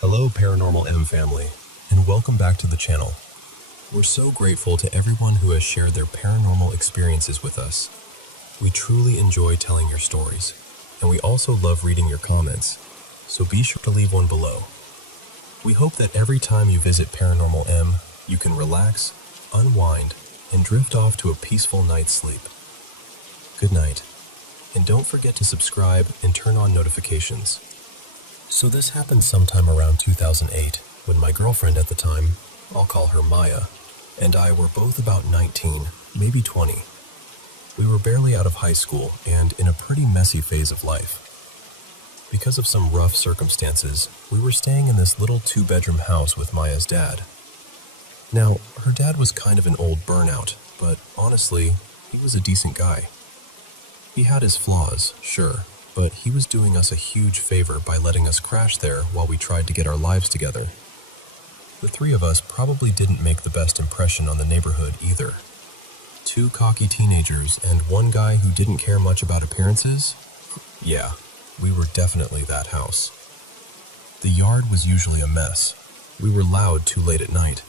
Hello Paranormal M family, and welcome back to the channel. We're so grateful to everyone who has shared their paranormal experiences with us. We truly enjoy telling your stories, and we also love reading your comments, so be sure to leave one below. We hope that every time you visit Paranormal M, you can relax, unwind, and drift off to a peaceful night's sleep. Good night, and don't forget to subscribe and turn on notifications. So this happened sometime around 2008, when my girlfriend at the time, I'll call her Maya, and I were both about 19, maybe 20. We were barely out of high school and in a pretty messy phase of life. Because of some rough circumstances, we were staying in this little two-bedroom house with Maya's dad. Now, her dad was kind of an old burnout, but honestly, he was a decent guy. He had his flaws, sure, but he was doing us a huge favor by letting us crash there while we tried to get our lives together. The three of us probably didn't make the best impression on the neighborhood either. Two cocky teenagers and one guy who didn't care much about appearances? Yeah, we were definitely that house. The yard was usually a mess. We were loud too late at night.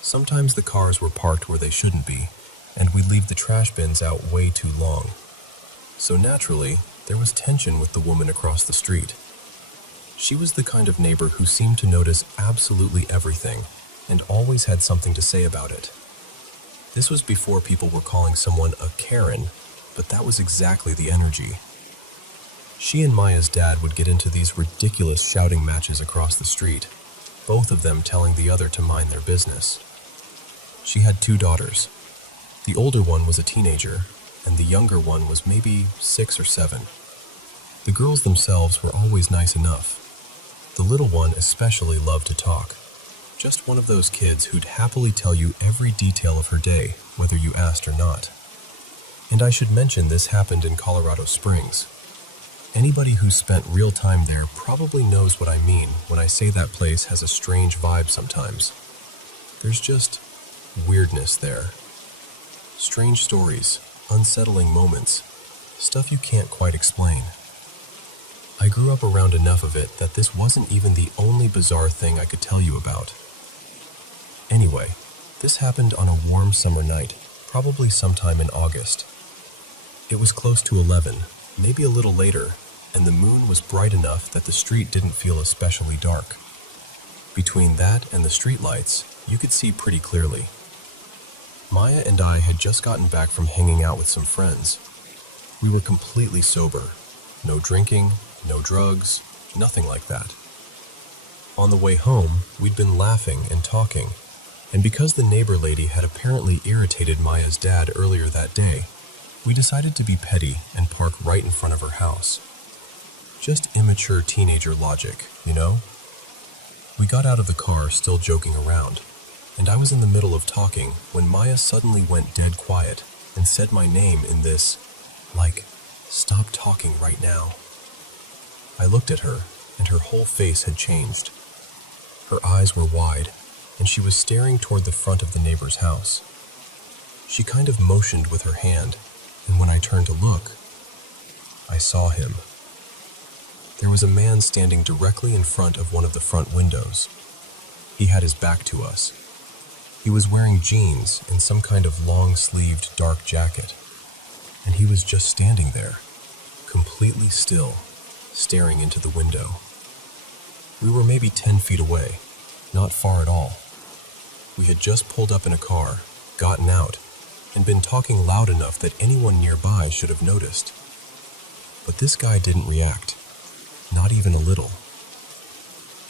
Sometimes the cars were parked where they shouldn't be, and we'd leave the trash bins out way too long. So naturally, there was tension with the woman across the street. She was the kind of neighbor who seemed to notice absolutely everything and always had something to say about it. This was before people were calling someone a Karen, but that was exactly the energy. She and Maya's dad would get into these ridiculous shouting matches across the street, both of them telling the other to mind their business. She had two daughters. The older one was a teenager, and the younger one was maybe 6 or 7. The girls themselves were always nice enough. The little one especially loved to talk. Just one of those kids who'd happily tell you every detail of her day, whether you asked or not. And I should mention this happened in Colorado Springs. Anybody who spent real time there probably knows what I mean when I say that place has a strange vibe sometimes. There's just weirdness there. Strange stories, unsettling moments, stuff you can't quite explain. I grew up around enough of it that this wasn't even the only bizarre thing I could tell you about. Anyway, this happened on a warm summer night, probably sometime in August. It was close to 11, maybe a little later, and the moon was bright enough that the street didn't feel especially dark. Between that and the street lights, you could see pretty clearly. Maya and I had just gotten back from hanging out with some friends. We were completely sober. No drinking, no drugs, nothing like that. On the way home, we'd been laughing and talking, and because the neighbor lady had apparently irritated Maya's dad earlier that day, we decided to be petty and park right in front of her house. Just immature teenager logic, you know? We got out of the car still joking around, and I was in the middle of talking when Maya suddenly went dead quiet and said my name in this, stop talking right now. I looked at her, and her whole face had changed. Her eyes were wide, and she was staring toward the front of the neighbor's house. She kind of motioned with her hand, and when I turned to look, I saw him. There was a man standing directly in front of one of the front windows. He had his back to us. He was wearing jeans and some kind of long-sleeved dark jacket, and he was just standing there, completely still, staring into the window. We were maybe 10 feet away, not far at all. We had just pulled up in a car, gotten out, and been talking loud enough that anyone nearby should have noticed. But this guy didn't react, not even a little.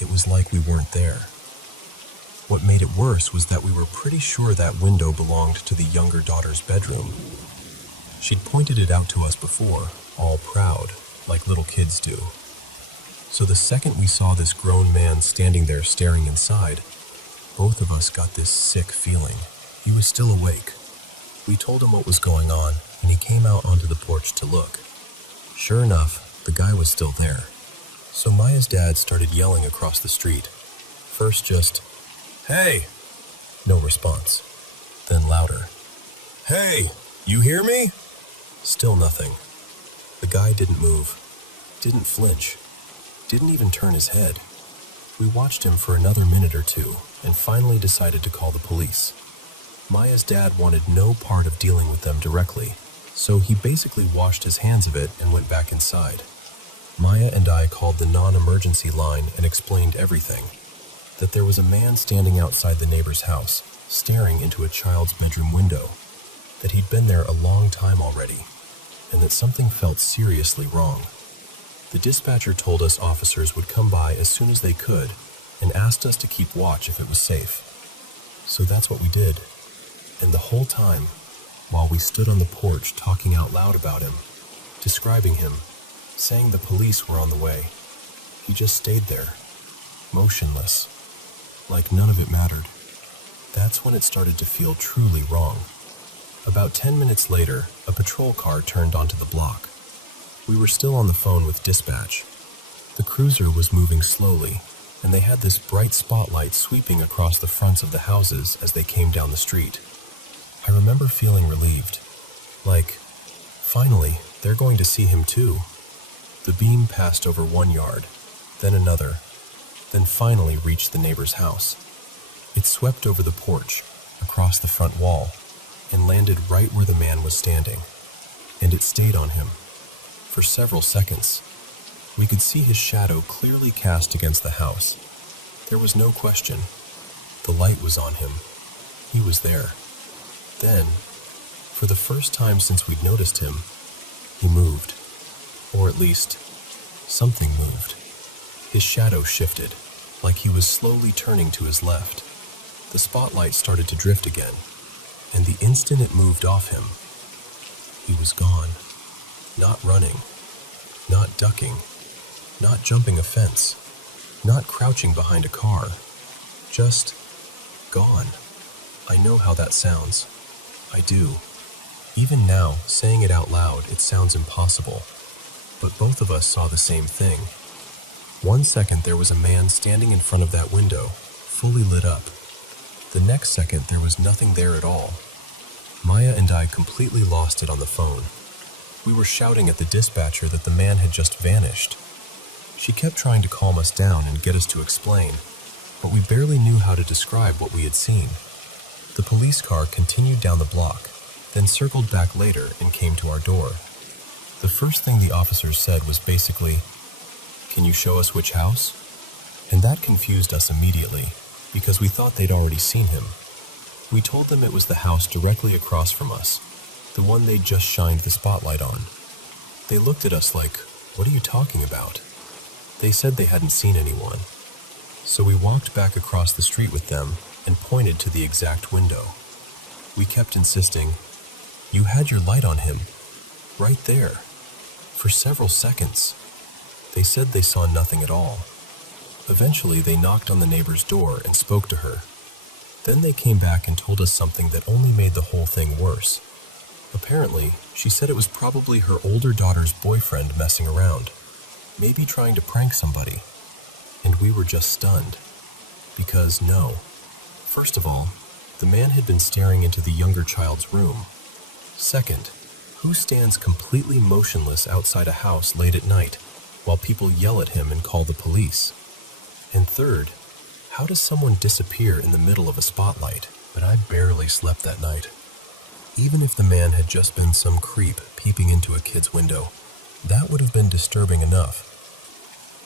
It was like we weren't there. What made it worse was that we were pretty sure that window belonged to the younger daughter's bedroom. She'd pointed it out to us before, all proud, like little kids do. So the second we saw this grown man standing there staring inside, both of us got this sick feeling. He was still awake. We told him what was going on, and he came out onto the porch to look. Sure enough, the guy was still there. So Maya's dad started yelling across the street. First just, "Hey!" No response. Then louder. "Hey! You hear me?" Still nothing. The guy didn't move, didn't flinch, didn't even turn his head. We watched him for another minute or two and finally decided to call the police. Maya's dad wanted no part of dealing with them directly, so he basically washed his hands of it and went back inside. Maya and I called the non-emergency line and explained everything. That there was a man standing outside the neighbor's house, staring into a child's bedroom window, that he'd been there a long time already, and that something felt seriously wrong. The dispatcher told us officers would come by as soon as they could and asked us to keep watch if it was safe. So that's what we did. And the whole time, while we stood on the porch talking out loud about him, describing him, saying the police were on the way, he just stayed there, motionless, like none of it mattered. That's when it started to feel truly wrong. About 10 minutes later, a patrol car turned onto the block. We were still on the phone with dispatch. The cruiser was moving slowly, and they had this bright spotlight sweeping across the fronts of the houses as they came down the street. I remember feeling relieved. Like, finally, they're going to see him too. The beam passed over one yard, then another, then finally reached the neighbor's house. It swept over the porch, across the front wall, and landed right where the man was standing. And it stayed on him. For several seconds. We could see his shadow clearly cast against the house. There was no question. The light was on him. He was there. Then, for the first time since we'd noticed him, he moved. Or at least, something moved. His shadow shifted, like he was slowly turning to his left. The spotlight started to drift again, and the instant it moved off him, he was gone. Not running, not ducking, not jumping a fence, not crouching behind a car, just gone. I know how that sounds. I do. Even now, saying it out loud, it sounds impossible. But both of us saw the same thing. 1 second there was a man standing in front of that window, fully lit up. The next second there was nothing there at all. Maya and I completely lost it on the phone. We were shouting at the dispatcher that the man had just vanished. She kept trying to calm us down and get us to explain, but we barely knew how to describe what we had seen. The police car continued down the block, then circled back later and came to our door. The first thing the officers said was basically, "Can you show us which house?" And that confused us immediately, because we thought they'd already seen him. We told them it was the house directly across from us, the one they'd just shined the spotlight on. They looked at us like, "What are you talking about?" They said they hadn't seen anyone. So we walked back across the street with them and pointed to the exact window. We kept insisting, "You had your light on him, right there, for several seconds." They said they saw nothing at all. Eventually, they knocked on the neighbor's door and spoke to her. Then they came back and told us something that only made the whole thing worse. Apparently, she said it was probably her older daughter's boyfriend messing around, maybe trying to prank somebody. And we were just stunned. Because no. First of all, the man had been staring into the younger child's room. Second, who stands completely motionless outside a house late at night while people yell at him and call the police? And third, how does someone disappear in the middle of a spotlight? But I barely slept that night. Even if the man had just been some creep peeping into a kid's window, that would have been disturbing enough.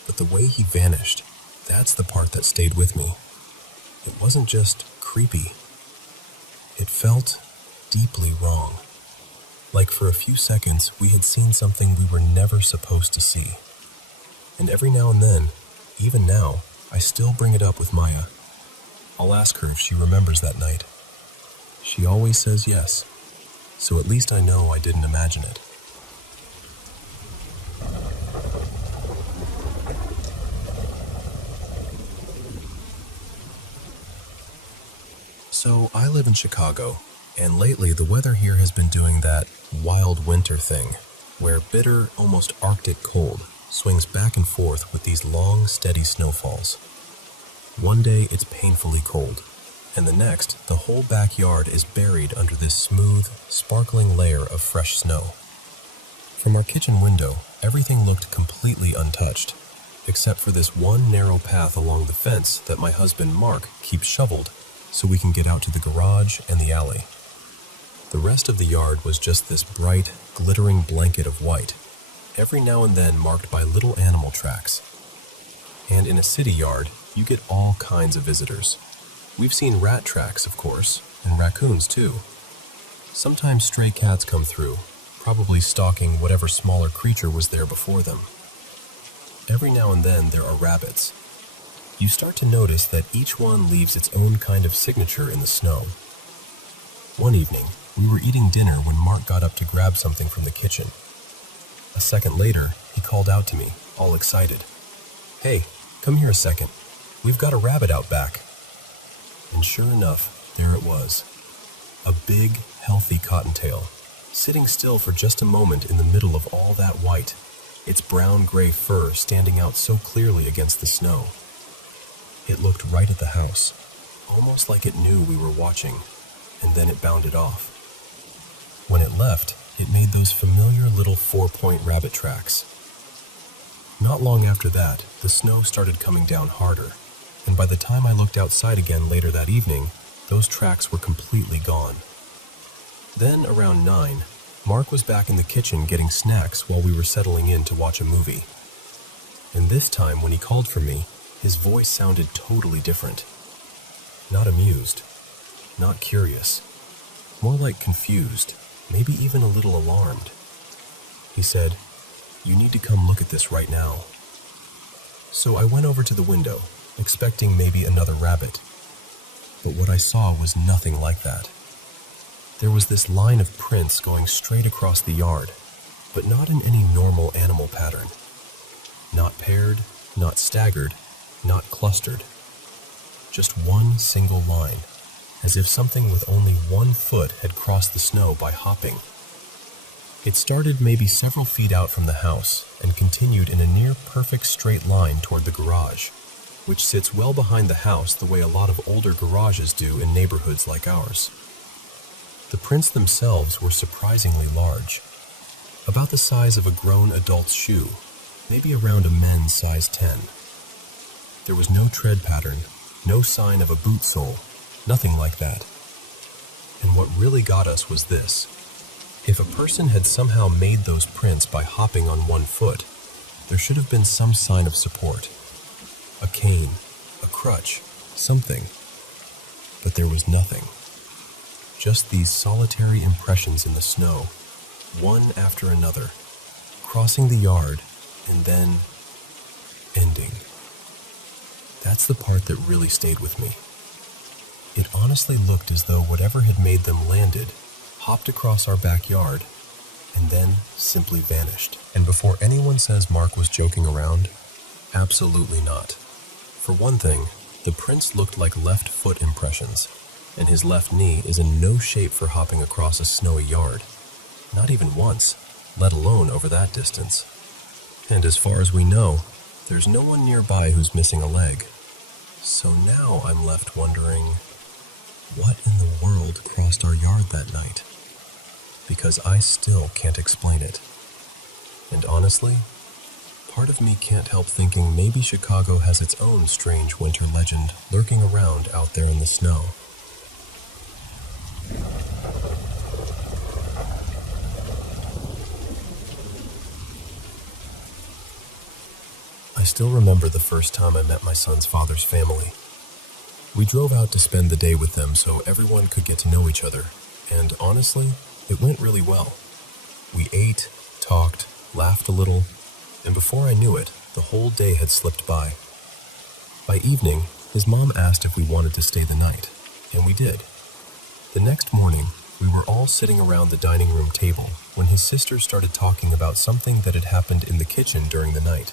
But the way he vanished, that's the part that stayed with me. It wasn't just creepy. It felt deeply wrong. Like for a few seconds, we had seen something we were never supposed to see. And every now and then, even now, I still bring it up with Maya. I'll ask her if she remembers that night. She always says yes, so at least I know I didn't imagine it. So I live in Chicago, and lately the weather here has been doing that wild winter thing, where bitter, almost Arctic cold swings back and forth with these long, steady snowfalls. One day it's painfully cold, and the next, the whole backyard is buried under this smooth, sparkling layer of fresh snow. From our kitchen window, everything looked completely untouched, except for this one narrow path along the fence that my husband Mark keeps shoveled so we can get out to the garage and the alley. The rest of the yard was just this bright, glittering blanket of white, every now and then marked by little animal tracks. And in a city yard, you get all kinds of visitors. We've seen rat tracks, of course, and raccoons too. Sometimes stray cats come through, probably stalking whatever smaller creature was there before them. Every now and then there are rabbits. You start to notice that each one leaves its own kind of signature in the snow. One evening, we were eating dinner when Mark got up to grab something from the kitchen. A second later, he called out to me, all excited. "Hey, come here a second. We've got a rabbit out back." And sure enough, there it was. A big, healthy cottontail, sitting still for just a moment in the middle of all that white, its brown-gray fur standing out so clearly against the snow. It looked right at the house, almost like it knew we were watching, and then it bounded off. When it left, it made those familiar little 4-point rabbit tracks. Not long after that, the snow started coming down harder, and by the time I looked outside again later that evening, those tracks were completely gone. Then, around 9, Mark was back in the kitchen getting snacks while we were settling in to watch a movie. And this time, when he called for me, his voice sounded totally different. Not amused, not curious, more like confused, maybe even a little alarmed. He said, "You need to come look at this right now." So I went over to the window, expecting maybe another rabbit. But what I saw was nothing like that. There was this line of prints going straight across the yard, but not in any normal animal pattern. Not paired, not staggered, not clustered. Just one single line, as if something with only 1 foot had crossed the snow by hopping. It started maybe several feet out from the house and continued in a near-perfect straight line toward the garage, which sits well behind the house the way a lot of older garages do in neighborhoods like ours. The prints themselves were surprisingly large, about the size of a grown adult's shoe, maybe around a men's size 10. There was no tread pattern, no sign of a boot sole, nothing like that. And what really got us was this. If a person had somehow made those prints by hopping on 1 foot, there should have been some sign of support. A cane, a crutch, something. But there was nothing. Just these solitary impressions in the snow, one after another, crossing the yard and then ending. That's the part that really stayed with me. It honestly looked as though whatever had made them landed, hopped across our backyard, and then simply vanished. And before anyone says Mark was joking around, absolutely not. For one thing, the prints looked like left foot impressions, and his left knee is in no shape for hopping across a snowy yard. Not even once, let alone over that distance. And as far as we know, there's no one nearby who's missing a leg. So now I'm left wondering, what in the world crossed our yard that night? Because I still can't explain it. And honestly, part of me can't help thinking maybe Chicago has its own strange winter legend lurking around out there in the snow. I still remember the first time I met my son's father's family. We drove out to spend the day with them so everyone could get to know each other, and honestly, it went really well. We ate, talked, laughed a little, and before I knew it, the whole day had slipped by. By evening, his mom asked if we wanted to stay the night, and we did. The next morning, we were all sitting around the dining room table when his sister started talking about something that had happened in the kitchen during the night.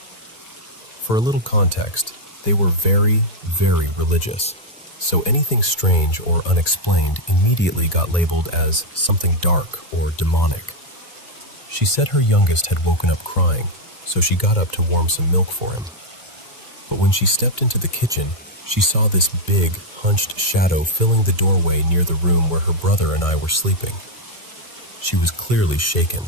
For a little context, they were very, very religious, so anything strange or unexplained immediately got labeled as something dark or demonic. She said her youngest had woken up crying, so she got up to warm some milk for him. But when she stepped into the kitchen, she saw this big, hunched shadow filling the doorway near the room where her brother and I were sleeping. She was clearly shaken,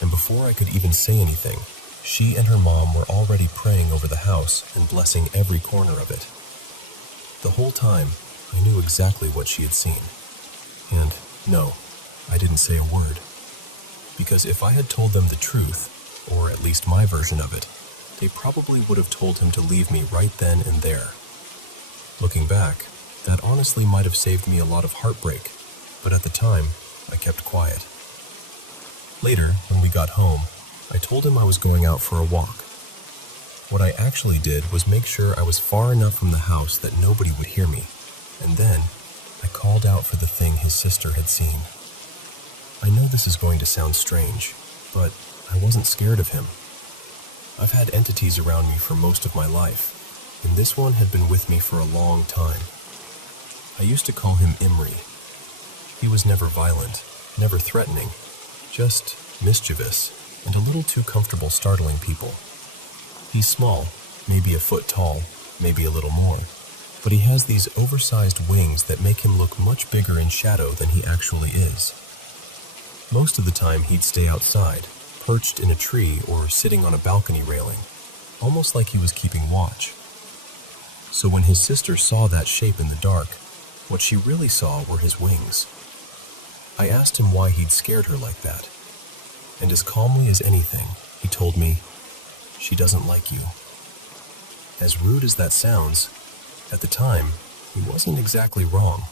and before I could even say anything, She and her mom were already praying over the house and blessing every corner of it. The whole time, I knew exactly what she had seen. And no, I didn't say a word. Because if I had told them the truth, or at least my version of it, they probably would have told him to leave me right then and there. Looking back, that honestly might have saved me a lot of heartbreak, but at the time, I kept quiet. Later, when we got home, I told him I was going out for a walk. What I actually did was make sure I was far enough from the house that nobody would hear me, and then I called out for the thing his sister had seen. I know this is going to sound strange, but I wasn't scared of him. I've had entities around me for most of my life, and this one had been with me for a long time. I used to call him Imri. He was never violent, never threatening, just mischievous, and a little too comfortable startling people. He's small, maybe a foot tall, maybe a little more, but he has these oversized wings that make him look much bigger in shadow than he actually is. Most of the time he'd stay outside, perched in a tree or sitting on a balcony railing, almost like he was keeping watch. So when his sister saw that shape in the dark, what she really saw were his wings. I asked him why he'd scared her like that, and as calmly as anything, he told me, "She doesn't like you." As rude as that sounds, at the time, he wasn't exactly wrong.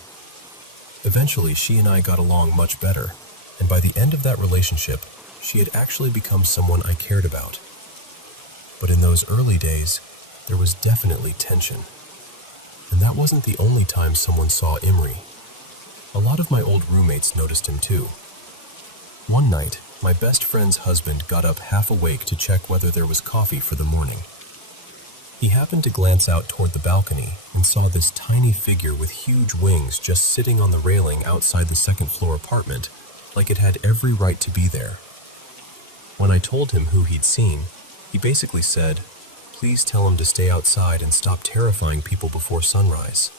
Eventually, she and I got along much better, and by the end of that relationship, she had actually become someone I cared about. But in those early days, there was definitely tension. And that wasn't the only time someone saw Imri. A lot of my old roommates noticed him too. One night, my best friend's husband got up half awake to check whether there was coffee for the morning. He happened to glance out toward the balcony and saw this tiny figure with huge wings just sitting on the railing outside the second-floor apartment, like it had every right to be there. When I told him who he'd seen, he basically said, "Please tell him to stay outside and stop terrifying people before sunrise."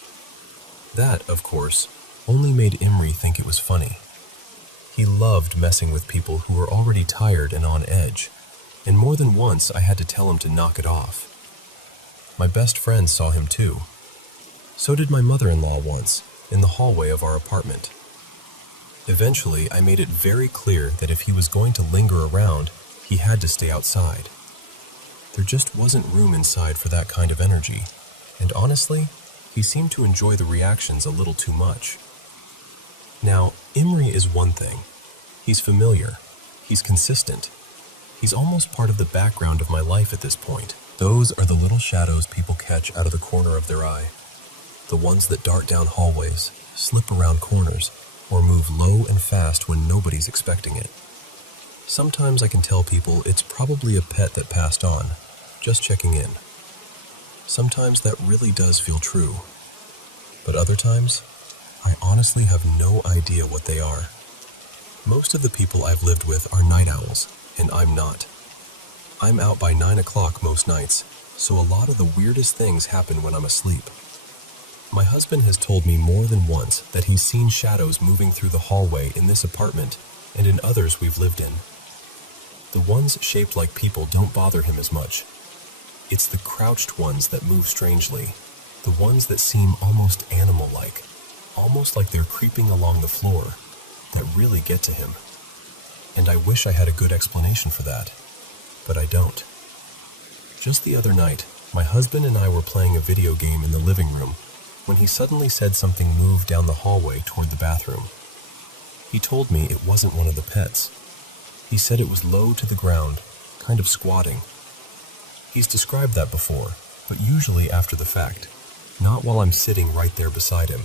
That, of course, only made Imri think it was funny. He loved messing with people who were already tired and on edge, and more than once I had to tell him to knock it off. My best friend saw him too. So did my mother-in-law once, in the hallway of our apartment. Eventually, I made it very clear that if he was going to linger around, he had to stay outside. There just wasn't room inside for that kind of energy, and honestly, he seemed to enjoy the reactions a little too much. Now, Imri is one thing. He's familiar. He's consistent. He's almost part of the background of my life at this point. Those are the little shadows people catch out of the corner of their eye. The ones that dart down hallways, slip around corners, or move low and fast when nobody's expecting it. Sometimes I can tell people it's probably a pet that passed on, just checking in. Sometimes that really does feel true. But other times, I honestly have no idea what they are. Most of the people I've lived with are night owls, and I'm not. I'm out by 9 o'clock most nights, so a lot of the weirdest things happen when I'm asleep. My husband has told me more than once that he's seen shadows moving through the hallway in this apartment and in others we've lived in. The ones shaped like people don't bother him as much. It's the crouched ones that move strangely, the ones that seem almost animal-like, almost like they're creeping along the floor, that really get to him. And I wish I had a good explanation for that, but I don't. Just the other night, my husband and I were playing a video game in the living room when he suddenly said something moved down the hallway toward the bathroom. He told me it wasn't one of the pets. He said it was low to the ground, kind of squatting. He's described that before, but usually after the fact, not while I'm sitting right there beside him.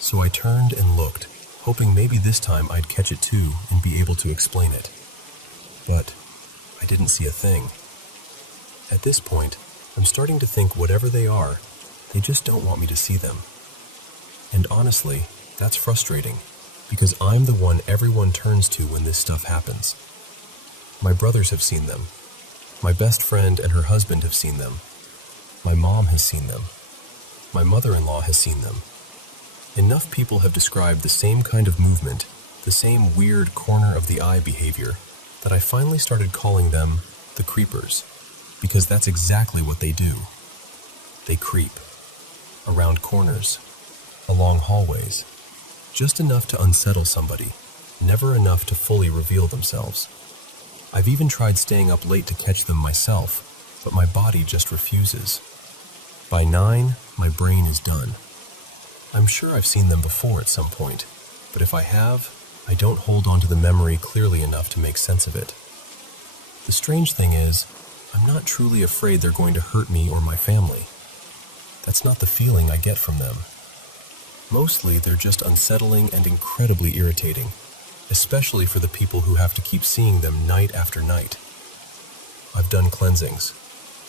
So I turned and looked, hoping maybe this time I'd catch it too and be able to explain it. But I didn't see a thing. At this point, I'm starting to think whatever they are, they just don't want me to see them. And honestly, that's frustrating, because I'm the one everyone turns to when this stuff happens. My brothers have seen them. My best friend and her husband have seen them. My mom has seen them. My mother-in-law has seen them. Enough people have described the same kind of movement, the same weird corner-of-the-eye behavior, that I finally started calling them the creepers, because that's exactly what they do. They creep. Around corners, along hallways, just enough to unsettle somebody, never enough to fully reveal themselves. I've even tried staying up late to catch them myself, but my body just refuses. By 9, my brain is done. I'm sure I've seen them before at some point, but if I have, I don't hold on to the memory clearly enough to make sense of it. The strange thing is, I'm not truly afraid they're going to hurt me or my family. That's not the feeling I get from them. Mostly, they're just unsettling and incredibly irritating, especially for the people who have to keep seeing them night after night. I've done cleansings.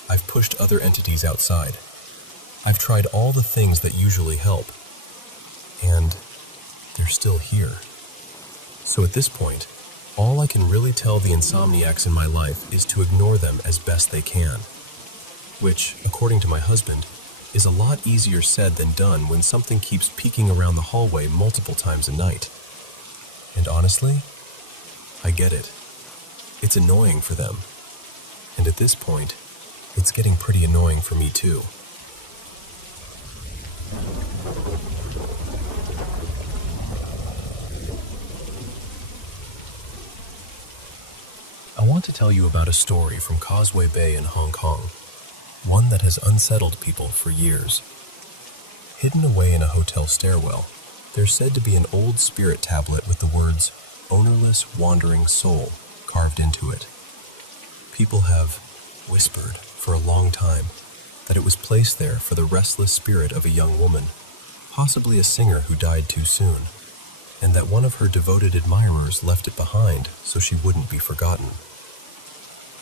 I've pushed other entities outside. I've tried all the things that usually help. And they're still here. So at this point, all I can really tell the insomniacs in my life is to ignore them as best they can. Which, according to my husband, is a lot easier said than done when something keeps peeking around the hallway multiple times a night. And honestly, I get it. It's annoying for them. And at this point, it's getting pretty annoying for me too. I want to tell you about a story from Causeway Bay in Hong Kong, one that has unsettled people for years. Hidden away in a hotel stairwell, there's said to be an old spirit tablet with the words, "Ownerless Wandering Soul," carved into it. People have whispered for a long time that it was placed there for the restless spirit of a young woman, possibly a singer who died too soon, and that one of her devoted admirers left it behind so she wouldn't be forgotten.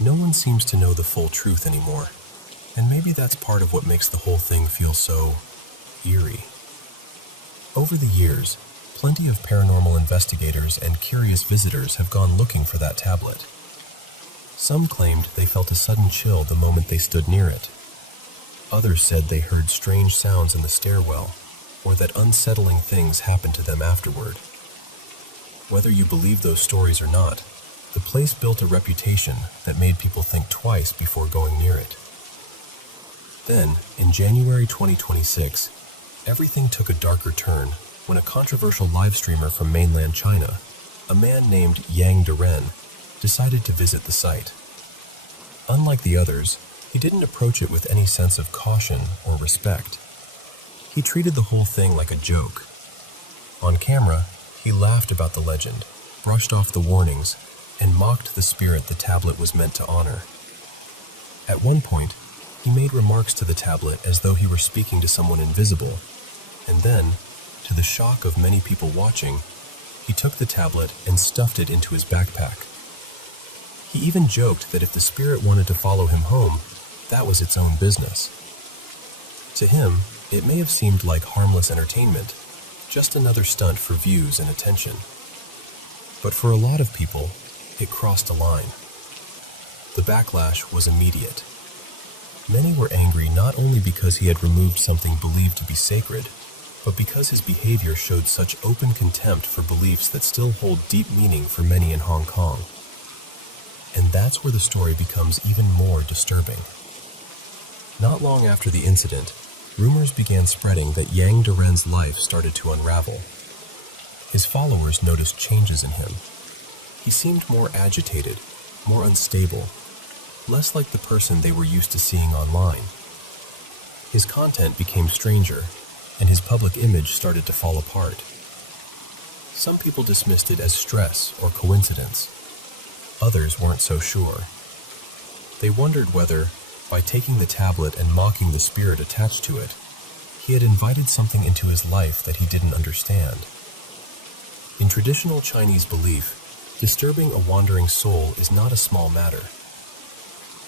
No one seems to know the full truth anymore, and maybe that's part of what makes the whole thing feel so eerie. Over the years, plenty of paranormal investigators and curious visitors have gone looking for that tablet. Some claimed they felt a sudden chill the moment they stood near it. Others said they heard strange sounds in the stairwell, or that unsettling things happened to them afterward. Whether you believe those stories or not, the place built a reputation that made people think twice before going near it. Then, in January 2026, everything took a darker turn when a controversial live streamer from mainland China, a man named Yang Deren, decided to visit the site. Unlike the others, he didn't approach it with any sense of caution or respect. He treated the whole thing like a joke. On camera, he laughed about the legend, brushed off the warnings, and mocked the spirit the tablet was meant to honor. At one point, he made remarks to the tablet as though he were speaking to someone invisible, and then, to the shock of many people watching, he took the tablet and stuffed it into his backpack. He even joked that if the spirit wanted to follow him home, that was its own business. To him, it may have seemed like harmless entertainment, just another stunt for views and attention. But for a lot of people, it crossed a line. The backlash was immediate. Many were angry not only because he had removed something believed to be sacred, but because his behavior showed such open contempt for beliefs that still hold deep meaning for many in Hong Kong. And that's where the story becomes even more disturbing. Not long after the incident, rumors began spreading that Yang Deren's life started to unravel. His followers noticed changes in him. He seemed more agitated, more unstable, less like the person they were used to seeing online. His content became stranger, and his public image started to fall apart. Some people dismissed it as stress or coincidence. Others weren't so sure. They wondered whether, by taking the tablet and mocking the spirit attached to it, he had invited something into his life that he didn't understand. In traditional Chinese belief, disturbing a wandering soul is not a small matter.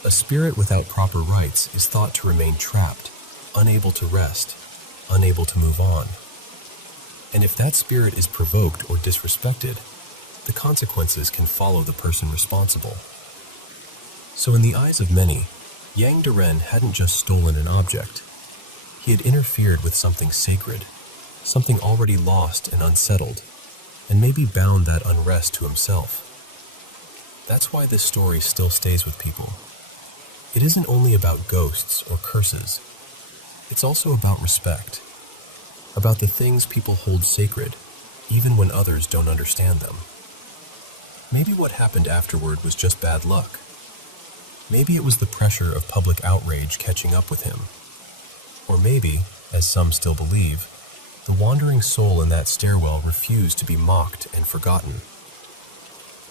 A spirit without proper rites is thought to remain trapped, unable to rest, unable to move on. And if that spirit is provoked or disrespected, the consequences can follow the person responsible. So in the eyes of many, Yang Deren hadn't just stolen an object. He had interfered with something sacred, something already lost and unsettled, and maybe bound that unrest to himself. That's why this story still stays with people. It isn't only about ghosts or curses. It's also about respect, about the things people hold sacred, even when others don't understand them. Maybe what happened afterward was just bad luck. Maybe it was the pressure of public outrage catching up with him. Or maybe, as some still believe, the wandering soul in that stairwell refused to be mocked and forgotten.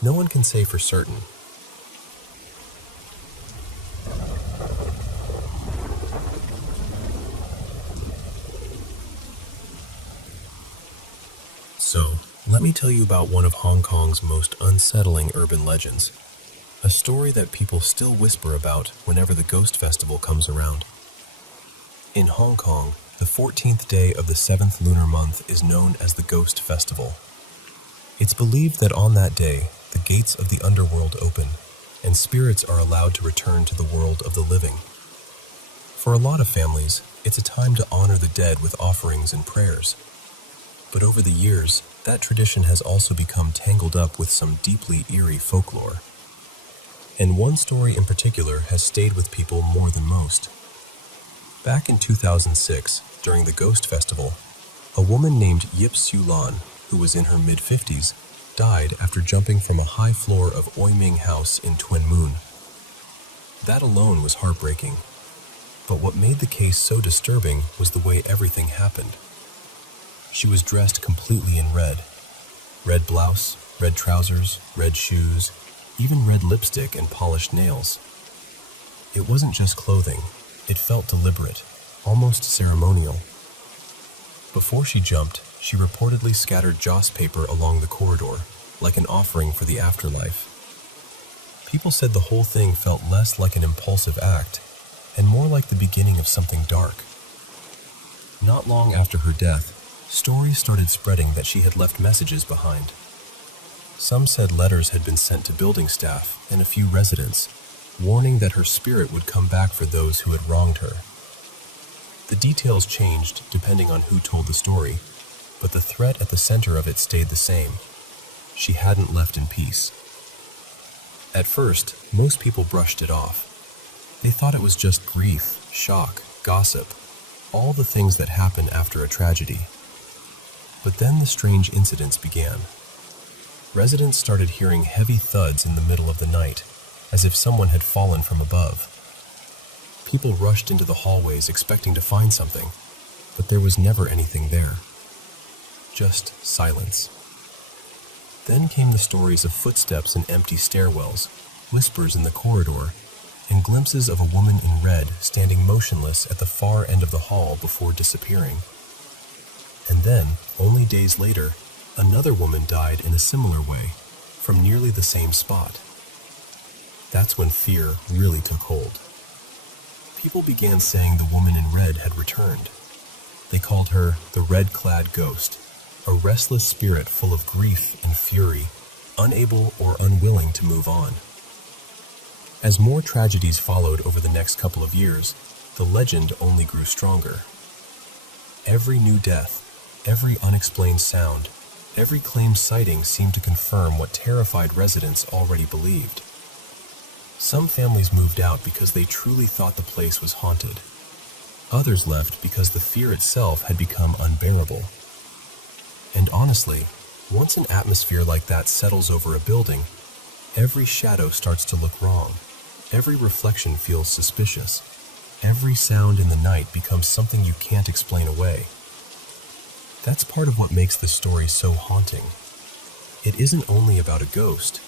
No one can say for certain. So, let me tell you about one of Hong Kong's most unsettling urban legends. A story that people still whisper about whenever the Ghost Festival comes around. In Hong Kong, the 14th day of the 7th lunar month is known as the Ghost Festival. It's believed that on that day, the gates of the underworld open, and spirits are allowed to return to the world of the living. For a lot of families, it's a time to honor the dead with offerings and prayers. But over the years, that tradition has also become tangled up with some deeply eerie folklore. And one story in particular has stayed with people more than most. Back in 2006, during the Ghost Festival, a woman named Yip Siu Lan, who was in her mid-50s, died after jumping from a high floor of Oi Ming House in Twin Moon. That alone was heartbreaking. But what made the case so disturbing was the way everything happened. She was dressed completely in red. Red blouse, red trousers, red shoes, even red lipstick and polished nails. It wasn't just clothing, it felt deliberate, almost ceremonial. Before she jumped, she reportedly scattered joss paper along the corridor, like an offering for the afterlife. People said the whole thing felt less like an impulsive act, and more like the beginning of something dark. Not long after her death, stories started spreading that she had left messages behind. Some said letters had been sent to building staff and a few residents, warning that her spirit would come back for those who had wronged her. The details changed depending on who told the story, but the threat at the center of it stayed the same. She hadn't left in peace. At first, most people brushed it off. They thought it was just grief, shock, gossip, all the things that happen after a tragedy. But then the strange incidents began. Residents started hearing heavy thuds in the middle of the night, as if someone had fallen from above. People rushed into the hallways expecting to find something, but there was never anything there. Just silence. Then came the stories of footsteps in empty stairwells, whispers in the corridor, and glimpses of a woman in red standing motionless at the far end of the hall before disappearing. And then, only days later, another woman died in a similar way, from nearly the same spot. That's when fear really took hold. People began saying the woman in red had returned. They called her the red-clad ghost, a restless spirit full of grief and fury, unable or unwilling to move on. As more tragedies followed over the next couple of years, the legend only grew stronger. Every new death, every unexplained sound, every claimed sighting seemed to confirm what terrified residents already believed. Some families moved out because they truly thought the place was haunted. Others left because the fear itself had become unbearable. And honestly, once an atmosphere like that settles over a building, every shadow starts to look wrong. Every reflection feels suspicious. Every sound in the night becomes something you can't explain away. That's part of what makes this story so haunting. It isn't only about a ghost.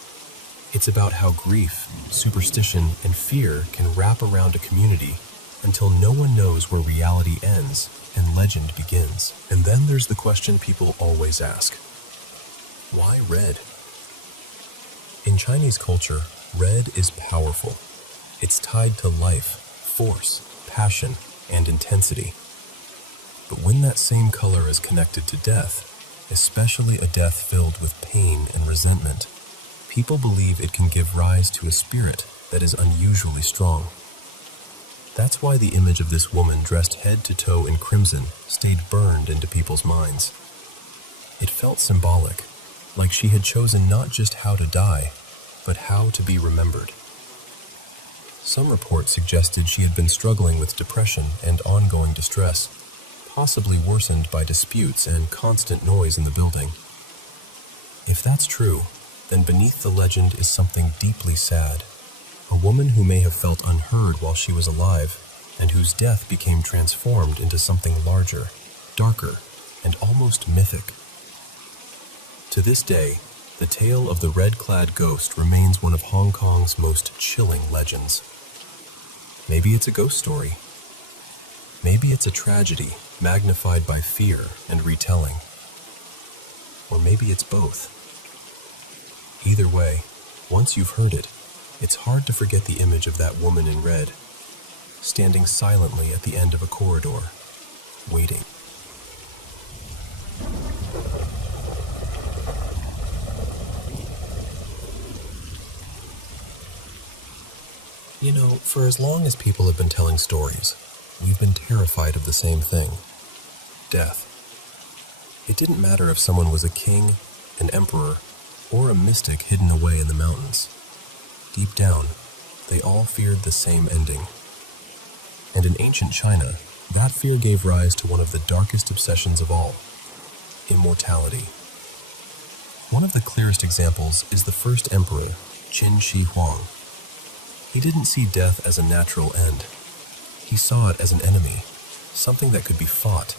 It's about how grief, superstition, and fear can wrap around a community until no one knows where reality ends and legend begins. And then there's the question people always ask. Why red? In Chinese culture, red is powerful. It's tied to life, force, passion, and intensity. But when that same color is connected to death, especially a death filled with pain and resentment, people believe it can give rise to a spirit that is unusually strong. That's why the image of this woman dressed head to toe in crimson stayed burned into people's minds. It felt symbolic, like she had chosen not just how to die, but how to be remembered. Some reports suggested she had been struggling with depression and ongoing distress, possibly worsened by disputes and constant noise in the building. If that's true, then beneath the legend is something deeply sad. A woman who may have felt unheard while she was alive, and whose death became transformed into something larger, darker, and almost mythic. To this day, the tale of the red-clad ghost remains one of Hong Kong's most chilling legends. Maybe it's a ghost story. Maybe it's a tragedy magnified by fear and retelling. Or maybe it's both. Either way, once you've heard it, it's hard to forget the image of that woman in red, standing silently at the end of a corridor, waiting. You know, for as long as people have been telling stories, we've been terrified of the same thing: death. It didn't matter if someone was a king, an emperor, or a mystic hidden away in the mountains. Deep down, they all feared the same ending. And in ancient China, that fear gave rise to one of the darkest obsessions of all: immortality. One of the clearest examples is the first emperor, Qin Shi Huang. He didn't see death as a natural end. He saw it as an enemy, something that could be fought,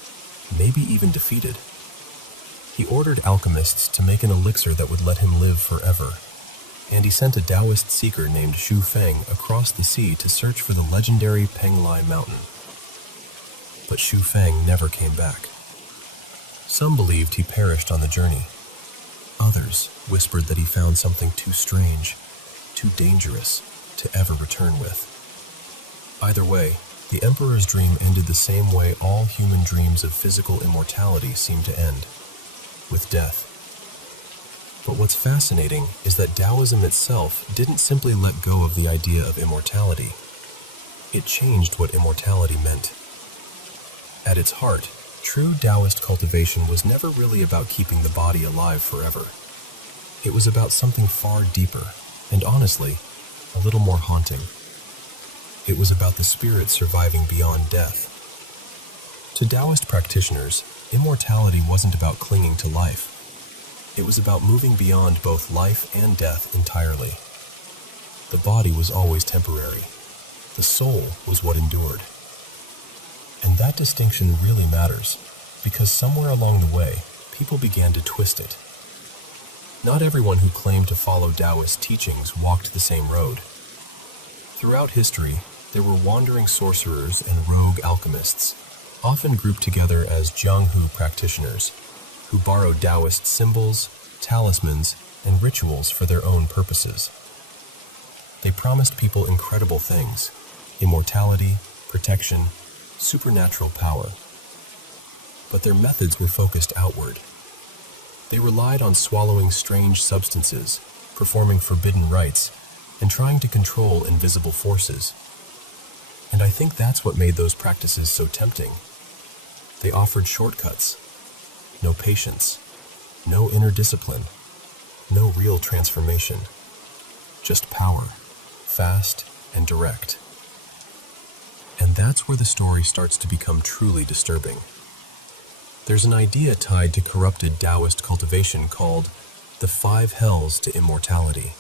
maybe even defeated. He ordered alchemists to make an elixir that would let him live forever, and he sent a Taoist seeker named Xu Feng across the sea to search for the legendary Penglai mountain. But Xu Feng never came back. Some believed he perished on the journey. Others whispered that he found something too strange, too dangerous to ever return with. Either way, the emperor's dream ended the same way all human dreams of physical immortality seem to end, with death. But what's fascinating is that Taoism itself didn't simply let go of the idea of immortality. It changed what immortality meant. At its heart, true Taoist cultivation was never really about keeping the body alive forever. It was about something far deeper, and honestly, a little more haunting. It was about the spirit surviving beyond death. To Taoist practitioners, immortality wasn't about clinging to life. It was about moving beyond both life and death entirely. The body was always temporary. The soul was what endured. And that distinction really matters, because somewhere along the way, people began to twist it. Not everyone who claimed to follow Taoist teachings walked the same road. Throughout history, there were wandering sorcerers and rogue alchemists, often grouped together as Jianghu practitioners, who borrowed Taoist symbols, talismans, and rituals for their own purposes. They promised people incredible things: immortality, protection, supernatural power. But their methods were focused outward. They relied on swallowing strange substances, performing forbidden rites, and trying to control invisible forces. And I think that's what made those practices so tempting. They offered shortcuts. No patience, no inner discipline, no real transformation. Just power, fast and direct. And that's where the story starts to become truly disturbing. There's an idea tied to corrupted Taoist cultivation called the 5 hells to immortality.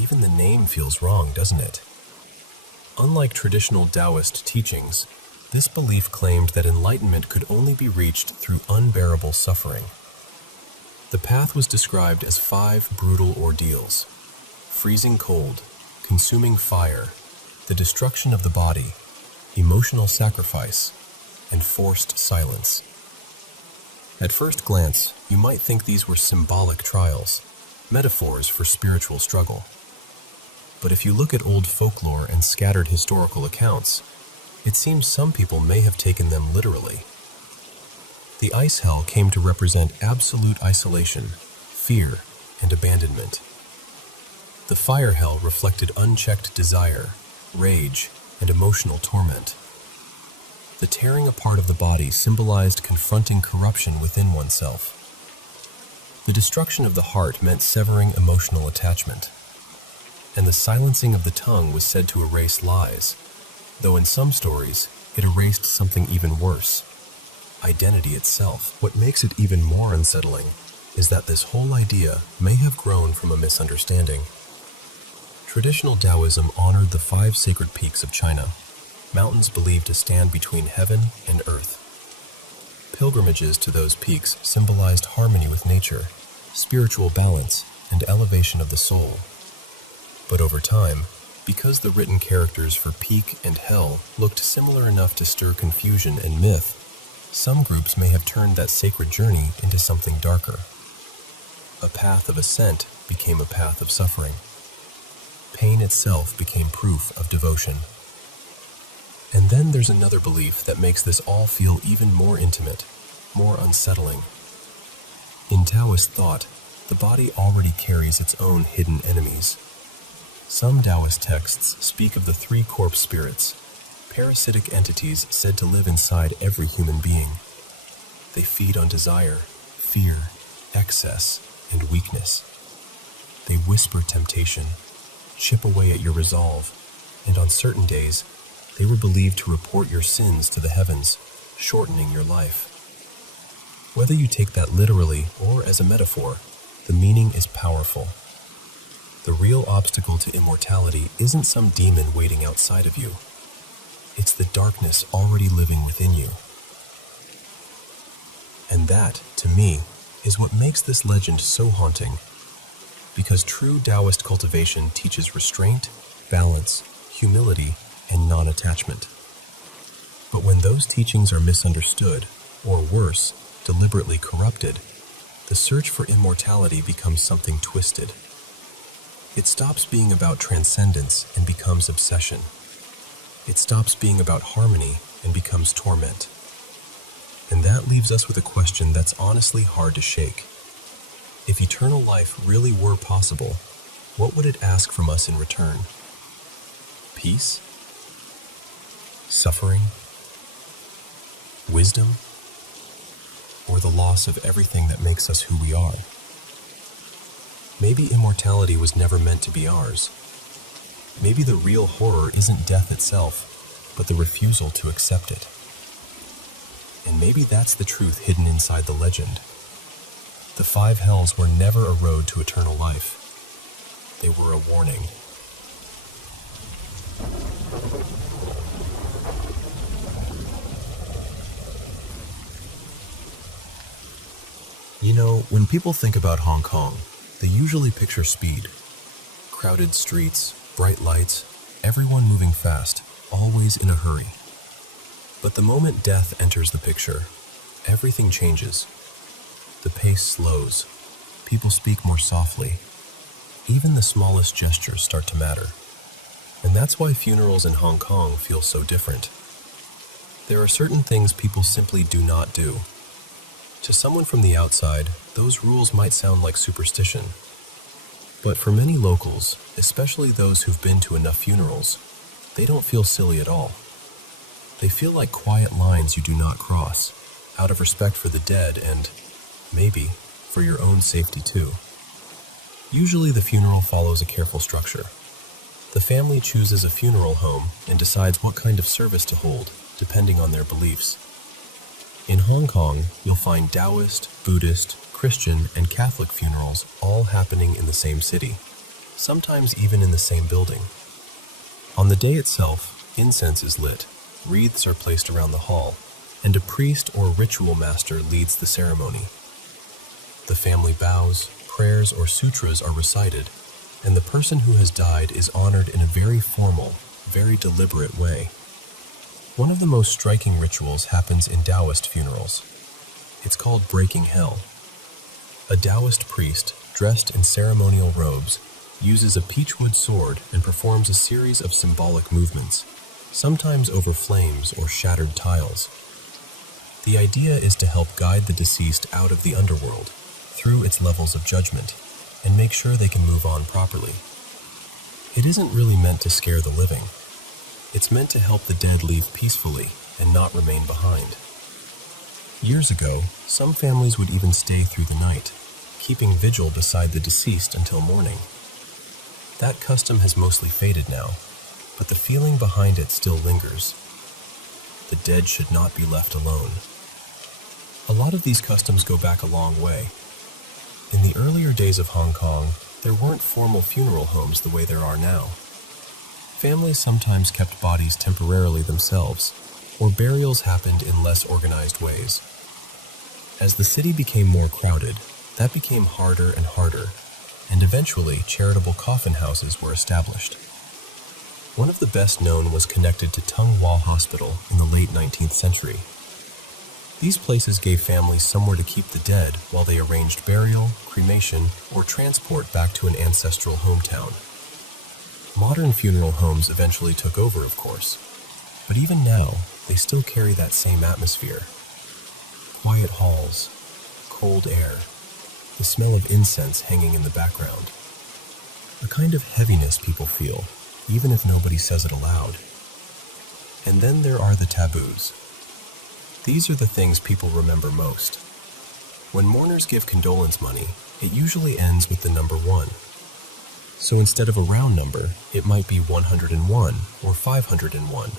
Even the name feels wrong, doesn't it? Unlike traditional Taoist teachings, this belief claimed that enlightenment could only be reached through unbearable suffering. The path was described as 5 brutal ordeals: freezing cold, consuming fire, the destruction of the body, emotional sacrifice, and forced silence. At first glance, you might think these were symbolic trials, metaphors for spiritual struggle. But if you look at old folklore and scattered historical accounts, it seems some people may have taken them literally. The ice hell came to represent absolute isolation, fear, and abandonment. The fire hell reflected unchecked desire, rage, and emotional torment. The tearing apart of the body symbolized confronting corruption within oneself. The destruction of the heart meant severing emotional attachment, and the silencing of the tongue was said to erase lies, though in some stories it erased something even worse, identity itself. What makes it even more unsettling is that this whole idea may have grown from a misunderstanding. Traditional Taoism honored the 5 sacred peaks of China, mountains believed to stand between heaven and earth. Pilgrimages to those peaks symbolized harmony with nature, spiritual balance, and elevation of the soul. But over time, because the written characters for peak and hell looked similar enough to stir confusion and myth, some groups may have turned that sacred journey into something darker. A path of ascent became a path of suffering. Pain itself became proof of devotion. And then there's another belief that makes this all feel even more intimate, more unsettling. In Taoist thought, the body already carries its own hidden enemies. Some Taoist texts speak of the 3 corpse spirits, parasitic entities said to live inside every human being. They feed on desire, fear, excess, and weakness. They whisper temptation, chip away at your resolve, and on certain days, they were believed to report your sins to the heavens, shortening your life. Whether you take that literally or as a metaphor, the meaning is powerful. The real obstacle to immortality isn't some demon waiting outside of you. It's the darkness already living within you. And that, to me, is what makes this legend so haunting. Because true Taoist cultivation teaches restraint, balance, humility, and non-attachment. But when those teachings are misunderstood, or worse, deliberately corrupted, the search for immortality becomes something twisted. It stops being about transcendence and becomes obsession. It stops being about harmony and becomes torment. And that leaves us with a question that's honestly hard to shake. If eternal life really were possible, what would it ask from us in return? Peace? Suffering? Wisdom? Or the loss of everything that makes us who we are? Maybe immortality was never meant to be ours. Maybe the real horror isn't death itself, but the refusal to accept it. And maybe that's the truth hidden inside the legend. The 5 hells were never a road to eternal life. They were a warning. You know, when people think about Hong Kong, they usually picture speed. Crowded streets, bright lights, everyone moving fast, always in a hurry. But the moment death enters the picture, everything changes. The pace slows. People speak more softly. Even the smallest gestures start to matter. And that's why funerals in Hong Kong feel so different. There are certain things people simply do not do. To someone from the outside, those rules might sound like superstition. But for many locals, especially those who've been to enough funerals, they don't feel silly at all. They feel like quiet lines you do not cross, out of respect for the dead and, maybe, for your own safety too. Usually the funeral follows a careful structure. The family chooses a funeral home and decides what kind of service to hold, depending on their beliefs. In Hong Kong, you'll find Taoist, Buddhist, Christian, and Catholic funerals all happening in the same city, sometimes even in the same building. On the day itself, incense is lit, wreaths are placed around the hall, and a priest or ritual master leads the ceremony. The family bows, prayers or sutras are recited, and the person who has died is honored in a very formal, very deliberate way. One of the most striking rituals happens in Taoist funerals. It's called breaking hell. A Taoist priest, dressed in ceremonial robes, uses a peachwood sword and performs a series of symbolic movements, sometimes over flames or shattered tiles. The idea is to help guide the deceased out of the underworld, through its levels of judgment, and make sure they can move on properly. It isn't really meant to scare the living. It's meant to help the dead leave peacefully and not remain behind. Years ago, some families would even stay through the night, keeping vigil beside the deceased until morning. That custom has mostly faded now, but the feeling behind it still lingers. The dead should not be left alone. A lot of these customs go back a long way. In the earlier days of Hong Kong, there weren't formal funeral homes the way there are now. Families sometimes kept bodies temporarily themselves, or burials happened in less organized ways. As the city became more crowded, that became harder and harder, and eventually charitable coffin houses were established. One of the best known was connected to Tung Hua Hospital in the late 19th century. These places gave families somewhere to keep the dead while they arranged burial, cremation, or transport back to an ancestral hometown. Modern funeral homes eventually took over, of course, but even now, they still carry that same atmosphere. Quiet halls, cold air, the smell of incense hanging in the background. A kind of heaviness people feel, even if nobody says it aloud. And then there are the taboos. These are the things people remember most. When mourners give condolence money, it usually ends with the number 1. So instead of a round number, it might be 101 or 501.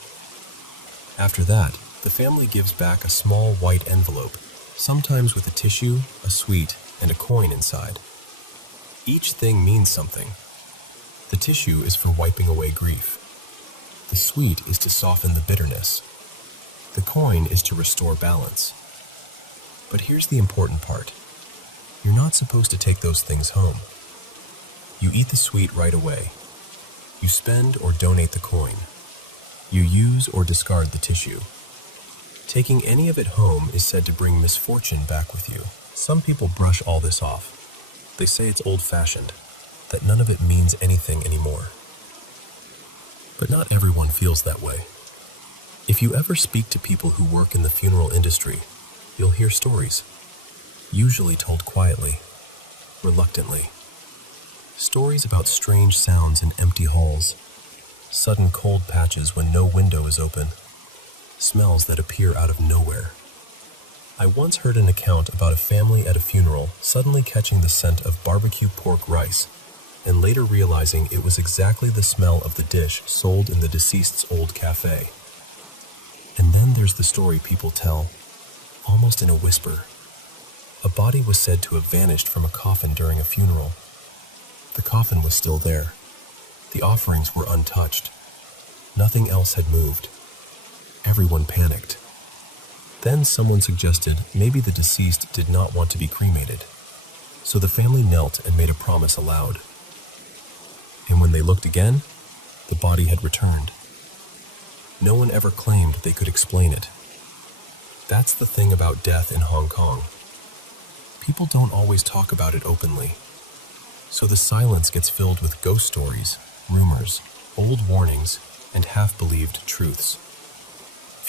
After that, the family gives back a small white envelope, sometimes with a tissue, a sweet, and a coin inside. Each thing means something. The tissue is for wiping away grief. The sweet is to soften the bitterness. The coin is to restore balance. But here's the important part. You're not supposed to take those things home. You eat the sweet right away. You spend or donate the coin. You use or discard the tissue. Taking any of it home is said to bring misfortune back with you. Some people brush all this off. They say it's old-fashioned, that none of it means anything anymore. But not everyone feels that way. If you ever speak to people who work in the funeral industry, you'll hear stories, usually told quietly, reluctantly. Stories about strange sounds in empty halls, sudden cold patches when no window is open, smells that appear out of nowhere. I once heard an account about a family at a funeral suddenly catching the scent of barbecue pork rice, and later realizing it was exactly the smell of the dish sold in the deceased's old cafe. And then there's the story people tell, almost in a whisper. A body was said to have vanished from a coffin during a funeral. The coffin was still there. The offerings were untouched. Nothing else had moved. Everyone panicked. Then someone suggested maybe the deceased did not want to be cremated. So the family knelt and made a promise aloud. And when they looked again, the body had returned. No one ever claimed they could explain it. That's the thing about death in Hong Kong. People don't always talk about it openly. So the silence gets filled with ghost stories, rumors, old warnings, and half-believed truths.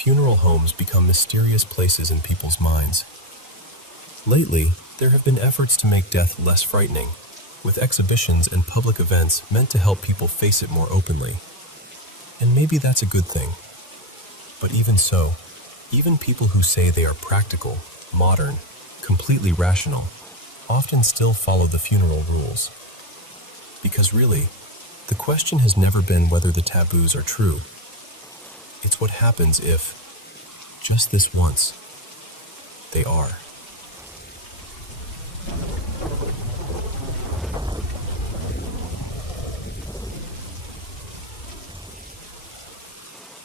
Funeral homes become mysterious places in people's minds. Lately, there have been efforts to make death less frightening, with exhibitions and public events meant to help people face it more openly. And maybe that's a good thing. But even so, even people who say they are practical, modern, completely rational, often still follow the funeral rules. Because really, the question has never been whether the taboos are true. It's what happens if, just this once, they are.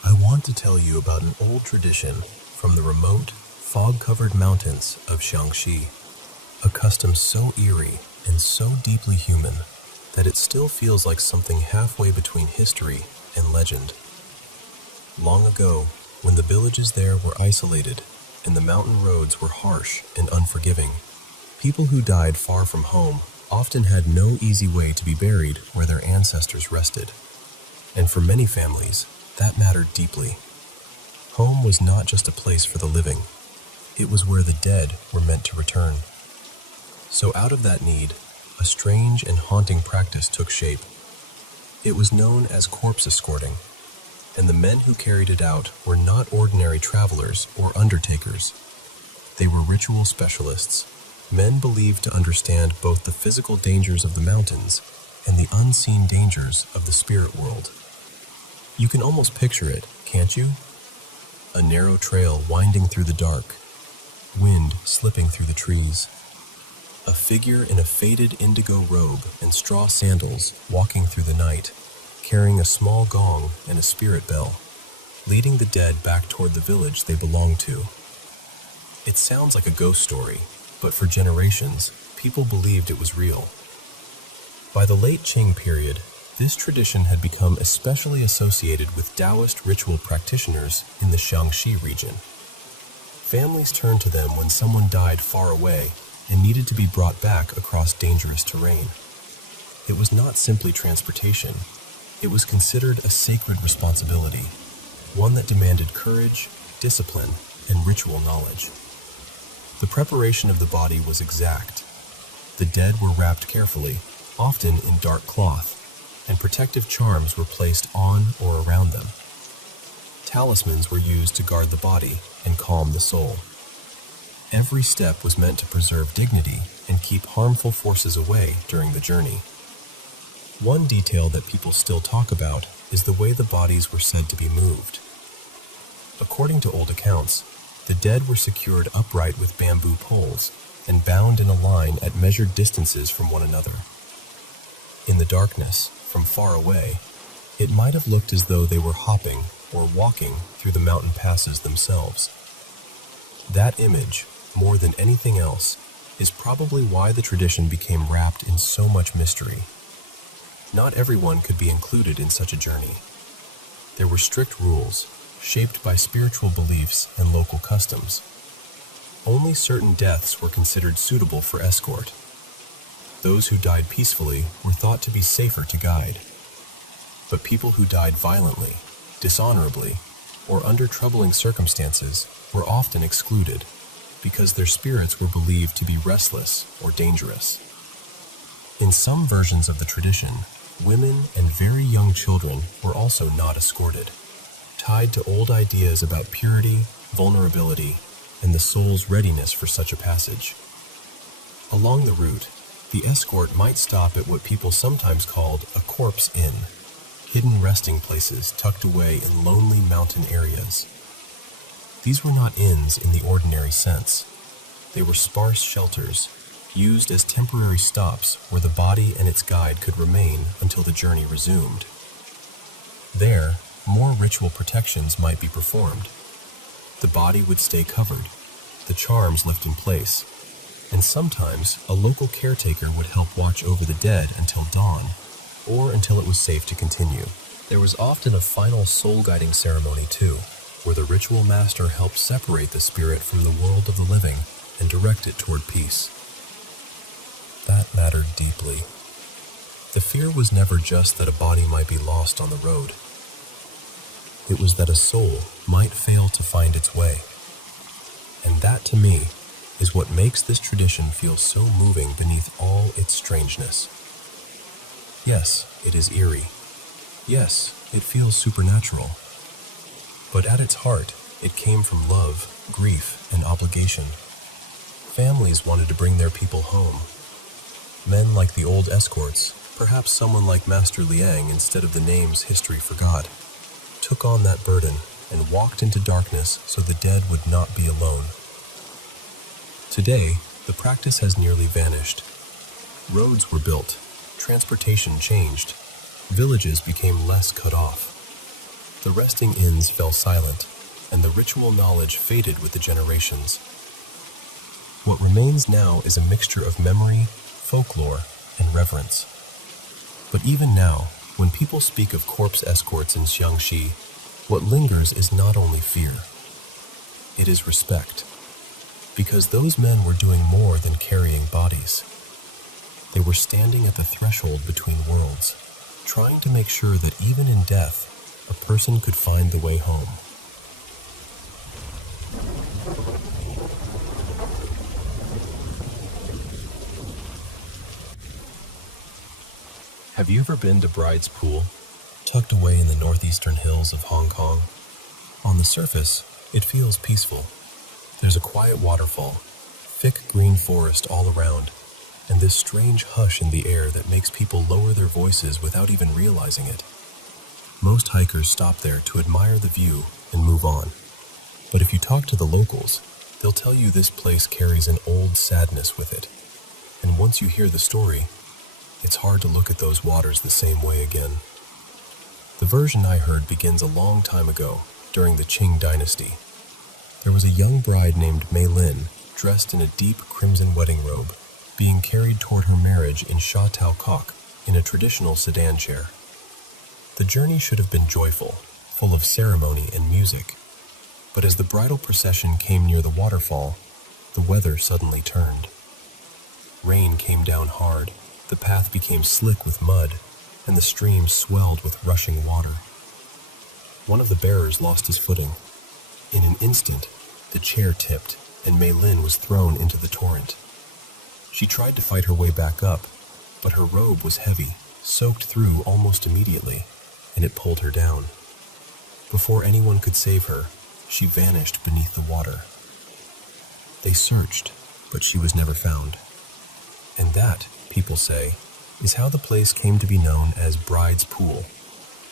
I want to tell you about an old tradition from the remote, fog-covered mountains of Shaanxi, a custom so eerie and so deeply human that it still feels like something halfway between history and legend. Long ago, when the villages there were isolated and the mountain roads were harsh and unforgiving, people who died far from home often had no easy way to be buried where their ancestors rested. And for many families, that mattered deeply. Home was not just a place for the living. It was where the dead were meant to return. So out of that need, a strange and haunting practice took shape. It was known as corpse escorting, and the men who carried it out were not ordinary travelers or undertakers. They were ritual specialists, Men believed to understand both the physical dangers of the mountains and the unseen dangers of the spirit world. You can almost picture it, can't you? A narrow trail winding through the dark, wind slipping through the trees. A figure in a faded indigo robe and straw sandals walking through the night, carrying a small gong and a spirit bell, leading the dead back toward the village they belong to. It sounds like a ghost story, but for generations, people believed it was real. By the late Qing period, this tradition had become especially associated with Taoist ritual practitioners in the Shaanxi region. Families turned to them when someone died far away and needed to be brought back across dangerous terrain. It was not simply transportation. It was considered a sacred responsibility, one that demanded courage, discipline, and ritual knowledge. The preparation of the body was exact. The dead were wrapped carefully, often in dark cloth, and protective charms were placed on or around them. Talismans were used to guard the body and calm the soul. Every step was meant to preserve dignity and keep harmful forces away during the journey. One detail that people still talk about is the way the bodies were said to be moved. According to old accounts, the dead were secured upright with bamboo poles and bound in a line at measured distances from one another. In the darkness, from far away, it might have looked as though they were hopping or walking through the mountain passes themselves. That image, more than anything else, is probably why the tradition became wrapped in so much mystery. Not everyone could be included in such a journey. There were strict rules, shaped by spiritual beliefs and local customs. Only certain deaths were considered suitable for escort. Those who died peacefully were thought to be safer to guide. But people who died violently, dishonorably, or under troubling circumstances were often excluded because their spirits were believed to be restless or dangerous. In some versions of the tradition, women and very young children were also not escorted, tied to old ideas about purity, vulnerability, and the soul's readiness for such a passage. Along the route, the escort might stop at what people sometimes called a corpse inn, hidden resting places tucked away in lonely mountain areas. These were not inns in the ordinary sense. They were sparse shelters, used as temporary stops where the body and its guide could remain until the journey resumed. There, more ritual protections might be performed. The body would stay covered, the charms left in place, and sometimes a local caretaker would help watch over the dead until dawn, or until it was safe to continue. There was often a final soul-guiding ceremony too, where the ritual master helped separate the spirit from the world of the living and direct it toward peace. That mattered deeply. The fear was never just that a body might be lost on the road. It was that a soul might fail to find its way. And that, to me, is what makes this tradition feel so moving beneath all its strangeness. Yes, it is eerie. Yes, it feels supernatural. But at its heart, it came from love, grief, and obligation. Families wanted to bring their people home. Men like the old escorts, perhaps someone like Master Liang instead of the names history forgot, took on that burden and walked into darkness so the dead would not be alone. Today, the practice has nearly vanished. Roads were built, transportation changed, villages became less cut off. The resting inns fell silent, and the ritual knowledge faded with the generations. What remains now is a mixture of memory, folklore, and reverence. But even now, when people speak of corpse escorts in Xiangxi, what lingers is not only fear. It is respect. Because those men were doing more than carrying bodies. They were standing at the threshold between worlds, trying to make sure that even in death, a person could find the way home. Have you ever been to Bride's Pool, tucked away in the northeastern hills of Hong Kong? On the surface, it feels peaceful. There's a quiet waterfall, thick green forest all around, and this strange hush in the air that makes people lower their voices without even realizing it. Most hikers stop there to admire the view and move on. But if you talk to the locals, they'll tell you this place carries an old sadness with it. And once you hear the story, it's hard to look at those waters the same way again. The version I heard begins a long time ago, during the Qing dynasty. There was a young bride named Mei Lin, dressed in a deep crimson wedding robe, being carried toward her marriage in Sha Tao Kok in a traditional sedan chair. The journey should have been joyful, full of ceremony and music. But as the bridal procession came near the waterfall, the weather suddenly turned. Rain came down hard, the path became slick with mud, and the stream swelled with rushing water. One of the bearers lost his footing. In an instant, the chair tipped, and Mei Lin was thrown into the torrent. She tried to fight her way back up, but her robe was heavy, soaked through almost immediately, and it pulled her down. Before anyone could save her, she vanished beneath the water. They searched, but she was never found. And that, people say, is how the place came to be known as Bride's Pool,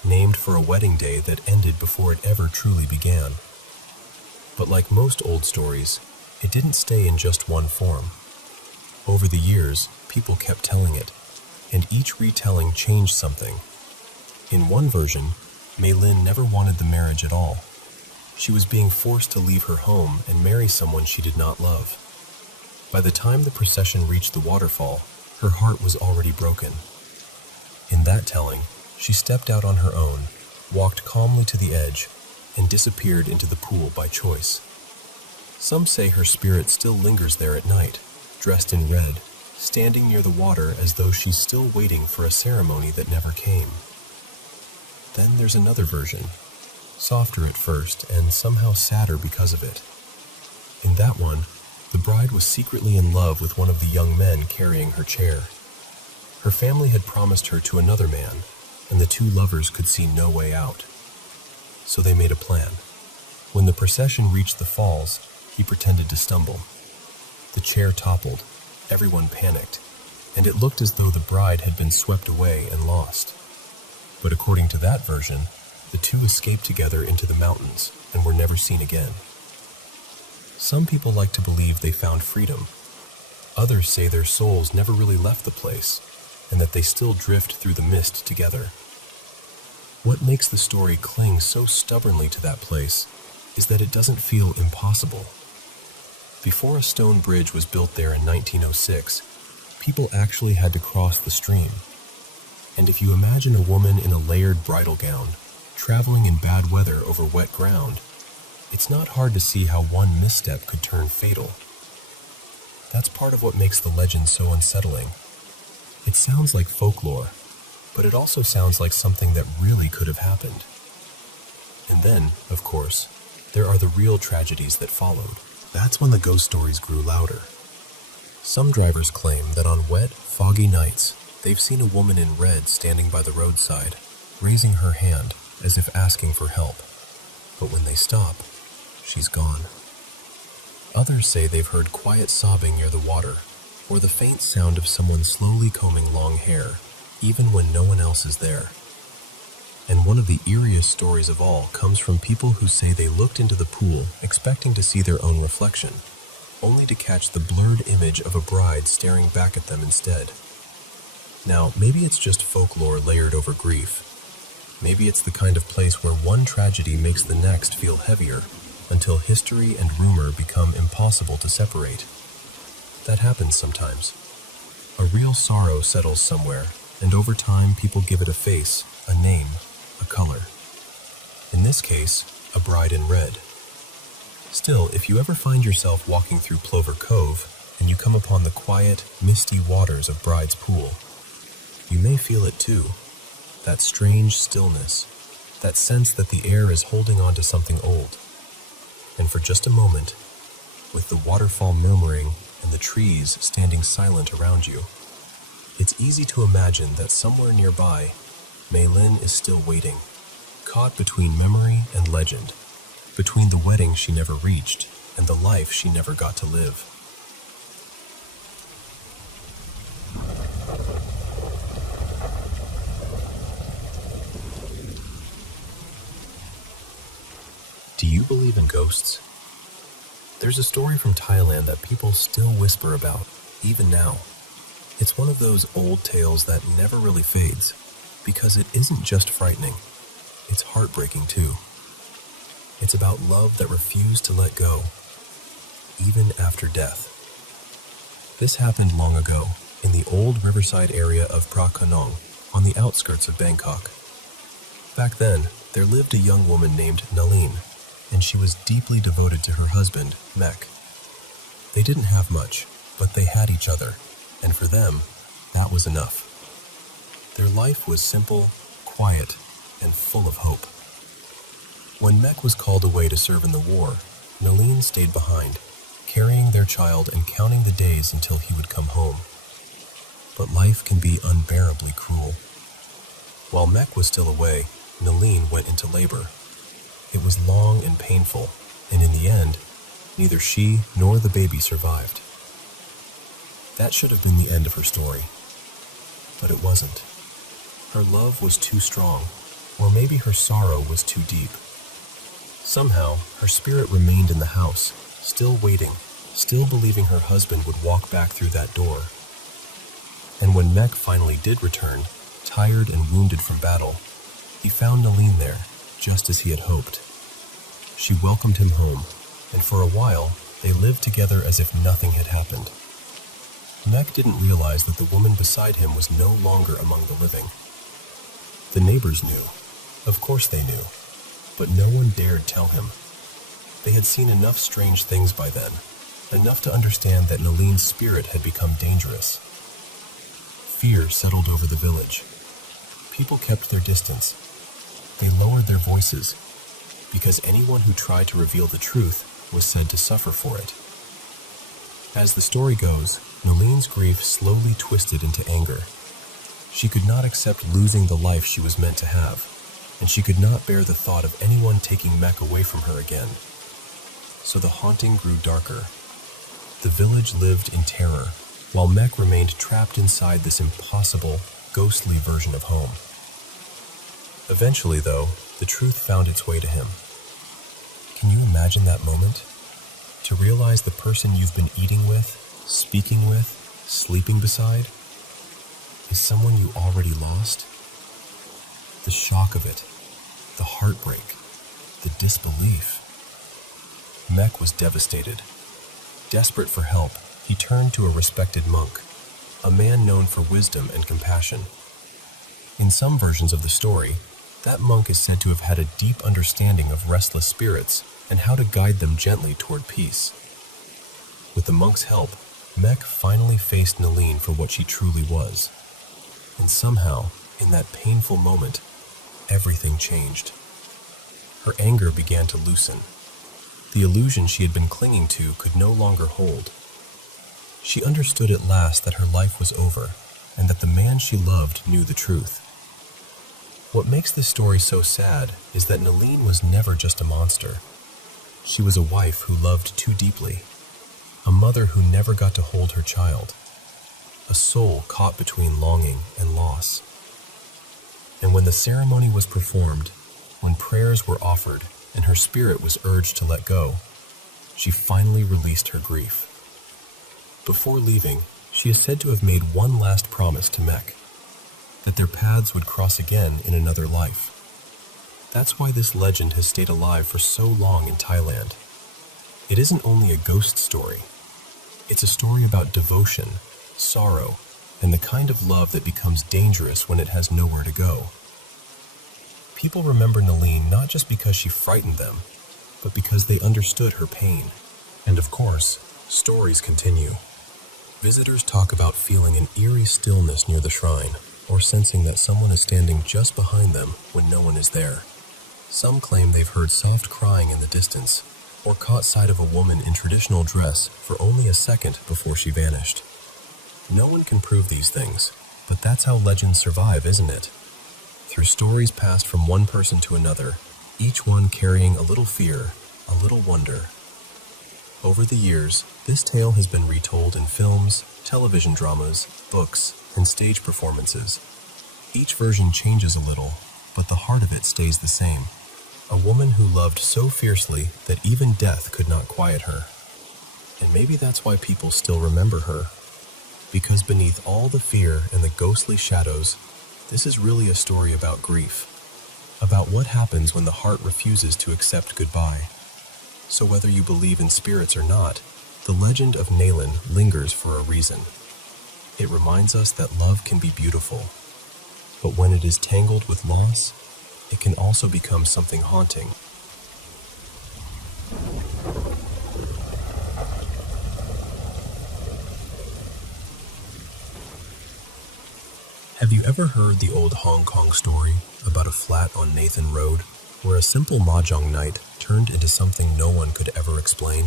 named for a wedding day that ended before it ever truly began. But like most old stories, it didn't stay in just one form. Over the years, people kept telling it, and each retelling changed something. In one version, Mei Lin never wanted the marriage at all. She was being forced to leave her home and marry someone she did not love. By the time the procession reached the waterfall, her heart was already broken. In that telling, she stepped out on her own, walked calmly to the edge, and disappeared into the pool by choice. Some say her spirit still lingers there at night, dressed in red, standing near the water as though she's still waiting for a ceremony that never came. Then there's another version, softer at first and somehow sadder because of it. In that one, the bride was secretly in love with one of the young men carrying her chair. Her family had promised her to another man, and the two lovers could see no way out. So they made a plan. When the procession reached the falls, he pretended to stumble. The chair toppled, everyone panicked, and it looked as though the bride had been swept away and lost. But according to that version, the two escaped together into the mountains and were never seen again. Some people like to believe they found freedom. Others say their souls never really left the place, and that they still drift through the mist together. What makes the story cling so stubbornly to that place is that it doesn't feel impossible. Before a stone bridge was built there in 1906, people actually had to cross the stream. And if you imagine a woman in a layered bridal gown, traveling in bad weather over wet ground, it's not hard to see how one misstep could turn fatal. That's part of what makes the legend so unsettling. It sounds like folklore, but it also sounds like something that really could have happened. And then, of course, there are the real tragedies that followed. That's when the ghost stories grew louder. Some drivers claim that on wet, foggy nights, they've seen a woman in red standing by the roadside, raising her hand as if asking for help. But when they stop, she's gone. Others say they've heard quiet sobbing near the water, or the faint sound of someone slowly combing long hair, even when no one else is there. And one of the eeriest stories of all comes from people who say they looked into the pool expecting to see their own reflection, only to catch the blurred image of a bride staring back at them instead. Now, maybe it's just folklore layered over grief. Maybe it's the kind of place where one tragedy makes the next feel heavier, until history and rumor become impossible to separate. That happens sometimes. A real sorrow settles somewhere, and over time people give it a face, a name, a color. In this case, a bride in red. Still, if you ever find yourself walking through Plover Cove, and you come upon the quiet, misty waters of Bride's Pool, you may feel it too. That strange stillness, that sense that the air is holding on to something old. And for just a moment, with the waterfall murmuring and the trees standing silent around you, it's easy to imagine that somewhere nearby, Mei Lin is still waiting, caught between memory and legend, between the wedding she never reached and the life she never got to live. Do you believe in ghosts? There's a story from Thailand that people still whisper about, even now. It's one of those old tales that never really fades, because it isn't just frightening, it's heartbreaking too. It's about love that refused to let go, even after death. This happened long ago, in the old riverside area of Phra Kanong, on the outskirts of Bangkok. Back then, there lived a young woman named Nalin, and she was deeply devoted to her husband, Mek. They didn't have much, but they had each other, and for them, that was enough. Their life was simple, quiet, and full of hope. When Mek was called away to serve in the war, Nalin stayed behind, carrying their child and counting the days until he would come home. But life can be unbearably cruel. While Mek was still away, Nalin went into labor. It was long and painful, and in the end, neither she nor the baby survived. That should have been the end of her story. But it wasn't. Her love was too strong, or maybe her sorrow was too deep. Somehow, her spirit remained in the house, still waiting, still believing her husband would walk back through that door. And when Mek finally did return, tired and wounded from battle, he found Nalin there, just as he had hoped. She welcomed him home, and for a while, they lived together as if nothing had happened. Mek didn't realize that the woman beside him was no longer among the living. The neighbors knew. Of course they knew. But no one dared tell him. They had seen enough strange things by then, enough to understand that Nalin's spirit had become dangerous. Fear settled over the village. People kept their distance. They lowered their voices, because anyone who tried to reveal the truth was said to suffer for it. As the story goes, Nalin's grief slowly twisted into anger. She could not accept losing the life she was meant to have, and she could not bear the thought of anyone taking Mek away from her again. So the haunting grew darker. The village lived in terror, while Mek remained trapped inside this impossible, ghostly version of home. Eventually, though, the truth found its way to him. Can you imagine that moment? To realize the person you've been eating with, speaking with, sleeping beside, is someone you already lost? The shock of it, the heartbreak, the disbelief. Mek was devastated. Desperate for help, he turned to a respected monk, a man known for wisdom and compassion. In some versions of the story, that monk is said to have had a deep understanding of restless spirits and how to guide them gently toward peace. With the monk's help, Mek finally faced Nalin for what she truly was. And somehow, in that painful moment, everything changed. Her anger began to loosen. The illusion she had been clinging to could no longer hold. She understood at last that her life was over, and that the man she loved knew the truth. What makes this story so sad is that Nalin was never just a monster. She was a wife who loved too deeply, a mother who never got to hold her child, a soul caught between longing and loss. And when the ceremony was performed, when prayers were offered and her spirit was urged to let go, she finally released her grief. Before leaving, she is said to have made one last promise to Mek, that their paths would cross again in another life. That's why this legend has stayed alive for so long in Thailand. It isn't only a ghost story. It's a story about devotion, sorrow, and the kind of love that becomes dangerous when it has nowhere to go. People remember Nalin not just because she frightened them, but because they understood her pain. And of course, stories continue. Visitors talk about feeling an eerie stillness near the shrine, or sensing that someone is standing just behind them when no one is there. Some claim they've heard soft crying in the distance, or caught sight of a woman in traditional dress for only a second before she vanished. No one can prove these things, but that's how legends survive, isn't it? Through stories passed from one person to another, each one carrying a little fear, a little wonder. Over the years, this tale has been retold in films, television dramas, books, and stage performances. Each version changes a little, but the heart of it stays the same. A woman who loved so fiercely that even death could not quiet her. And maybe that's why people still remember her. Because beneath all the fear and the ghostly shadows, this is really a story about grief. About what happens when the heart refuses to accept goodbye. So whether you believe in spirits or not, the legend of Nayland lingers for a reason. It reminds us that love can be beautiful, but when it is tangled with loss, it can also become something haunting. Have you ever heard the old Hong Kong story about a flat on Nathan Road where a simple mahjong night turned into something no one could ever explain?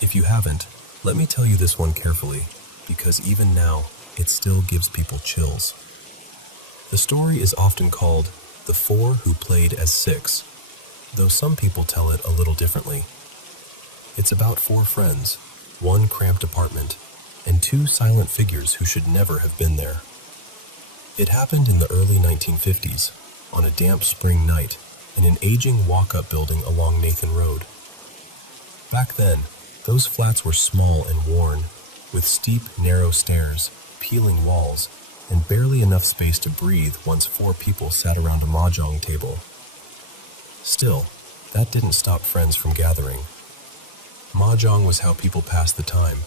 If you haven't, let me tell you this one carefully, because even now, it still gives people chills. The story is often called The Four Who Played as Six, though some people tell it a little differently. It's about four friends, one cramped apartment, and two silent figures who should never have been there. It happened in the early 1950s, on a damp spring night, in an aging walk-up building along Nathan Road. Back then, those flats were small and worn, with steep, narrow stairs, peeling walls, and barely enough space to breathe once four people sat around a mahjong table. Still, that didn't stop friends from gathering. Mahjong was how people passed the time,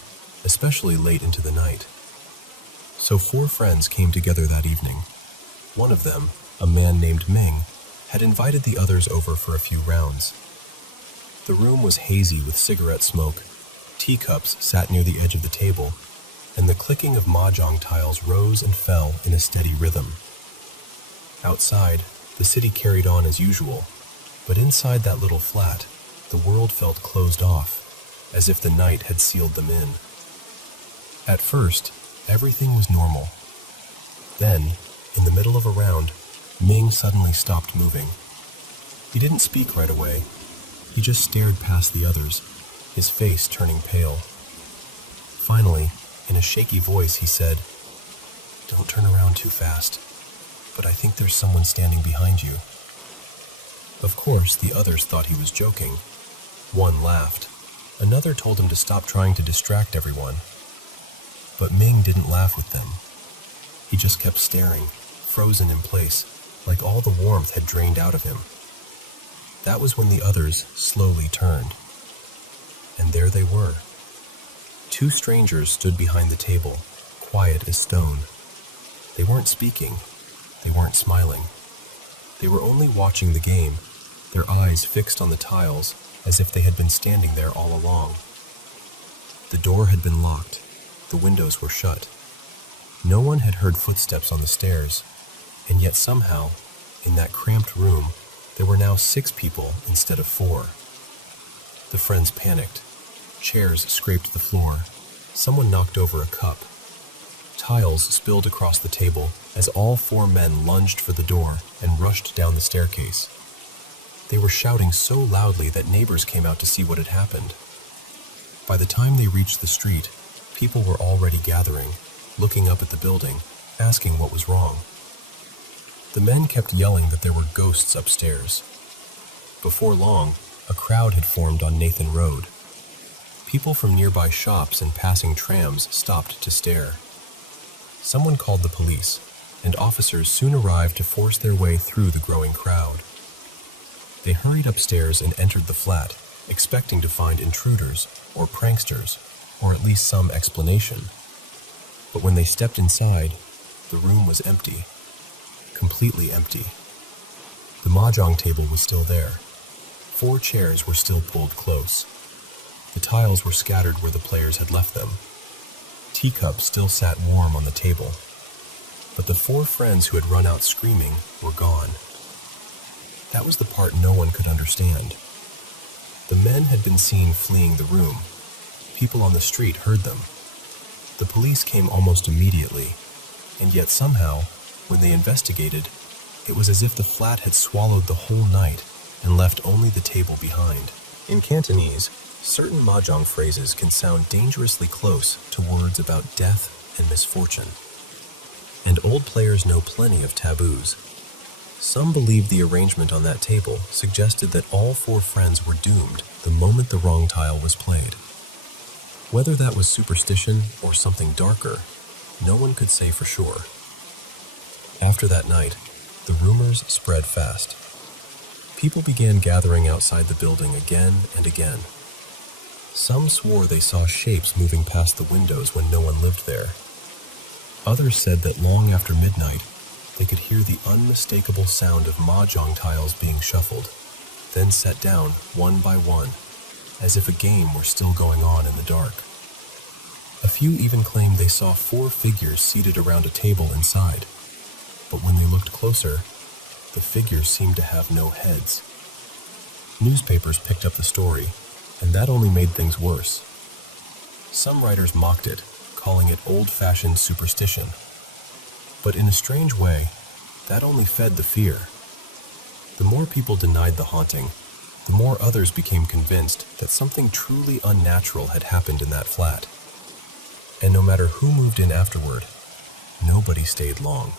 especially late into the night. So four friends came together that evening. One of them, a man named Ming, had invited the others over for a few rounds. The room was hazy with cigarette smoke, teacups sat near the edge of the table, and the clicking of mahjong tiles rose and fell in a steady rhythm. Outside, the city carried on as usual, but inside that little flat, the world felt closed off, as if the night had sealed them in. At first, everything was normal. Then, in the middle of a round, Ming suddenly stopped moving. He didn't speak right away. He just stared past the others, his face turning pale. Finally, in a shaky voice, he said, "Don't turn around too fast, but I think there's someone standing behind you." Of course, the others thought he was joking. One laughed. Another told him to stop trying to distract everyone. But Ming didn't laugh with them. He just kept staring, frozen in place, like all the warmth had drained out of him. That was when the others slowly turned. And there they were. Two strangers stood behind the table, quiet as stone. They weren't speaking. They weren't smiling. They were only watching the game, their eyes fixed on the tiles as if they had been standing there all along. The door had been locked. The windows were shut. No one had heard footsteps on the stairs, and yet somehow, in that cramped room, there were now 6 people instead of 4. The friends panicked. Chairs scraped the floor. Someone knocked over a cup. Tiles spilled across the table as all 4 men lunged for the door and rushed down the staircase. They were shouting so loudly that neighbors came out to see what had happened. By the time they reached the street, people were already gathering, looking up at the building, asking what was wrong. The men kept yelling that there were ghosts upstairs. Before long, a crowd had formed on Nathan Road. People from nearby shops and passing trams stopped to stare. Someone called the police, and officers soon arrived to force their way through the growing crowd. They hurried upstairs and entered the flat, expecting to find intruders or pranksters, or at least some explanation. But when they stepped inside, the room was empty. Completely empty. The mahjong table was still there. 4 chairs were still pulled close. The tiles were scattered where the players had left them. Teacups still sat warm on the table. But the 4 friends who had run out screaming were gone. That was the part no one could understand. The men had been seen fleeing the room. People on the street heard them. The police came almost immediately, and yet somehow, when they investigated, it was as if the flat had swallowed the whole night and left only the table behind. In Cantonese, certain mahjong phrases can sound dangerously close to words about death and misfortune. And old players know plenty of taboos. Some believed the arrangement on that table suggested that all four friends were doomed the moment the wrong tile was played. Whether that was superstition or something darker, no one could say for sure. After that night, the rumors spread fast. People began gathering outside the building again and again. Some swore they saw shapes moving past the windows when no one lived there. Others said that long after midnight, they could hear the unmistakable sound of mahjong tiles being shuffled, then set down one by one, as if a game were still going on in the dark. A few even claimed they saw four figures seated around a table inside, but when they looked closer, the figures seemed to have no heads. Newspapers picked up the story, and that only made things worse. Some writers mocked it, calling it old-fashioned superstition. But in a strange way, that only fed the fear. The more people denied the haunting, the more others became convinced that something truly unnatural had happened in that flat. And no matter who moved in afterward, nobody stayed long.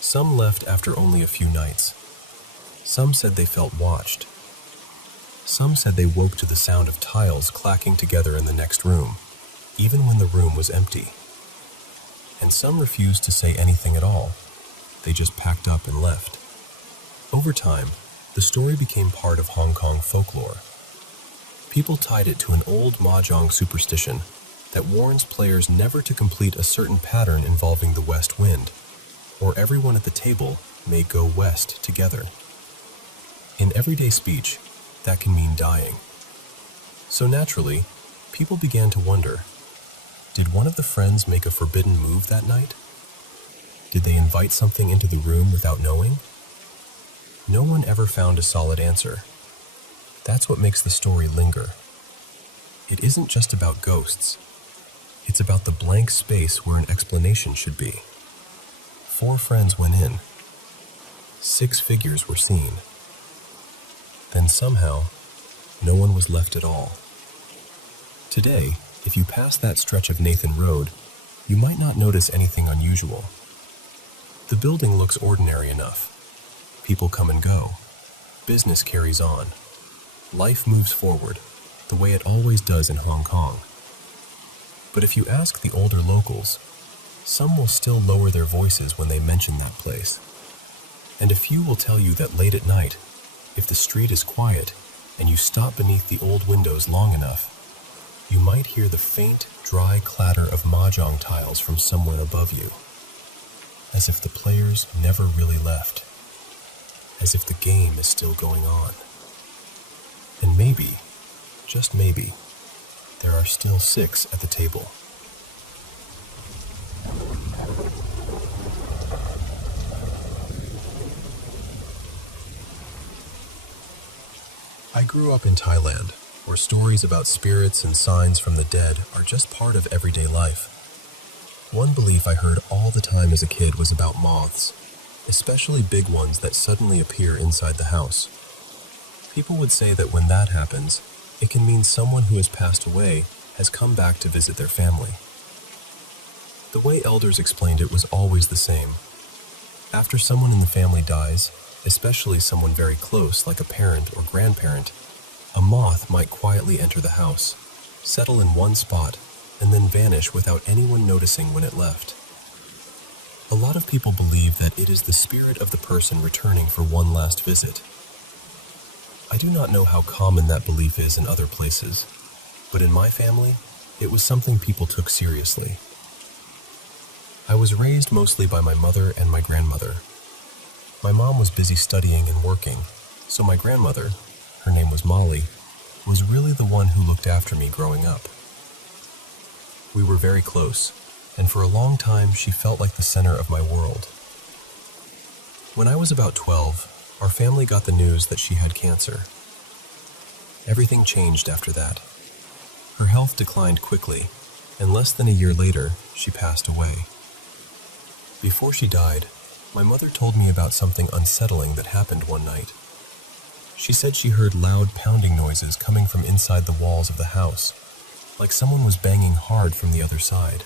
Some left after only a few nights. Some said they felt watched. Some said they woke to the sound of tiles clacking together in the next room, even when the room was empty. And some refused to say anything at all. They just packed up and left. Over time, the story became part of Hong Kong folklore. People tied it to an old mahjong superstition that warns players never to complete a certain pattern involving the west wind, or everyone at the table may go west together. In everyday speech, that can mean dying. So naturally, people began to wonder, did one of the friends make a forbidden move that night? Did they invite something into the room without knowing? No one ever found a solid answer. That's what makes the story linger. It isn't just about ghosts. It's about the blank space where an explanation should be. 4 friends went in. 6 figures were seen. Then somehow, no one was left at all. Today, if you pass that stretch of Nathan Road, you might not notice anything unusual. The building looks ordinary enough. People come and go. Business carries on. Life moves forward, the way it always does in Hong Kong. But if you ask the older locals, some will still lower their voices when they mention that place. And a few will tell you that late at night, if the street is quiet and you stop beneath the old windows long enough, you might hear the faint, dry clatter of mahjong tiles from somewhere above you, as if the players never really left, as if the game is still going on. And maybe, just maybe, there are still 6 at the table. I grew up in Thailand, where stories about spirits and signs from the dead are just part of everyday life. One belief I heard all the time as a kid was about moths, especially big ones that suddenly appear inside the house. People would say that when that happens, it can mean someone who has passed away has come back to visit their family. The way elders explained it was always the same. After someone in the family dies, especially someone very close like a parent or grandparent, a moth might quietly enter the house, settle in one spot, and then vanish without anyone noticing when it left. A lot of people believe that it is the spirit of the person returning for one last visit. I do not know how common that belief is in other places, but in my family, it was something people took seriously. I was raised mostly by my mother and my grandmother. My mom was busy studying and working, so my grandmother, her name was Molly, was really the one who looked after me growing up. We were very close, and for a long time she felt like the center of my world. When I was about 12, our family got the news that she had cancer. Everything changed after that. Her health declined quickly, and less than a year later, she passed away. Before she died, my mother told me about something unsettling that happened one night. She said she heard loud pounding noises coming from inside the walls of the house, like someone was banging hard from the other side.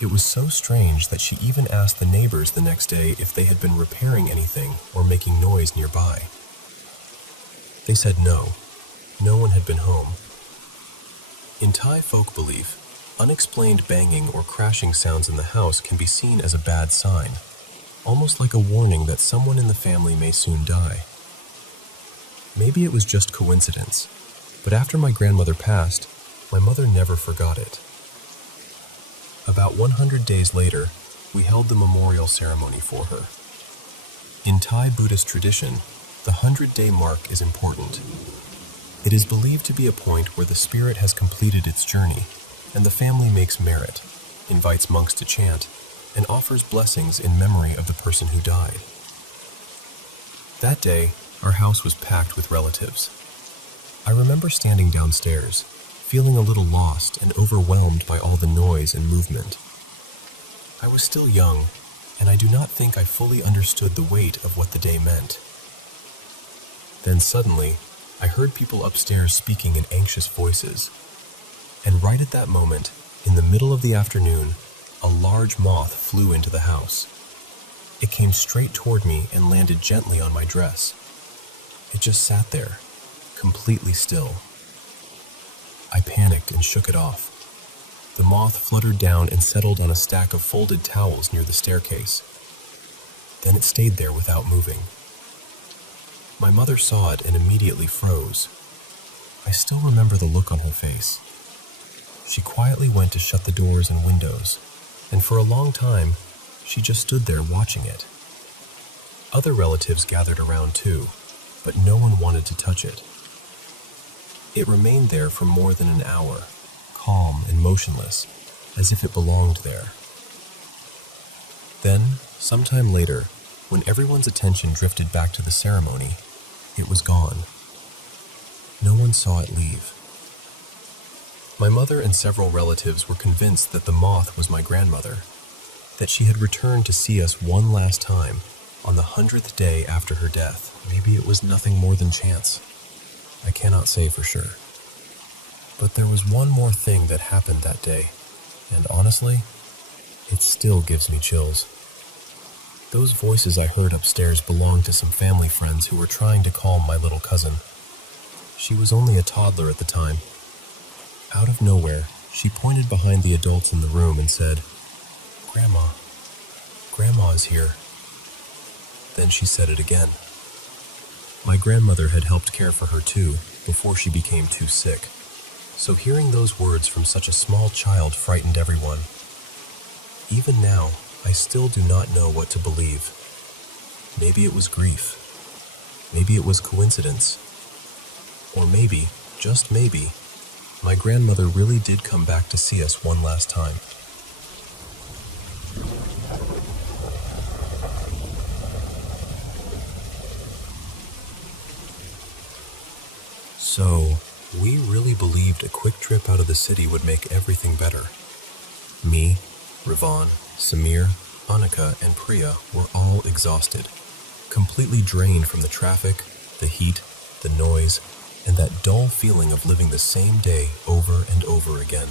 It was so strange that she even asked the neighbors the next day if they had been repairing anything or making noise nearby. They said no one had been home. In Thai folk belief, unexplained banging or crashing sounds in the house can be seen as a bad sign, almost like a warning that someone in the family may soon die. Maybe it was just coincidence, but after my grandmother passed, my mother never forgot it. About 100 days later, we held the memorial ceremony for her. In Thai Buddhist tradition, the 100-day mark is important. It is believed to be a point where the spirit has completed its journey, and the family makes merit, invites monks to chant, and offers blessings in memory of the person who died. That day, our house was packed with relatives. I remember standing downstairs, feeling a little lost and overwhelmed by all the noise and movement. I was still young, and I do not think I fully understood the weight of what the day meant. Then suddenly, I heard people upstairs speaking in anxious voices. And right at that moment, in the middle of the afternoon, a large moth flew into the house. It came straight toward me and landed gently on my dress. It just sat there, completely still. I panicked and shook it off. The moth fluttered down and settled on a stack of folded towels near the staircase. Then it stayed there without moving. My mother saw it and immediately froze. I still remember the look on her face. She quietly went to shut the doors and windows, and for a long time, she just stood there watching it. Other relatives gathered around too, but no one wanted to touch it. It remained there for more than an hour, calm and motionless, as if it belonged there. Then, sometime later, when everyone's attention drifted back to the ceremony, it was gone. No one saw it leave. My mother and several relatives were convinced that the moth was my grandmother, that she had returned to see us one last time on the 100th day after her death. Maybe it was nothing more than chance. I cannot say for sure. But there was one more thing that happened that day, and honestly, it still gives me chills. Those voices I heard upstairs belonged to some family friends who were trying to calm my little cousin. She was only a toddler at the time. Out of nowhere, she pointed behind the adults in the room and said, Grandma is here." Then she said it again. My grandmother had helped care for her too, before she became too sick. So hearing those words from such a small child frightened everyone. Even now, I still do not know what to believe. Maybe it was grief. Maybe it was coincidence. Or maybe, just maybe, my grandmother really did come back to see us one last time. So, we really believed a quick trip out of the city would make everything better. Me, Rivan, Samir, Annika, and Priya were all exhausted, completely drained from the traffic, the heat, the noise, and that dull feeling of living the same day over and over again.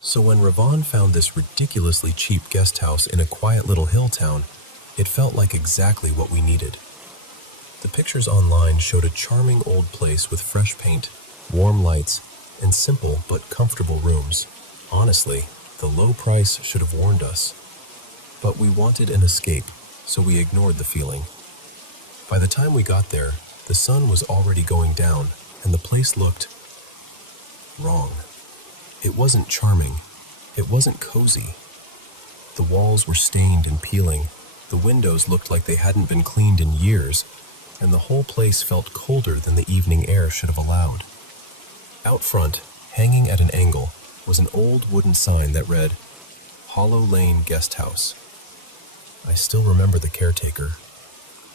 So when Rivan found this ridiculously cheap guest house in a quiet little hill town, it felt like exactly what we needed. The pictures online showed a charming old place with fresh paint, warm lights, and simple but comfortable rooms. Honestly, the low price should have warned us. But we wanted an escape, so we ignored the feeling. By the time we got there, the sun was already going down, and the place looked wrong. It wasn't charming. It wasn't cozy. The walls were stained and peeling, the windows looked like they hadn't been cleaned in years, and the whole place felt colder than the evening air should have allowed. Out front, hanging at an angle, was an old wooden sign that read, "Hollow Lane Guest House." I still remember the caretaker.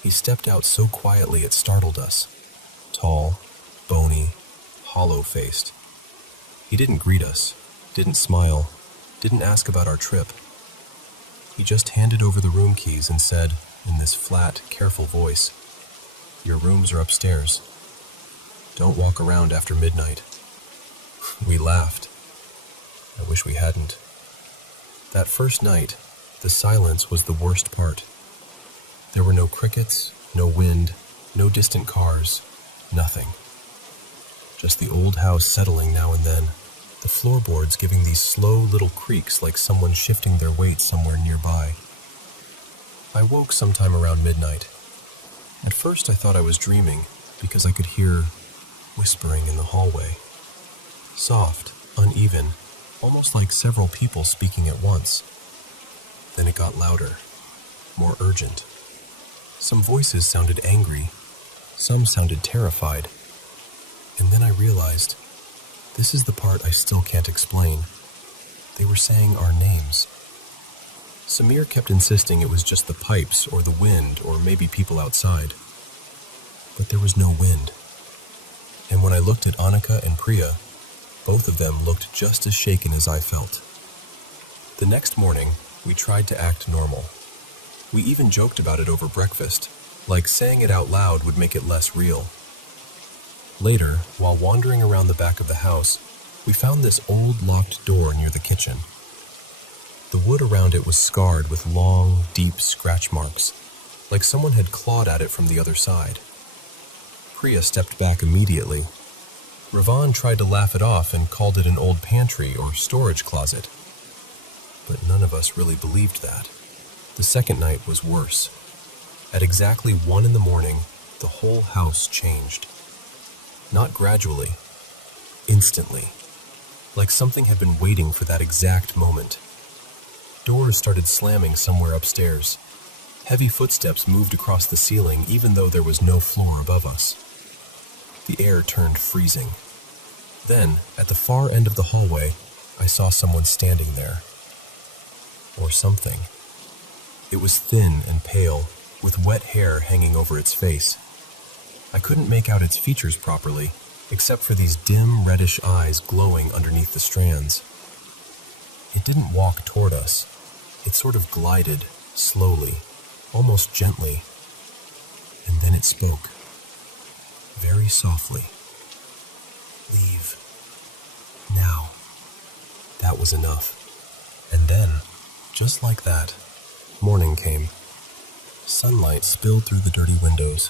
He stepped out so quietly it startled us. Tall, bony, hollow-faced. He didn't greet us, didn't smile, didn't ask about our trip. He just handed over the room keys and said, in this flat, careful voice, "Your rooms are upstairs. Don't walk around after midnight." We laughed. I wish we hadn't. That first night, the silence was the worst part. There were no crickets, no wind, no distant cars, nothing. Just the old house settling now and then, the floorboards giving these slow little creaks like someone shifting their weight somewhere nearby. I woke sometime around midnight. At first I thought I was dreaming because I could hear whispering in the hallway. Soft, uneven, almost like several people speaking at once. Then it got louder, more urgent. Some voices sounded angry, some sounded terrified. And then I realized, this is the part I still can't explain. They were saying our names. Samir kept insisting it was just the pipes or the wind or maybe people outside. But there was no wind. And when I looked at Annika and Priya, both of them looked just as shaken as I felt. The next morning, we tried to act normal. We even joked about it over breakfast, like saying it out loud would make it less real. Later, while wandering around the back of the house, we found this old locked door near the kitchen. The wood around it was scarred with long, deep scratch marks, like someone had clawed at it from the other side. Priya stepped back immediately. Ravan tried to laugh it off and called it an old pantry or storage closet. But none of us really believed that. The second night was worse. At exactly 1 a.m, the whole house changed. Not gradually, instantly, like something had been waiting for that exact moment. Doors started slamming somewhere upstairs. Heavy footsteps moved across the ceiling even though there was no floor above us. The air turned freezing. Then, at the far end of the hallway, I saw someone standing there. Or something. It was thin and pale, with wet hair hanging over its face. I couldn't make out its features properly, except for these dim reddish eyes glowing underneath the strands. It didn't walk toward us. It sort of glided, slowly, almost gently. And then it spoke. Very softly. Leave. Now. That was enough. And then, just like that, morning came. Sunlight spilled through the dirty windows.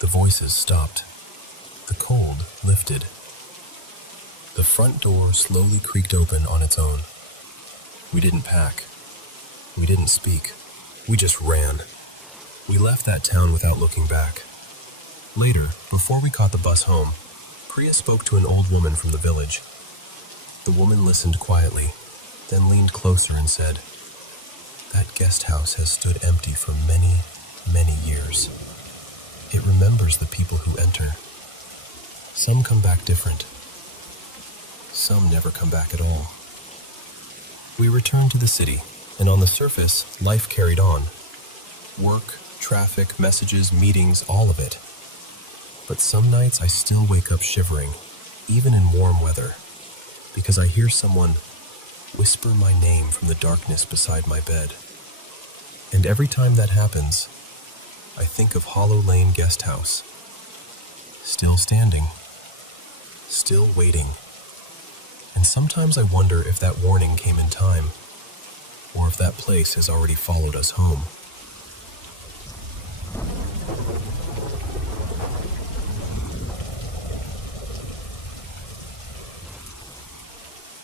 The voices stopped. The cold lifted. The front door slowly creaked open on its own. We didn't pack. We didn't speak. We just ran. We left that town without looking back. Later, before we caught the bus home, Priya spoke to an old woman from the village. The woman listened quietly, then leaned closer and said, "That guest house has stood empty for many, many years. It remembers the people who enter. Some come back different. Some never come back at all." We returned to the city, and on the surface, life carried on. Work, traffic, messages, meetings, all of it. But some nights I still wake up shivering, even in warm weather, because I hear someone whisper my name from the darkness beside my bed. And every time that happens, I think of Hollow Lane Guest House. Still standing. Still waiting. And sometimes I wonder if that warning came in time, or if that place has already followed us home.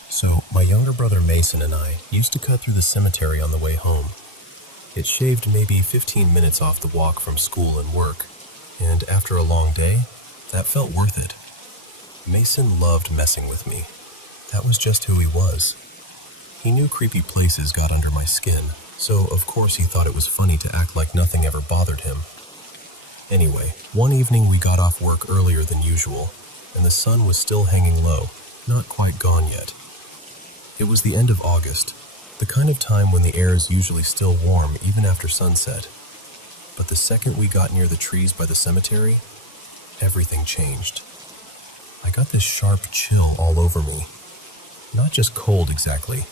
So, my younger brother Mason and I used to cut through the cemetery on the way home. It shaved maybe 15 minutes off the walk from school and work, and after a long day, that felt worth it. Mason loved messing with me. That was just who he was. He knew creepy places got under my skin, so of course he thought it was funny to act like nothing ever bothered him. Anyway, one evening we got off work earlier than usual, and the sun was still hanging low, not quite gone yet. It was the end of August, the kind of time when the air is usually still warm even after sunset. But the second we got near the trees by the cemetery, everything changed. I got this sharp chill all over me. Not just cold exactly,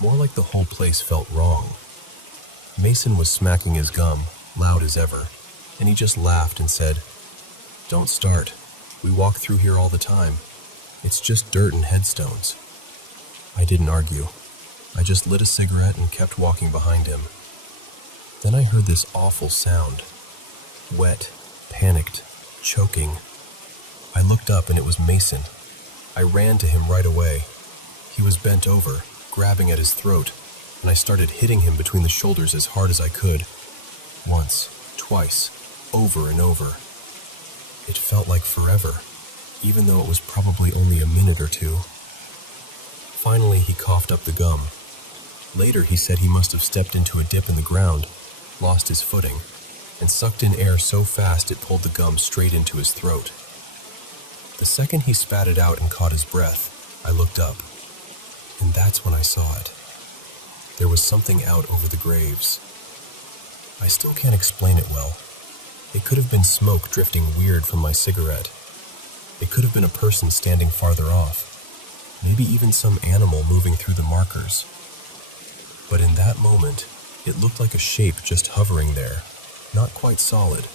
more like the whole place felt wrong. Mason was smacking his gum, loud as ever, and he just laughed and said, "Don't start. We walk through here all the time. It's just dirt and headstones." I didn't argue. I just lit a cigarette and kept walking behind him. Then I heard this awful sound. Wet, panicked, choking. I looked up and it was Mason. I ran to him right away. He was bent over, grabbing at his throat, and I started hitting him between the shoulders as hard as I could. Once, twice, over and over. It felt like forever, even though it was probably only a minute or two. Finally, he coughed up the gum. Later, he said he must have stepped into a dip in the ground, lost his footing, and sucked in air so fast it pulled the gum straight into his throat. The second he spat it out and caught his breath, I looked up, and that's when I saw it. There was something out over the graves. I still can't explain it well. It could have been smoke drifting weird from my cigarette. It could have been a person standing farther off, maybe even some animal moving through the markers. But in that moment, it looked like a shape just hovering there, not quite solid,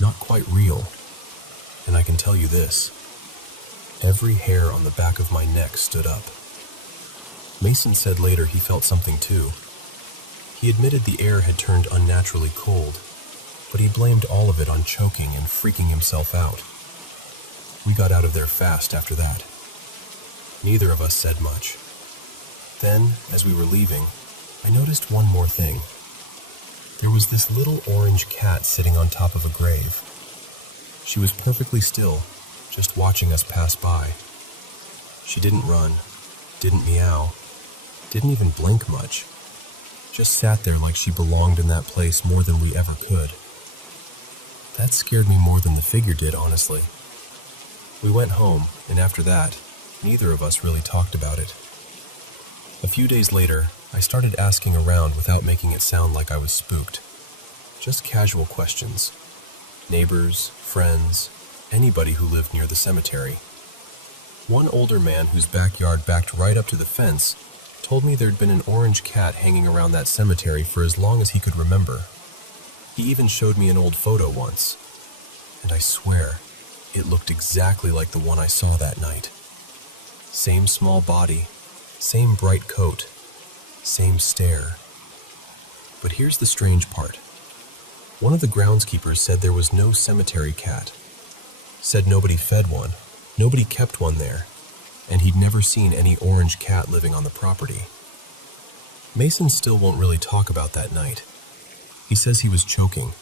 not quite real. And I can tell you this, every hair on the back of my neck stood up. Mason said later he felt something too. He admitted the air had turned unnaturally cold, but he blamed all of it on choking and freaking himself out. We got out of there fast after that. Neither of us said much. Then, as we were leaving, I noticed one more thing. There was this little orange cat sitting on top of a grave. She was perfectly still, just watching us pass by. She didn't run, didn't meow, didn't even blink much. Just sat there like she belonged in that place more than we ever could. That scared me more than the figure did, honestly. We went home, and after that, neither of us really talked about it. A few days later, I started asking around without making it sound like I was spooked. Just casual questions. Neighbors, friends, anybody who lived near the cemetery. One older man whose backyard backed right up to the fence told me there'd been an orange cat hanging around that cemetery for as long as he could remember. He even showed me an old photo once, and I swear, it looked exactly like the one I saw that night. Same small body, same bright coat, same stare. But here's the strange part. One of the groundskeepers said there was no cemetery cat. Said nobody fed one, nobody kept one there, and he'd never seen any orange cat living on the property. Mason still won't really talk about that night. He says he was choking.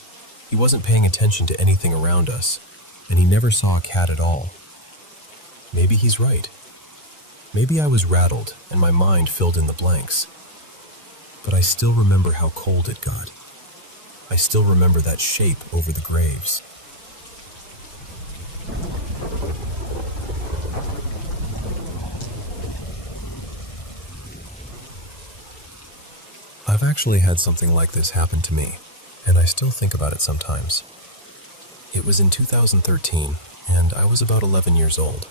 He wasn't paying attention to anything around us, and he never saw a cat at all. Maybe he's right. Maybe I was rattled and my mind filled in the blanks. But I still remember how cold it got. I still remember that shape over the graves. I've actually had something like this happen to me, and I still think about it sometimes. It was in 2013, and I was about 11 years old.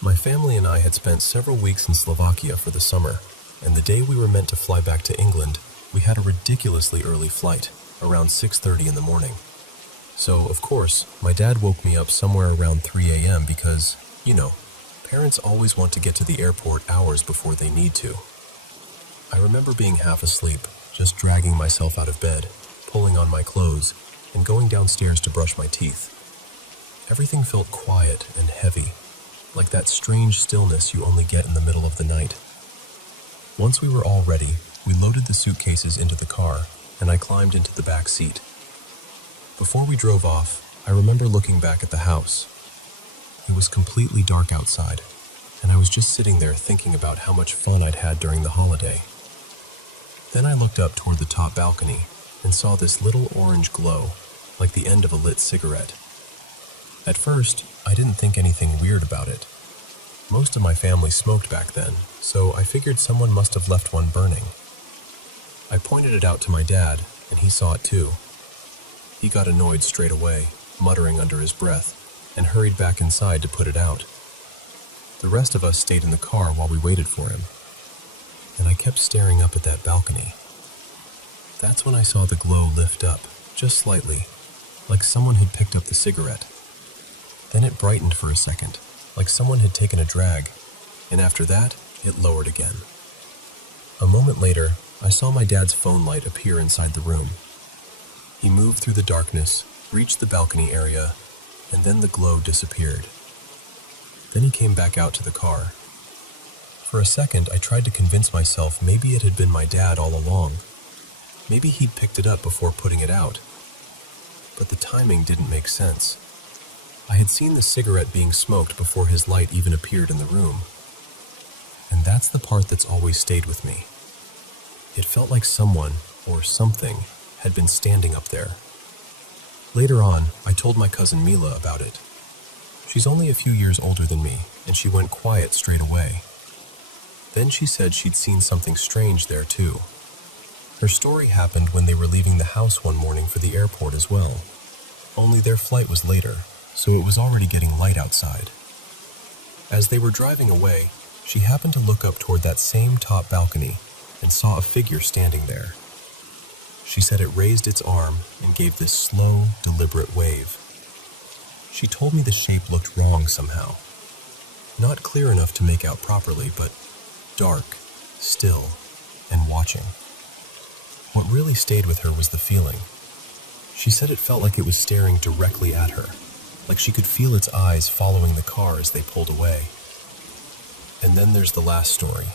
My family and I had spent several weeks in Slovakia for the summer, and the day we were meant to fly back to England, we had a ridiculously early flight, around 6:30 in the morning. So, of course, my dad woke me up somewhere around 3 a.m. because, you know, parents always want to get to the airport hours before they need to. I remember being half asleep, just dragging myself out of bed, pulling on my clothes, and going downstairs to brush my teeth. Everything felt quiet and heavy, like that strange stillness you only get in the middle of the night. Once we were all ready, we loaded the suitcases into the car, and I climbed into the back seat. Before we drove off, I remember looking back at the house. It was completely dark outside, and I was just sitting there thinking about how much fun I'd had during the holiday. Then I looked up toward the top balcony and saw this little orange glow, like the end of a lit cigarette. At first, I didn't think anything weird about it. Most of my family smoked back then, so I figured someone must have left one burning. I pointed it out to my dad, and he saw it too. He got annoyed straight away, muttering under his breath, and hurried back inside to put it out. The rest of us stayed in the car while we waited for him, and I kept staring up at that balcony. That's when I saw the glow lift up, just slightly, like someone had picked up the cigarette. Then it brightened for a second, like someone had taken a drag, and after that, it lowered again. A moment later, I saw my dad's phone light appear inside the room. He moved through the darkness, reached the balcony area, and then the glow disappeared. Then he came back out to the car. For a second, I tried to convince myself maybe it had been my dad all along. Maybe he'd picked it up before putting it out. But the timing didn't make sense. I had seen the cigarette being smoked before his light even appeared in the room. And that's the part that's always stayed with me. It felt like someone, or something, had been standing up there. Later on, I told my cousin Mila about it. She's only a few years older than me, and she went quiet straight away. Then she said she'd seen something strange there too. Her story happened when they were leaving the house one morning for the airport as well. Only their flight was later, so it was already getting light outside. As they were driving away, she happened to look up toward that same top balcony and saw a figure standing there. She said it raised its arm and gave this slow, deliberate wave. She told me the shape looked wrong somehow. Not clear enough to make out properly, but dark, still, and watching. What really stayed with her was the feeling. She said it felt like it was staring directly at her, like she could feel its eyes following the car as they pulled away. And then there's the last story,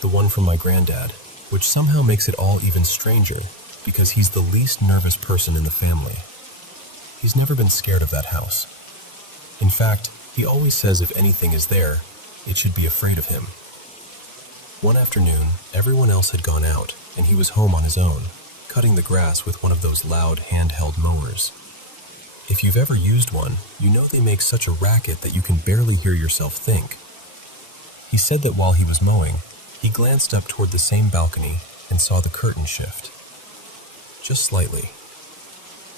the one from my granddad, which somehow makes it all even stranger because he's the least nervous person in the family. He's never been scared of that house. In fact, he always says if anything is there, it should be afraid of him. One afternoon, everyone else had gone out, and he was home on his own, cutting the grass with one of those loud handheld mowers. If you've ever used one, you know they make such a racket that you can barely hear yourself think. He said that while he was mowing, he glanced up toward the same balcony and saw the curtain shift. Just slightly.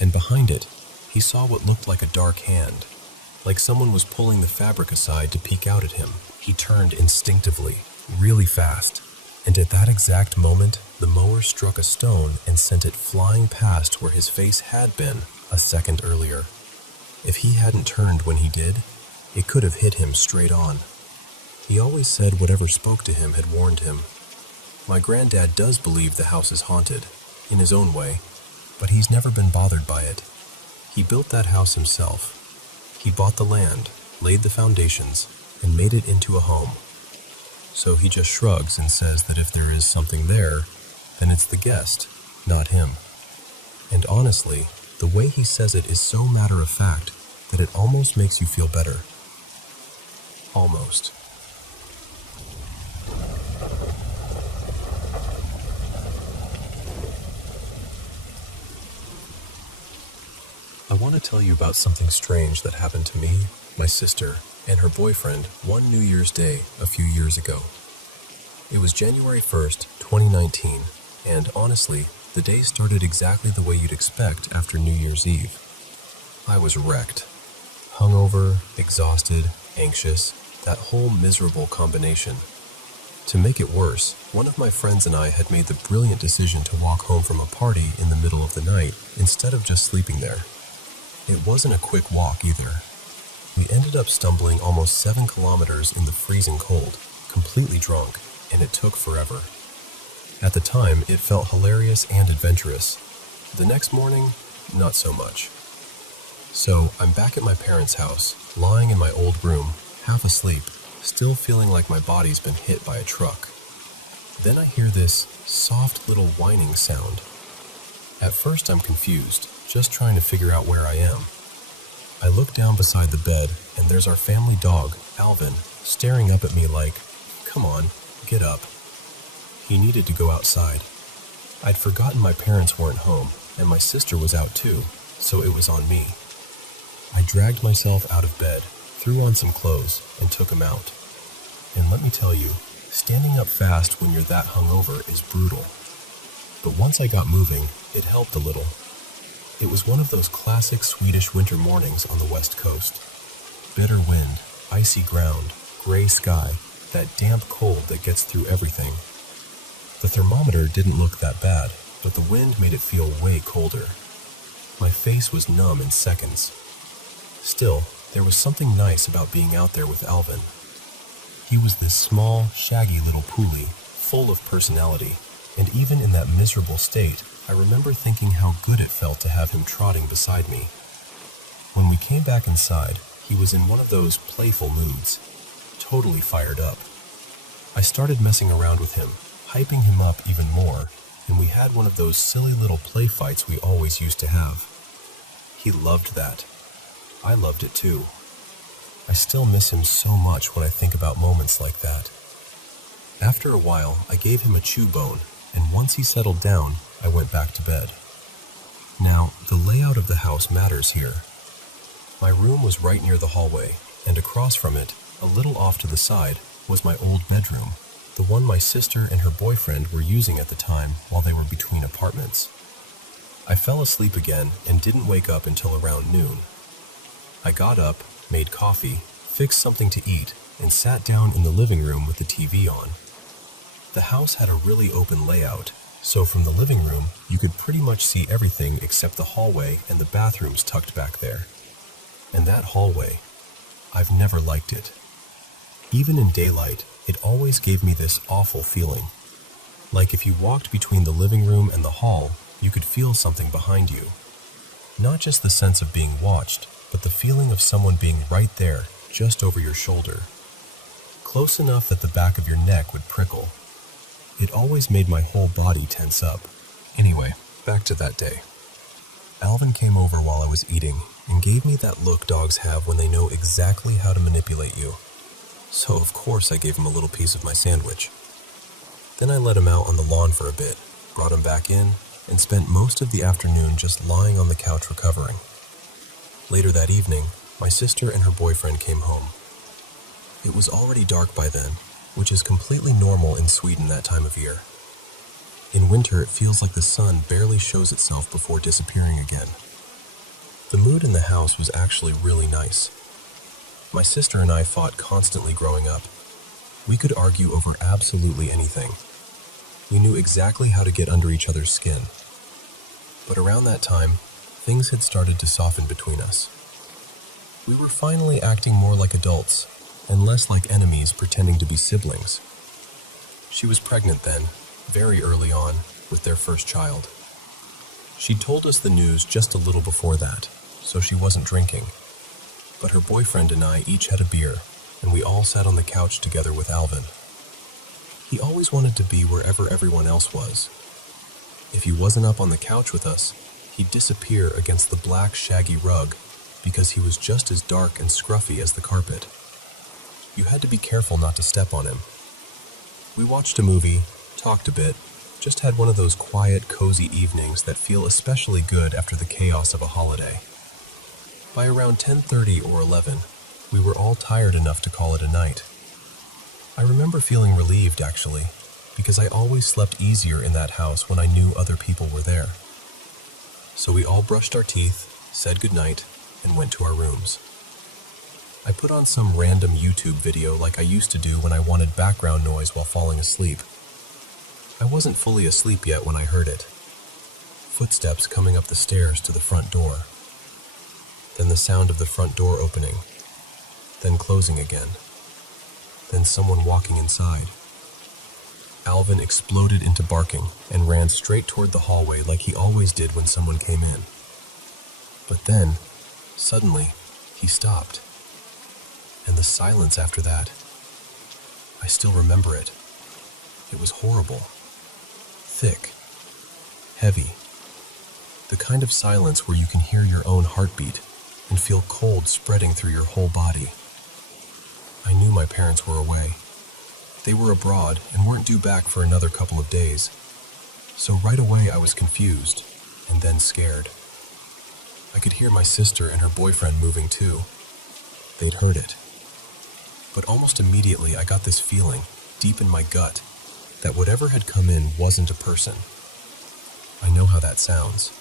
And behind it, he saw what looked like a dark hand, like someone was pulling the fabric aside to peek out at him. He turned instinctively, really fast, and at that exact moment, the mower struck a stone and sent it flying past where his face had been a second earlier. If he hadn't turned when he did, it could have hit him straight on. He always said whatever spoke to him had warned him. My granddad does believe the house is haunted, in his own way, but he's never been bothered by it. He built that house himself. He bought the land, laid the foundations, and made it into a home. So he just shrugs and says that if there is something there, then it's the guest, not him. And honestly, the way he says it is so matter-of-fact that it almost makes you feel better. Almost. I want to tell you about something strange that happened to me, my sister, and her boyfriend one New Year's Day a few years ago. It was January 1st, 2019, and honestly, the day started exactly the way you'd expect after New Year's Eve. I was wrecked. Hungover, exhausted, anxious, that whole miserable combination. To make it worse, one of my friends and I had made the brilliant decision to walk home from a party in the middle of the night instead of just sleeping there. It wasn't a quick walk either. We ended up stumbling almost 7 kilometers in the freezing cold, completely drunk, and it took forever. At the time, it felt hilarious and adventurous. The next morning, not so much. So, I'm back at my parents' house, lying in my old room, half asleep, still feeling like my body's been hit by a truck. Then I hear this soft little whining sound. At first I'm confused, just trying to figure out where I am. I look down beside the bed, and there's our family dog, Alvin, staring up at me like, "Come on, get up." He needed to go outside. I'd forgotten my parents weren't home, and my sister was out too, so it was on me. I dragged myself out of bed, threw on some clothes, and took him out. And let me tell you, standing up fast when you're that hungover is brutal. But once I got moving, it helped a little. It was one of those classic Swedish winter mornings on the west coast. Bitter wind, icy ground, gray sky, that damp cold that gets through everything. The thermometer didn't look that bad, but the wind made it feel way colder. My face was numb in seconds. Still, there was something nice about being out there with Alvin. He was this small, shaggy little poolie, full of personality, and even in that miserable state, I remember thinking how good it felt to have him trotting beside me. When we came back inside, he was in one of those playful moods, totally fired up. I started messing around with him, hyping him up even more, and we had one of those silly little play fights we always used to have. He loved that. I loved it too. I still miss him so much when I think about moments like that. After a while, I gave him a chew bone, and once he settled down, I went back to bed. Now, the layout of the house matters here. My room was right near the hallway, and across from it, a little off to the side, was my old bedroom, the one my sister and her boyfriend were using at the time while they were between apartments. I fell asleep again and didn't wake up until around noon. I got up, made coffee, fixed something to eat, and sat down in the living room with the TV on. The house had a really open layout, so from the living room, you could pretty much see everything except the hallway and the bathrooms tucked back there. And that hallway, I've never liked it. Even in daylight, it always gave me this awful feeling. Like if you walked between the living room and the hall, you could feel something behind you. Not just the sense of being watched, but the feeling of someone being right there, just over your shoulder. Close enough that the back of your neck would prickle. It always made my whole body tense up. Anyway, back to that day. Alvin came over while I was eating and gave me that look dogs have when they know exactly how to manipulate you. So of course I gave him a little piece of my sandwich. Then I let him out on the lawn for a bit, brought him back in, and spent most of the afternoon just lying on the couch recovering. Later that evening, my sister and her boyfriend came home. It was already dark by then, which is completely normal in Sweden that time of year. In winter, it feels like the sun barely shows itself before disappearing again. The mood in the house was actually really nice. My sister and I fought constantly growing up. We could argue over absolutely anything. We knew exactly how to get under each other's skin. But around that time, things had started to soften between us. We were finally acting more like adults, and less like enemies pretending to be siblings. She was pregnant then, very early on, with their first child. She told us the news just a little before that, so she wasn't drinking. But her boyfriend and I each had a beer, and we all sat on the couch together with Alvin. He always wanted to be wherever everyone else was. If he wasn't up on the couch with us, he'd disappear against the black, shaggy rug because he was just as dark and scruffy as the carpet. You had to be careful not to step on him. We watched a movie, talked a bit, just had one of those quiet, cozy evenings that feel especially good after the chaos of a holiday. By around 10:30 or 11, we were all tired enough to call it a night. I remember feeling relieved, actually, because I always slept easier in that house when I knew other people were there. So we all brushed our teeth, said goodnight, and went to our rooms. I put on some random YouTube video like I used to do when I wanted background noise while falling asleep. I wasn't fully asleep yet when I heard it. Footsteps coming up the stairs to the front door. Then the sound of the front door opening, then closing again, then someone walking inside. Alvin exploded into barking and ran straight toward the hallway like he always did when someone came in. But then, suddenly, he stopped. And the silence after that, I still remember it. It was horrible. Thick. Heavy. The kind of silence where you can hear your own heartbeat and feel cold spreading through your whole body. I knew my parents were away. They were abroad and weren't due back for another couple of days. So right away I was confused and then scared. I could hear my sister and her boyfriend moving too. They'd heard it. But almost immediately I got this feeling, deep in my gut, that whatever had come in wasn't a person. I know how that sounds,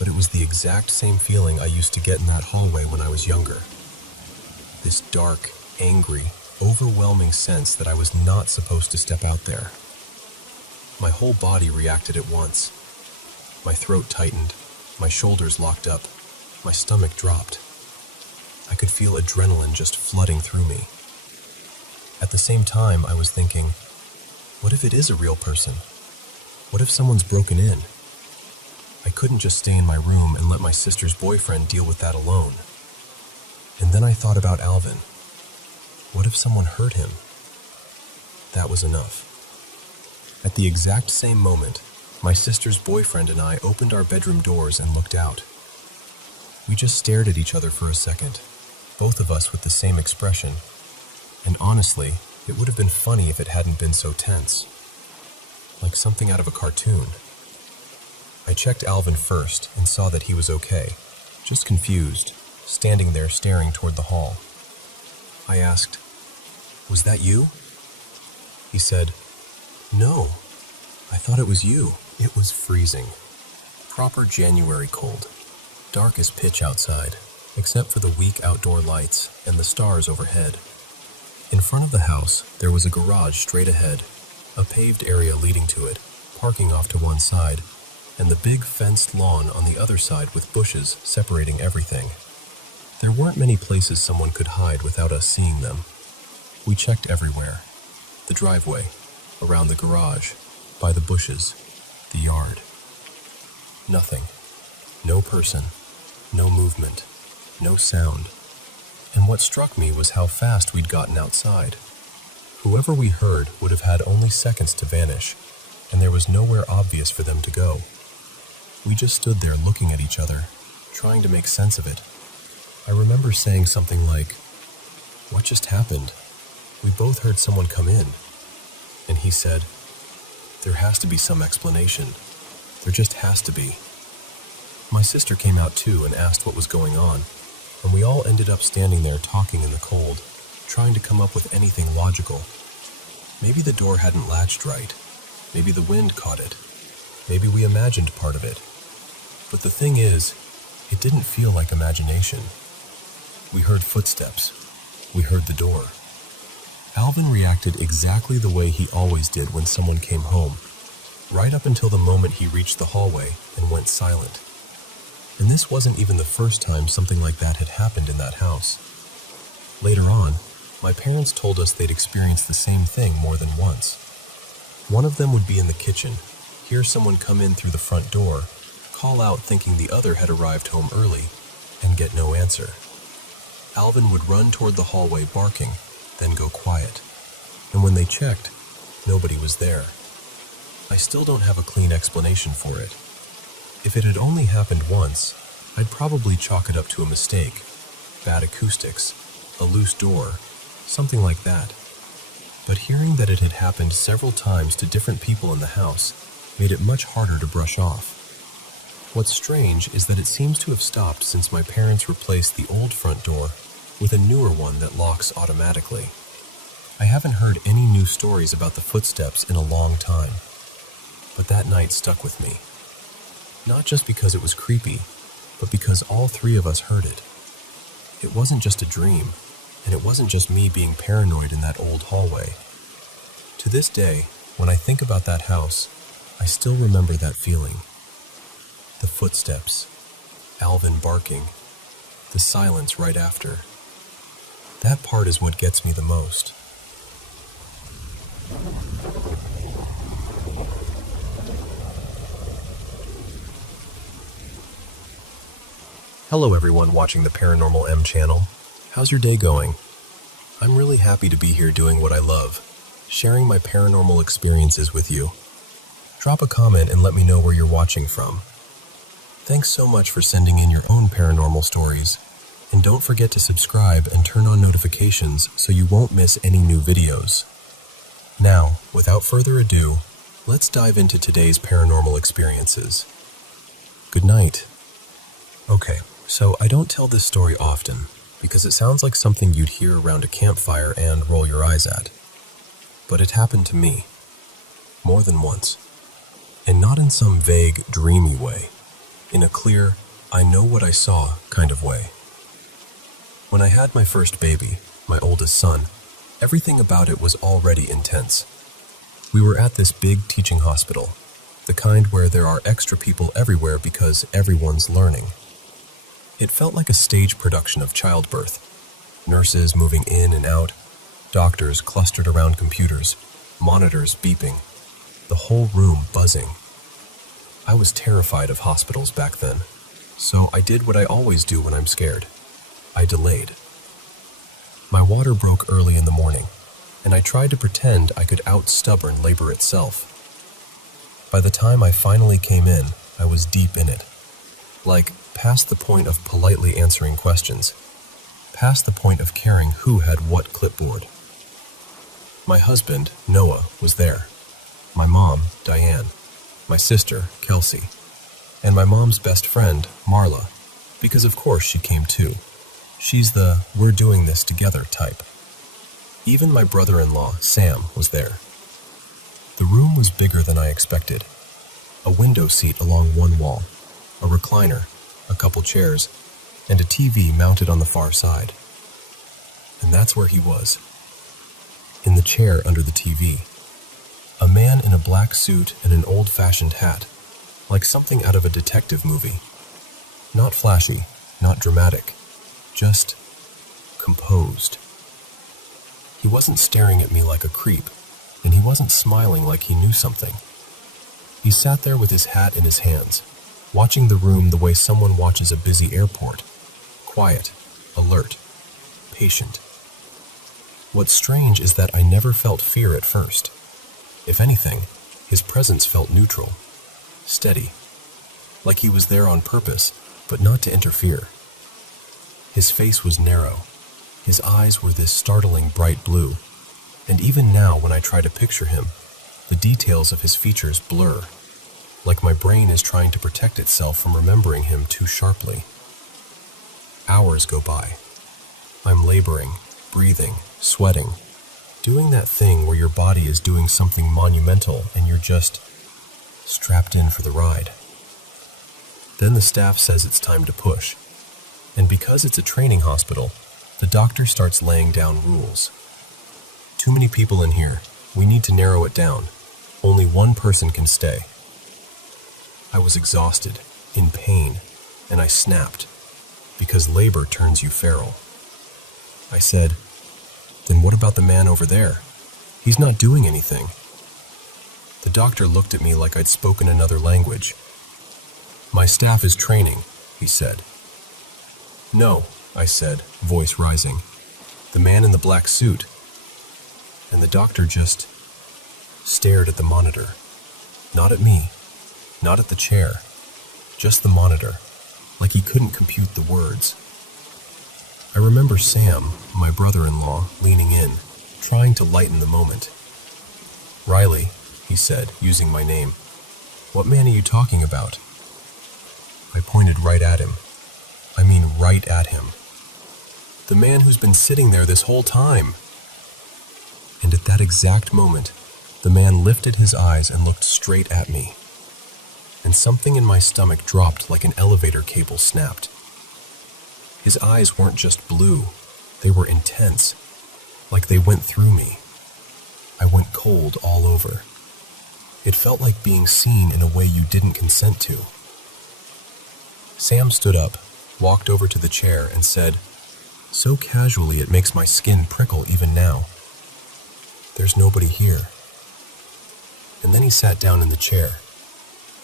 but it was the exact same feeling I used to get in that hallway when I was younger. This dark, angry, overwhelming sense that I was not supposed to step out there. My whole body reacted at once. My throat tightened, my shoulders locked up, my stomach dropped. I could feel adrenaline just flooding through me. At the same time, I was thinking, What if it is a real person? What if someone's broken in? I couldn't just stay in my room and let my sister's boyfriend deal with that alone. And then I thought about Alvin. What if someone hurt him? That was enough. At the exact same moment, my sister's boyfriend and I opened our bedroom doors and looked out. We just stared at each other for a second, both of us with the same expression. And honestly, it would have been funny if it hadn't been so tense. Like something out of a cartoon. I checked Alvin first and saw that he was okay, just confused, standing there staring toward the hall. I asked, "Was that you?" He said, "No, I thought it was you." It was freezing. Proper January cold. Dark as pitch outside, except for the weak outdoor lights and the stars overhead. In front of the house, there was a garage straight ahead, a paved area leading to it, parking off to one side, and the big fenced lawn on the other side with bushes separating everything. There weren't many places someone could hide without us seeing them. We checked everywhere. The driveway, around the garage, by the bushes, the yard. Nothing. No person. No movement. No sound. And what struck me was how fast we'd gotten outside. Whoever we heard would have had only seconds to vanish, and there was nowhere obvious for them to go. We just stood there looking at each other, trying to make sense of it. I remember saying something like, "What just happened? We both heard someone come in." And he said, "There has to be some explanation. There just has to be." My sister came out too and asked what was going on, and we all ended up standing there talking in the cold, trying to come up with anything logical. Maybe the door hadn't latched right. Maybe the wind caught it. Maybe we imagined part of it. But the thing is, it didn't feel like imagination. We heard footsteps. We heard the door. Alvin reacted exactly the way he always did when someone came home, right up until the moment he reached the hallway and went silent. And this wasn't even the first time something like that had happened in that house. Later on, my parents told us they'd experienced the same thing more than once. One of them would be in the kitchen, hear someone come in through the front door, call out thinking the other had arrived home early, and get no answer. Alvin would run toward the hallway barking, then go quiet. And when they checked, nobody was there. I still don't have a clean explanation for it. If it had only happened once, I'd probably chalk it up to a mistake, bad acoustics, a loose door, something like that. But hearing that it had happened several times to different people in the house made it much harder to brush off. What's strange is that it seems to have stopped since my parents replaced the old front door with a newer one that locks automatically. I haven't heard any new stories about the footsteps in a long time, but that night stuck with me. Not just because it was creepy, but because all three of us heard it. It wasn't just a dream, and it wasn't just me being paranoid in that old hallway. To this day, when I think about that house, I still remember that feeling. The footsteps, Alvin barking, the silence right after. That part is what gets me the most. Hello everyone watching the Paranormal M channel. How's your day going? I'm really happy to be here doing what I love, sharing my paranormal experiences with you. Drop a comment and let me know where you're watching from. Thanks so much for sending in your own paranormal stories. And don't forget to subscribe and turn on notifications so you won't miss any new videos. Now, without further ado, let's dive into today's paranormal experiences. Good night. Okay, so I don't tell this story often because it sounds like something you'd hear around a campfire and roll your eyes at. But it happened to me. More than once. And not in some vague, dreamy way. In a clear, I know what I saw kind of way. When I had my first baby, my oldest son, everything about it was already intense. We were at this big teaching hospital, the kind where there are extra people everywhere because everyone's learning. It felt like a stage production of childbirth. Nurses moving in and out, doctors clustered around computers, monitors beeping, the whole room buzzing. I was terrified of hospitals back then, so I did what I always do when I'm scared. I delayed. My water broke early in the morning, and I tried to pretend I could out-stubborn labor itself. By the time I finally came in, I was deep in it. Like, past the point of politely answering questions, past the point of caring who had what clipboard. My husband, Noah, was there. My mom, Diane. My sister, Kelsey. And my mom's best friend, Marla, because of course she came too. She's the "we're doing this together" type. Even my brother-in-law, Sam, was there. The room was bigger than I expected. A window seat along one wall, a recliner, a couple chairs, and a TV mounted on the far side. And that's where he was. In the chair under the TV. A man in a black suit and an old-fashioned hat, like something out of a detective movie. Not flashy, not dramatic, just composed. He wasn't staring at me like a creep, and he wasn't smiling like he knew something. He sat there with his hat in his hands, watching the room the way someone watches a busy airport. Quiet, alert, patient. What's strange is that I never felt fear at first. If anything, his presence felt neutral, steady, like he was there on purpose, but not to interfere. His face was narrow. His eyes were this startling bright blue, and even now when I try to picture him, the details of his features blur, like my brain is trying to protect itself from remembering him too sharply. Hours go by. I'm laboring, breathing, sweating, doing that thing where your body is doing something monumental and you're just strapped in for the ride. Then the staff says it's time to push. And because it's a training hospital, the doctor starts laying down rules. Too many people in here. We need to narrow it down. Only one person can stay. I was exhausted, in pain, and I snapped, because labor turns you feral. I said, "Then what about the man over there? He's not doing anything." The doctor looked at me like I'd spoken another language. "My staff is training," he said. "No," I said, voice rising. "The man in the black suit." And the doctor just stared at the monitor. Not at me, not at the chair, just the monitor, like he couldn't compute the words. I remember Sam, my brother-in-law, leaning in, trying to lighten the moment. "Riley," he said, using my name. "What man are you talking about?" I pointed right at him. I mean right at him. "The man who's been sitting there this whole time." And at that exact moment, the man lifted his eyes and looked straight at me. And something in my stomach dropped like an elevator cable snapped. His eyes weren't just blue, they were intense, like they went through me. I went cold all over. It felt like being seen in a way you didn't consent to. Sam stood up, walked over to the chair, and said, so casually it makes my skin prickle even now, "There's nobody here." And then he sat down in the chair,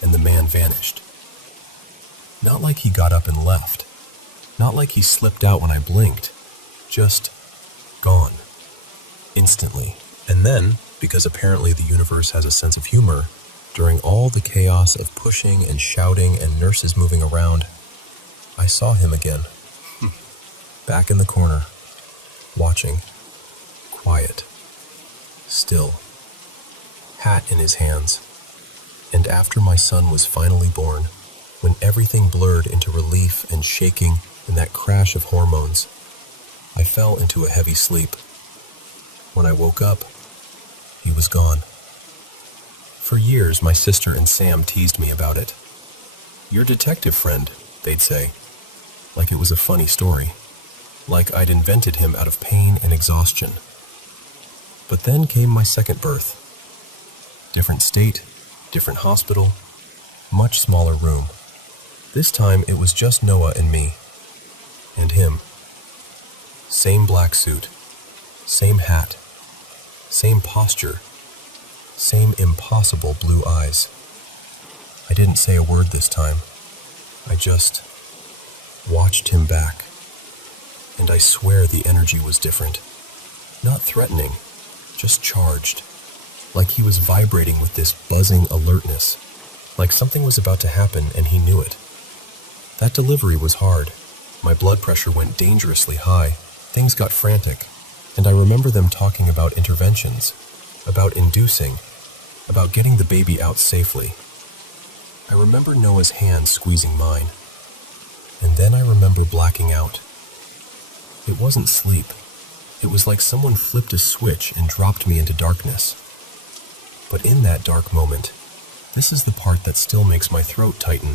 and the man vanished. Not like he got up and left. Not like he slipped out when I blinked. Just gone. Instantly. And then, because apparently the universe has a sense of humor, during all the chaos of pushing and shouting and nurses moving around, I saw him again. Back in the corner, watching, quiet, still, hat in his hands. And after my son was finally born, when everything blurred into relief and shaking in that crash of hormones, I fell into a heavy sleep. When I woke up, he was gone. For years, my sister and Sam teased me about it. "Your detective friend," they'd say, like it was a funny story, like I'd invented him out of pain and exhaustion. But then came my second birth. Different state, different hospital, much smaller room. This time it was just Noah and me, and him. Same black suit, same hat, same posture, same impossible blue eyes. I didn't say a word this time. I just watched him back. And I swear the energy was different. Not threatening, just charged. Like he was vibrating with this buzzing alertness. Like something was about to happen and he knew it. That delivery was hard. My blood pressure went dangerously high. Things got frantic. And I remember them talking about interventions, about inducing, about getting the baby out safely. I remember Noah's hand squeezing mine. And then I remember blacking out. It wasn't sleep. It was like someone flipped a switch and dropped me into darkness. But in that dark moment, this is the part that still makes my throat tighten.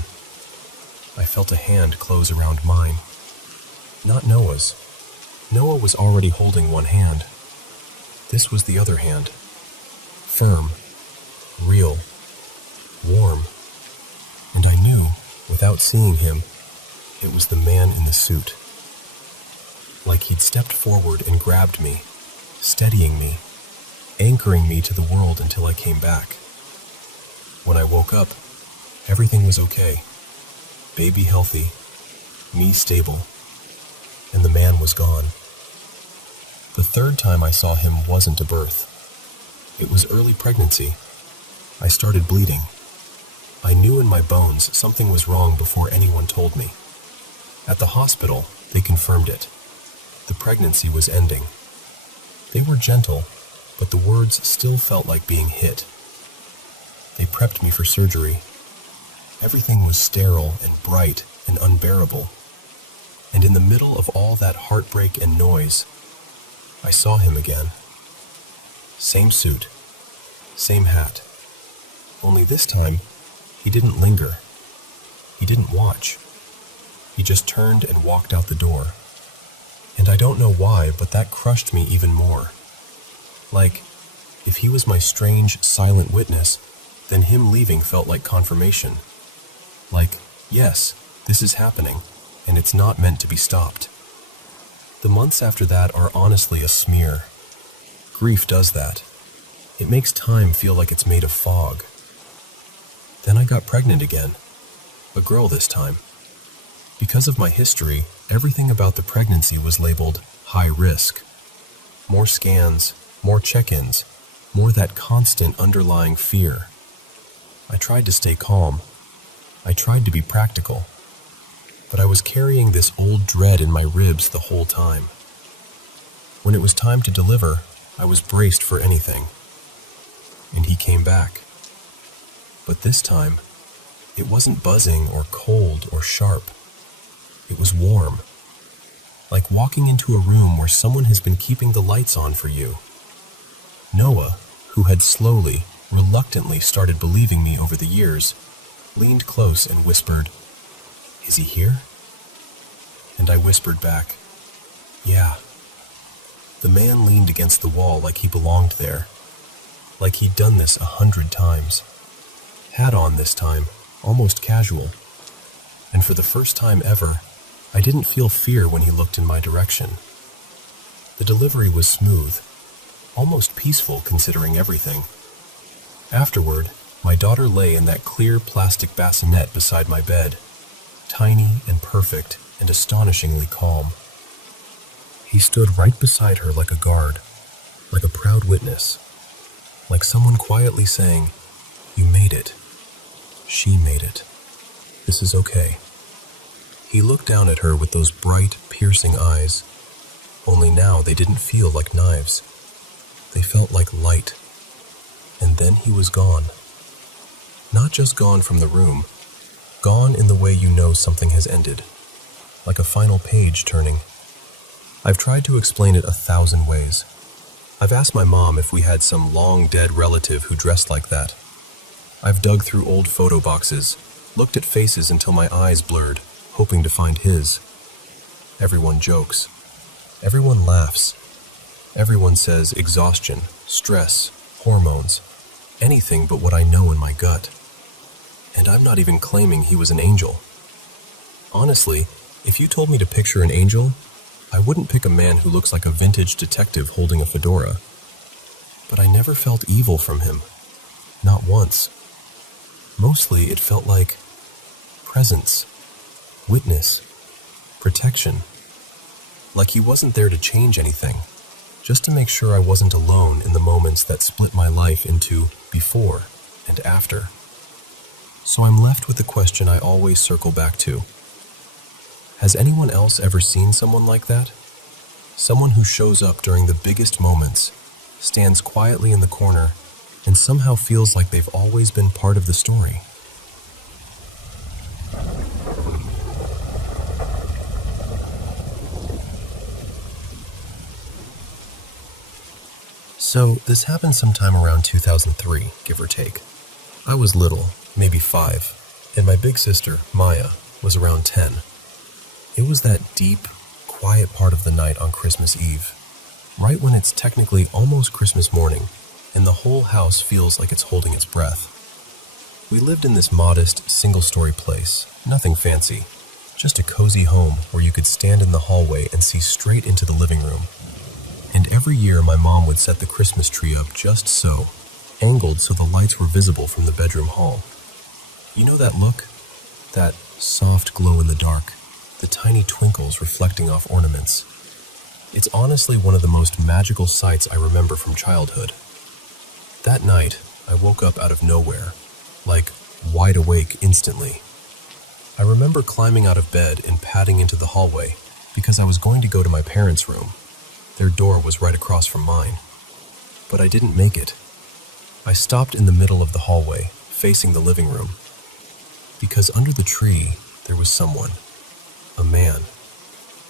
I felt a hand close around mine. Not Noah's. Noah was already holding one hand. This was the other hand. Firm, real, warm. And I knew, without seeing him, it was the man in the suit. Like he'd stepped forward and grabbed me, steadying me, anchoring me to the world until I came back. When I woke up, everything was okay. Baby healthy, me stable, and the man was gone. The third time I saw him wasn't a birth. It was early pregnancy. I started bleeding. I knew in my bones something was wrong before anyone told me. At the hospital, they confirmed it. The pregnancy was ending. They were gentle, but the words still felt like being hit. They prepped me for surgery. Everything was sterile and bright and unbearable. And in the middle of all that heartbreak and noise, I saw him again. Same suit, same hat. Only this time, he didn't linger. He didn't watch. He just turned and walked out the door. And I don't know why, but that crushed me even more. Like, if he was my strange, silent witness, then him leaving felt like confirmation. Like, yes, this is happening, and it's not meant to be stopped. The months after that are honestly a smear. Grief does that. It makes time feel like it's made of fog. Then I got pregnant again. A girl this time. Because of my history, everything about the pregnancy was labeled high risk. More scans, more check-ins, more that constant underlying fear. I tried to stay calm. I tried to be practical. But I was carrying this old dread in my ribs the whole time. When it was time to deliver, I was braced for anything. And he came back. But this time, it wasn't buzzing or cold or sharp. It was warm. Like walking into a room where someone has been keeping the lights on for you. Noah, who had slowly, reluctantly started believing me over the years, leaned close and whispered, "Is he here?" And I whispered back, "Yeah." The man leaned against the wall like he belonged there, like he'd done this 100 times. Hat on this time, almost casual. And for the first time ever, I didn't feel fear when he looked in my direction. The delivery was smooth, almost peaceful considering everything. Afterward, my daughter lay in that clear plastic bassinet beside my bed, tiny and perfect and astonishingly calm. He stood right beside her like a guard, like a proud witness, like someone quietly saying, "You made it. She made it. This is okay." He looked down at her with those bright, piercing eyes, only now they didn't feel like knives. They felt like light. And then he was gone. Not just gone from the room, gone in the way you know something has ended, like a final page turning. I've tried to explain it 1,000 ways. I've asked my mom if we had some long-dead relative who dressed like that. I've dug through old photo boxes, looked at faces until my eyes blurred, hoping to find his. Everyone jokes. Everyone laughs. Everyone says exhaustion, stress, hormones, anything but what I know in my gut. And I'm not even claiming he was an angel. Honestly, if you told me to picture an angel, I wouldn't pick a man who looks like a vintage detective holding a fedora. But I never felt evil from him. not once. Mostly it felt like presence, witness, protection. Like he wasn't there to change anything, just to make sure I wasn't alone in the moments that split my life into before and after. So I'm left with the question I always circle back to. Has anyone else ever seen someone like that? Someone who shows up during the biggest moments, stands quietly in the corner, and somehow feels like they've always been part of the story. So, this happened sometime around 2003, give or take. I was little, maybe 5, and my big sister, Maya, was around 10. It was that deep, quiet part of the night on Christmas Eve, right when it's technically almost Christmas morning, and the whole house feels like it's holding its breath. We lived in this modest, single-story place, nothing fancy, just a cozy home where you could stand in the hallway and see straight into the living room. And every year my mom would set the Christmas tree up just so, angled so the lights were visible from the bedroom hall. You know that look? That soft glow in the dark, the tiny twinkles reflecting off ornaments. It's honestly one of the most magical sights I remember from childhood. That night, I woke up out of nowhere, like wide awake instantly. I remember climbing out of bed and padding into the hallway because I was going to go to my parents' room. Their door was right across from mine. But I didn't make it. I stopped in the middle of the hallway, facing the living room. Because under the tree, there was someone. A man.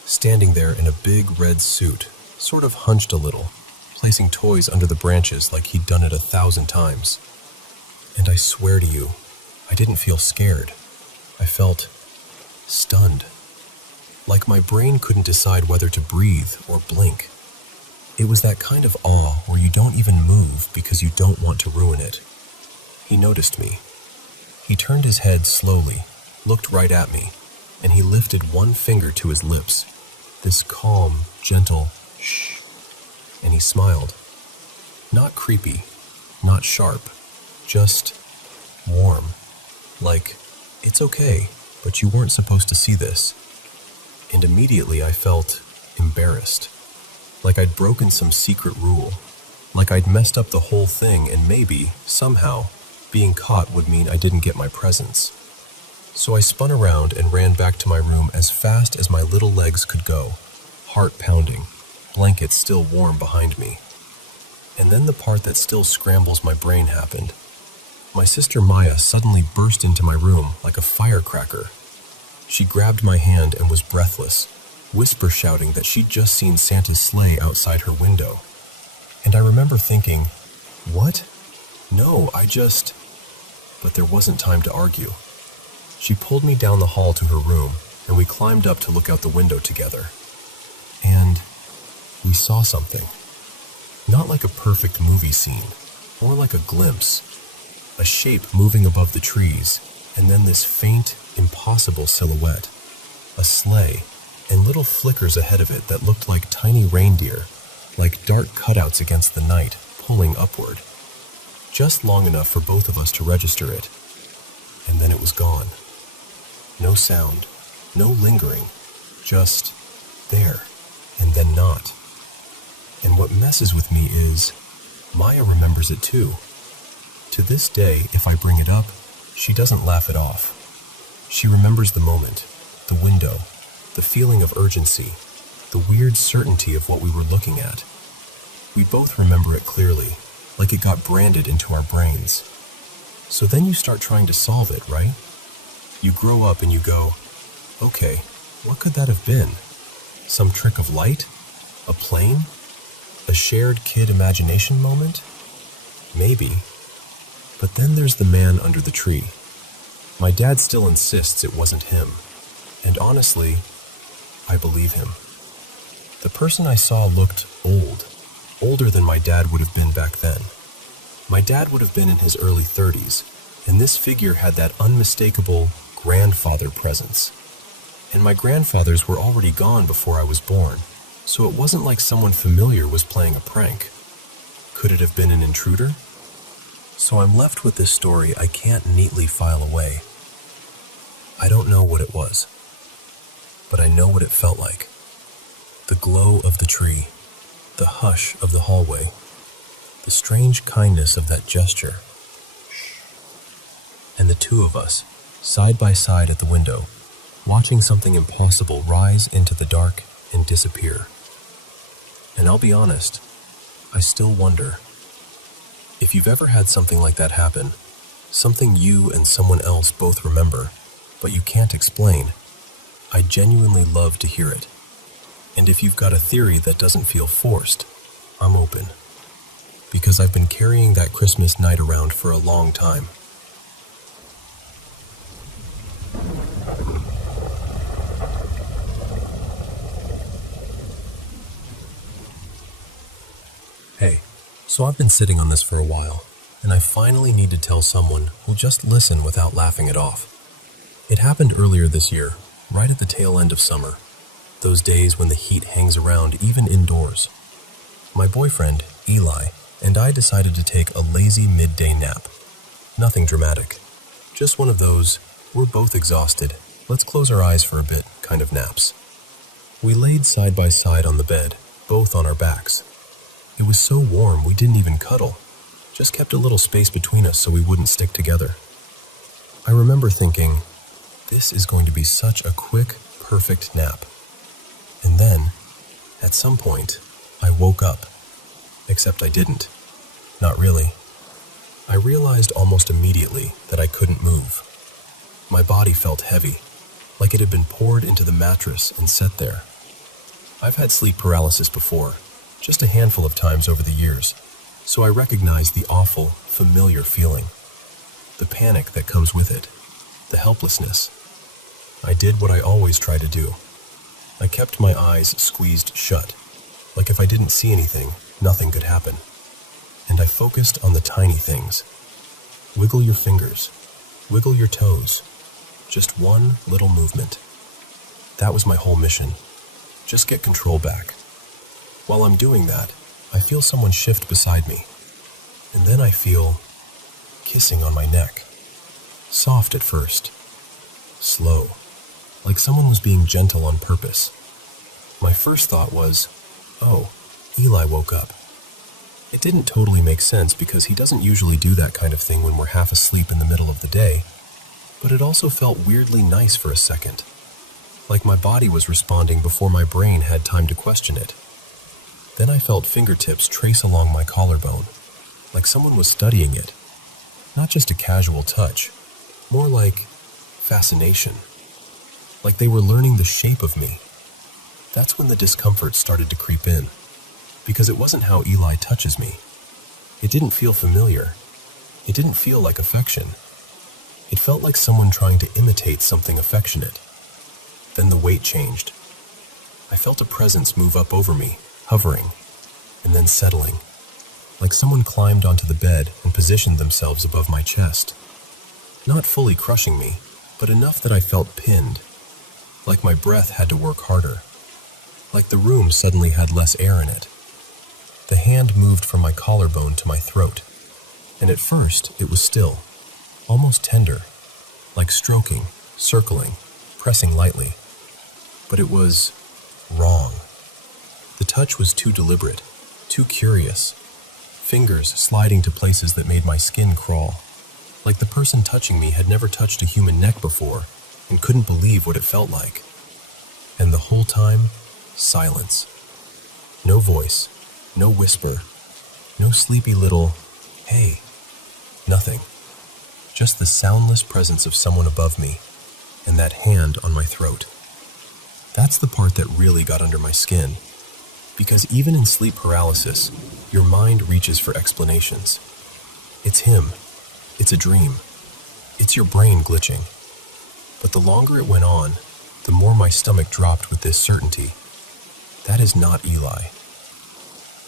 Standing there in a big red suit, sort of hunched a little, placing toys under the branches like he'd done it 1,000 times. And I swear to you, I didn't feel scared. I felt stunned. Like my brain couldn't decide whether to breathe or blink. It was that kind of awe where you don't even move because you don't want to ruin it. He noticed me. He turned his head slowly, looked right at me, and he lifted one finger to his lips. This calm, gentle shh. And he smiled. Not creepy, not sharp, just warm. Like, it's okay, but you weren't supposed to see this. And immediately I felt embarrassed. Like I'd broken some secret rule. Like I'd messed up the whole thing and maybe, somehow, being caught would mean I didn't get my presents. So I spun around and ran back to my room as fast as my little legs could go, heart pounding, blankets still warm behind me. And then the part that still scrambles my brain happened. My sister Maya suddenly burst into my room like a firecracker. She grabbed my hand and was breathless, whisper shouting that she'd just seen Santa's sleigh outside her window. And I remember thinking, what? No, But there wasn't time to argue. She pulled me down the hall to her room, and we climbed up to look out the window together. And we saw something. Not like a perfect movie scene, more like a glimpse. A shape moving above the trees, and then this faint, impossible silhouette. A sleigh, and little flickers ahead of it that looked like tiny reindeer, like dark cutouts against the night, pulling upward. Just long enough for both of us to register it. And then it was gone. No sound, no lingering, just there, and then not. And what messes with me is, Maya remembers it too. To this day, if I bring it up, she doesn't laugh it off. She remembers the moment, the window, the feeling of urgency, the weird certainty of what we were looking at. We both remember it clearly, like it got branded into our brains. So then you start trying to solve it, right? You grow up and you go, okay, what could that have been? Some trick of light? A plane? A shared kid imagination moment? Maybe. But then there's the man under the tree. My dad still insists it wasn't him. And honestly, I believe him. The person I saw looked old, older than my dad would have been back then. My dad would have been in his early 30s, and this figure had that unmistakable grandfather presence. And my grandfathers were already gone before I was born, so it wasn't like someone familiar was playing a prank. Could it have been an intruder? So I'm left with this story I can't neatly file away. I don't know what it was, but I know what it felt like. The glow of the tree, the hush of the hallway, the strange kindness of that gesture, and the two of us, side by side at the window, watching something impossible rise into the dark and disappear. And I'll be honest, I still wonder. If you've ever had something like that happen, something you and someone else both remember, but you can't explain, I'd genuinely love to hear it. And if you've got a theory that doesn't feel forced, I'm open. Because I've been carrying that Christmas night around for a long time. Hey, so I've been sitting on this for a while, and I finally need to tell someone who'll just listen without laughing it off. It happened earlier this year, right at the tail end of summer. Those days when the heat hangs around even indoors. My boyfriend, Eli, and I decided to take a lazy midday nap. Nothing dramatic. Just one of those, we're both exhausted, let's close our eyes for a bit kind of naps. We laid side by side on the bed, both on our backs. It was so warm we didn't even cuddle, just kept a little space between us so we wouldn't stick together. I remember thinking, this is going to be such a quick, perfect nap. And then, at some point, I woke up. Except I didn't. Not really. I realized almost immediately that I couldn't move. My body felt heavy, like it had been poured into the mattress and set there. I've had sleep paralysis before, just a handful of times over the years, so I recognized the awful, familiar feeling. The panic that comes with it. The helplessness. I did what I always try to do. I kept my eyes squeezed shut, like if I didn't see anything, nothing could happen. And I focused on the tiny things. Wiggle your fingers. Wiggle your toes. Just one little movement. That was my whole mission. Just get control back. While I'm doing that, I feel someone shift beside me. And then I feel kissing on my neck. Soft at first. Slow. Like someone was being gentle on purpose. My first thought was, oh, Eli woke up. It didn't totally make sense because he doesn't usually do that kind of thing when we're half asleep in the middle of the day, but it also felt weirdly nice for a second. Like my body was responding before my brain had time to question it. Then I felt fingertips trace along my collarbone, like someone was studying it. Not just a casual touch, more like fascination. Like they were learning the shape of me. That's when the discomfort started to creep in, because it wasn't how Eli touches me. It didn't feel familiar. It didn't feel like affection. It felt like someone trying to imitate something affectionate. Then the weight changed. I felt a presence move up over me, hovering, and then settling, like someone climbed onto the bed and positioned themselves above my chest. Not fully crushing me, but enough that I felt pinned, like my breath had to work harder, like the room suddenly had less air in it. The hand moved from my collarbone to my throat, and at first it was still, almost tender, like stroking, circling, pressing lightly. But it was wrong. The touch was too deliberate, too curious, fingers sliding to places that made my skin crawl, like the person touching me had never touched a human neck before and couldn't believe what it felt like. And the whole time, silence. No voice, no whisper, no sleepy little, hey, nothing. Just the soundless presence of someone above me and that hand on my throat. That's the part that really got under my skin, because even in sleep paralysis, your mind reaches for explanations. It's him. It's a dream. It's your brain glitching. But the longer it went on, the more my stomach dropped with this certainty. That is not Eli.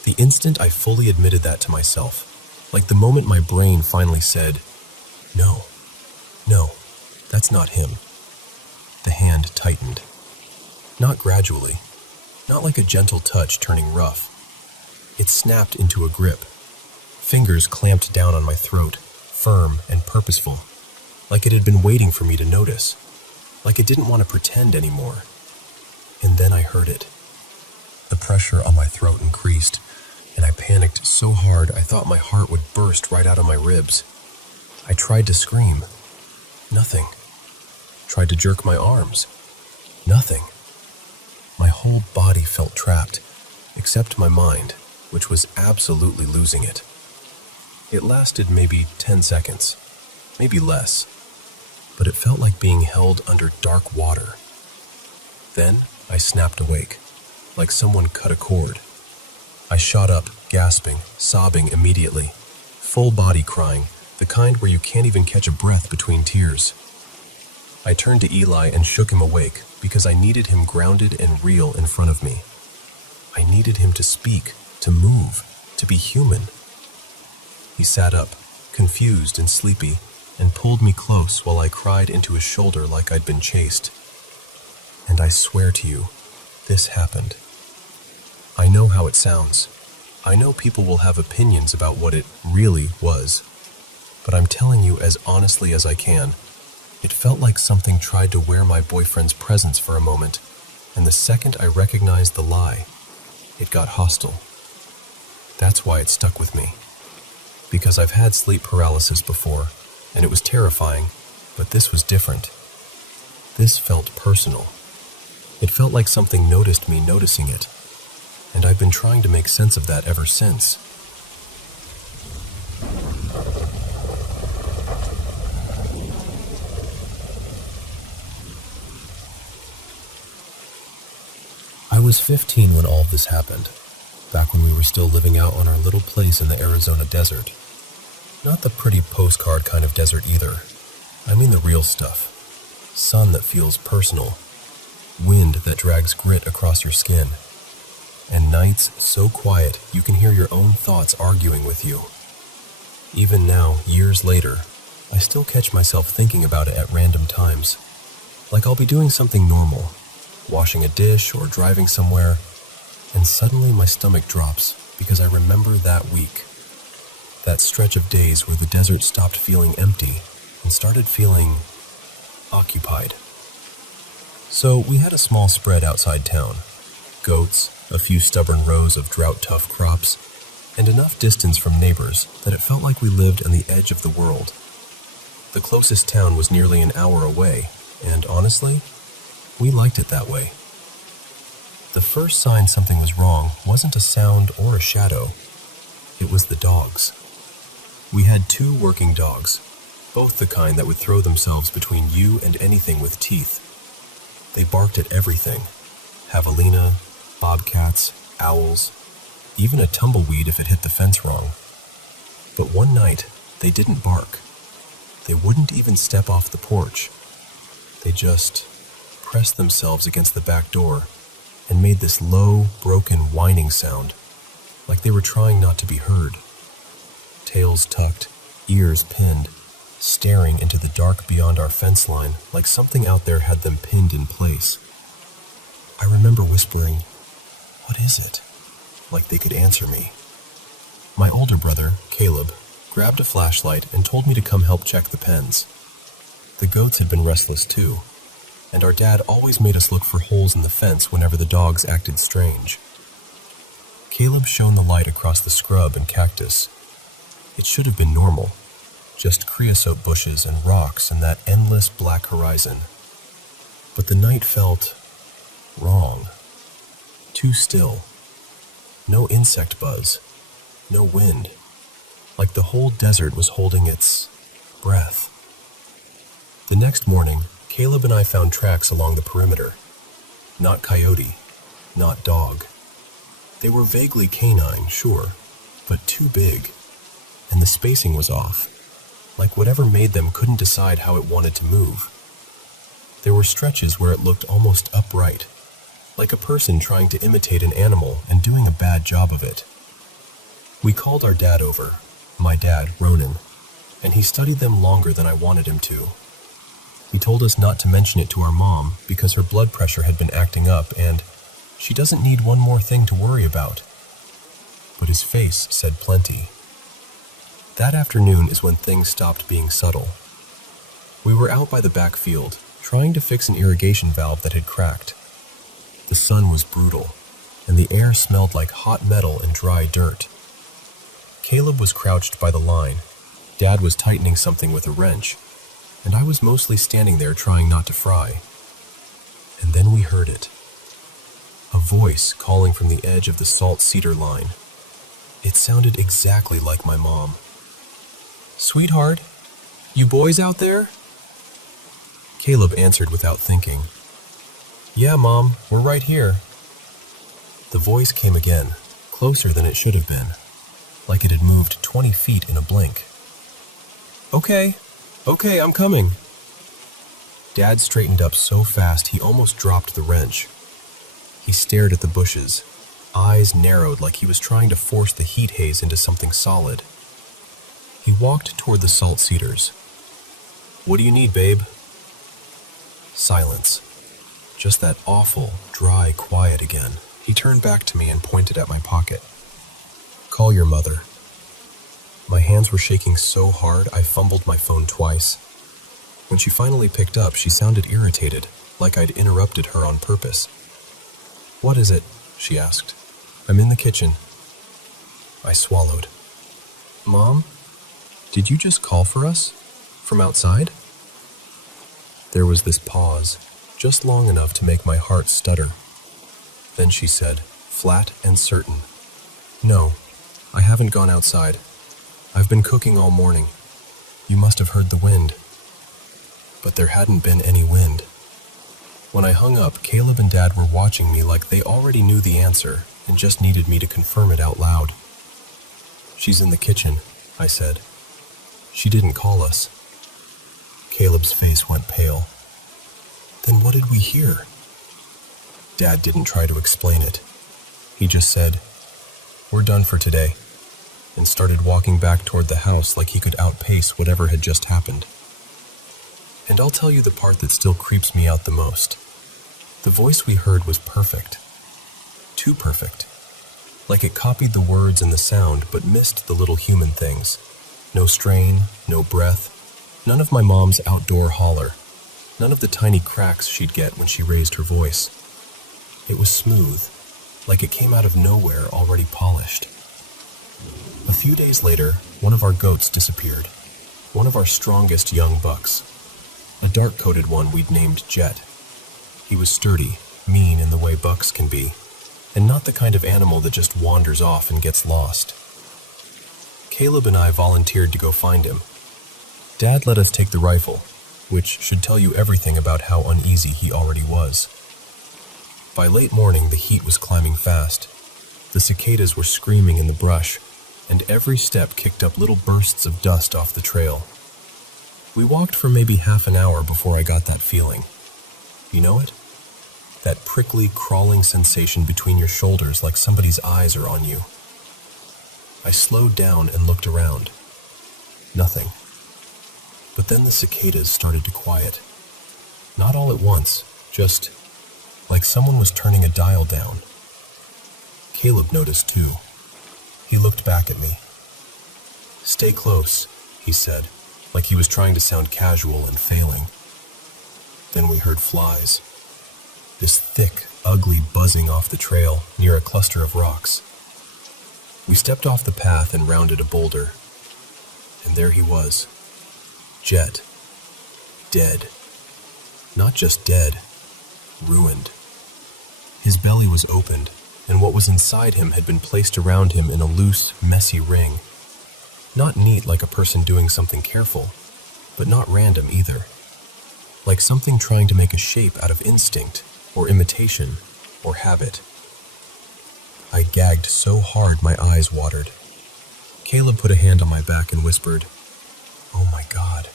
The instant I fully admitted that to myself, like the moment my brain finally said, no, that's not him. The hand tightened. Not gradually, not like a gentle touch turning rough. It snapped into a grip, Fingers clamped down on my throat, firm and purposeful, like it had been waiting for me to notice, like it didn't want to pretend anymore. And then I heard it. The pressure on my throat increased, and I panicked so hard I thought my heart would burst right out of my ribs. I tried to scream. Nothing. Tried to jerk my arms. Nothing. My whole body felt trapped, except my mind, which was absolutely losing it. It lasted maybe 10 seconds, maybe less, but it felt like being held under dark water. Then I snapped awake, like someone cut a cord. I shot up, gasping, sobbing immediately, full body crying, the kind where you can't even catch a breath between tears. I turned to Eli and shook him awake because I needed him grounded and real in front of me. I needed him to speak, to move, to be human. He sat up, confused and sleepy, and pulled me close while I cried into his shoulder like I'd been chased. And I swear to you, this happened. I know how it sounds. I know people will have opinions about what it really was. But I'm telling you as honestly as I can, it felt like something tried to wear my boyfriend's presence for a moment, and the second I recognized the lie, it got hostile. That's why it stuck with me. Because I've had sleep paralysis before, and it was terrifying, but this was different. This felt personal. It felt like something noticed me noticing it, and I've been trying to make sense of that ever since. I was 15 when all of this happened, back when we were still living out on our little place in the Arizona desert. Not the pretty postcard kind of desert either. I mean the real stuff. Sun that feels personal. Wind that drags grit across your skin. And nights so quiet you can hear your own thoughts arguing with you. Even now, years later, I still catch myself thinking about it at random times. Like I'll be doing something normal, washing a dish or driving somewhere, and suddenly my stomach drops because I remember that week. That stretch of days where the desert stopped feeling empty and started feeling occupied. So we had a small spread outside town. Goats, a few stubborn rows of drought-tough crops, and enough distance from neighbors that it felt like we lived on the edge of the world. The closest town was nearly an hour away, and honestly, we liked it that way. The first sign something was wrong wasn't a sound or a shadow. It was the dogs. We had 2 working dogs, both the kind that would throw themselves between you and anything with teeth. They barked at everything. Javelina, bobcats, owls, even a tumbleweed if it hit the fence wrong. But one night, they didn't bark. They wouldn't even step off the porch. They just pressed themselves against the back door and made this low, broken whining sound, like they were trying not to be heard. Tails tucked, ears pinned, staring into the dark beyond our fence line like something out there had them pinned in place. I remember whispering, "What is it?" like they could answer me. My older brother, Caleb, grabbed a flashlight and told me to come help check the pens. The goats had been restless too, and our dad always made us look for holes in the fence whenever the dogs acted strange. Caleb shone the light across the scrub and cactus. It should have been normal, just creosote bushes and rocks and that endless black horizon. But the night felt wrong. Too still. No insect buzz. No wind. Like the whole desert was holding its breath. The next morning, Caleb and I found tracks along the perimeter. Not coyote, not dog. They were vaguely canine, sure, but too big. And the spacing was off. Like whatever made them couldn't decide how it wanted to move. There were stretches where it looked almost upright, like a person trying to imitate an animal and doing a bad job of it. We called our dad over, my dad, Ronan, and he studied them longer than I wanted him to. He told us not to mention it to our mom because her blood pressure had been acting up and she doesn't need one more thing to worry about. But his face said plenty. That afternoon is when things stopped being subtle. We were out by the back field, trying to fix an irrigation valve that had cracked. The sun was brutal, and the air smelled like hot metal and dry dirt. Caleb was crouched by the line. Dad was tightening something with a wrench, and I was mostly standing there trying not to fry. And then we heard it. A voice calling from the edge of the salt cedar line. It sounded exactly like my mom. "Sweetheart, you boys out there?" Caleb answered without thinking. "Yeah, Mom, we're right here." The voice came again, closer than it should have been, like it had moved 20 feet in a blink. Okay, I'm coming." Dad straightened up so fast he almost dropped the wrench. He stared at the bushes, eyes narrowed like he was trying to force the heat haze into something solid. He walked toward the salt cedars. "What do you need, babe?" Silence. Just that awful, dry quiet again. He turned back to me and pointed at my pocket. "Call your mother." My hands were shaking so hard I fumbled my phone twice. When she finally picked up, she sounded irritated, like I'd interrupted her on purpose. "What is it?" she asked. "I'm in the kitchen." I swallowed. "Mom, did you just call for us? From outside?" There was this pause, just long enough to make my heart stutter. Then she said, flat and certain, "No, I haven't gone outside. I've been cooking all morning. You must have heard the wind." But there hadn't been any wind. When I hung up, Caleb and Dad were watching me like they already knew the answer and just needed me to confirm it out loud. "She's in the kitchen," I said. "She didn't call us." Caleb's face went pale. "Then what did we hear?" Dad didn't try to explain it. He just said, "We're done for today," and started walking back toward the house like he could outpace whatever had just happened. And I'll tell you the part that still creeps me out the most. The voice we heard was perfect. Too perfect. Like it copied the words and the sound but missed the little human things. No strain, no breath, none of my mom's outdoor holler, none of the tiny cracks she'd get when she raised her voice. It was smooth, like it came out of nowhere already polished. A few days later, one of our goats disappeared. One of our strongest young bucks. A dark-coated one we'd named Jet. He was sturdy, mean in the way bucks can be, and not the kind of animal that just wanders off and gets lost. Caleb and I volunteered to go find him. Dad let us take the rifle, which should tell you everything about how uneasy he already was. By late morning, the heat was climbing fast. The cicadas were screaming in the brush, and every step kicked up little bursts of dust off the trail. We walked for maybe half an hour before I got that feeling. You know it? That prickly, crawling sensation between your shoulders like somebody's eyes are on you. I slowed down and looked around. Nothing. But then the cicadas started to quiet. Not all at once, just like someone was turning a dial down. Caleb noticed too. He looked back at me. "Stay close," he said, like he was trying to sound casual and failing. Then we heard flies. This thick, ugly buzzing off the trail near a cluster of rocks. We stepped off the path and rounded a boulder. And there he was. Jet. Dead. Not just dead. Ruined. His belly was opened, and what was inside him had been placed around him in a loose, messy ring. Not neat like a person doing something careful, but not random either. Like something trying to make a shape out of instinct, or imitation, or habit. I gagged so hard my eyes watered. Caleb put a hand on my back and whispered, "Oh my God,"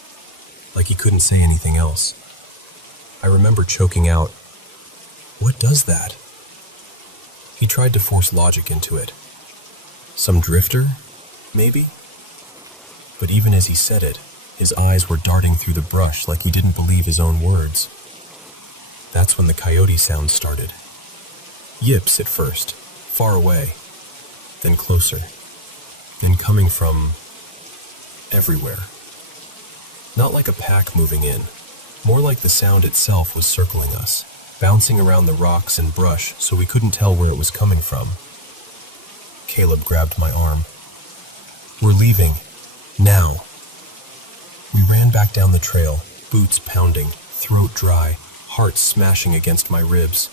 like he couldn't say anything else. I remember choking out, "What does that?" He tried to force logic into it. Some drifter, maybe? But even as he said it, his eyes were darting through the brush like he didn't believe his own words. That's when the coyote sound started. Yips at first, far away, then closer, then coming from everywhere. Not like a pack moving in, more like the sound itself was circling us, bouncing around the rocks and brush so we couldn't tell where it was coming from. Caleb grabbed my arm. "We're leaving. Now." We ran back down the trail, boots pounding, throat dry, heart smashing against my ribs.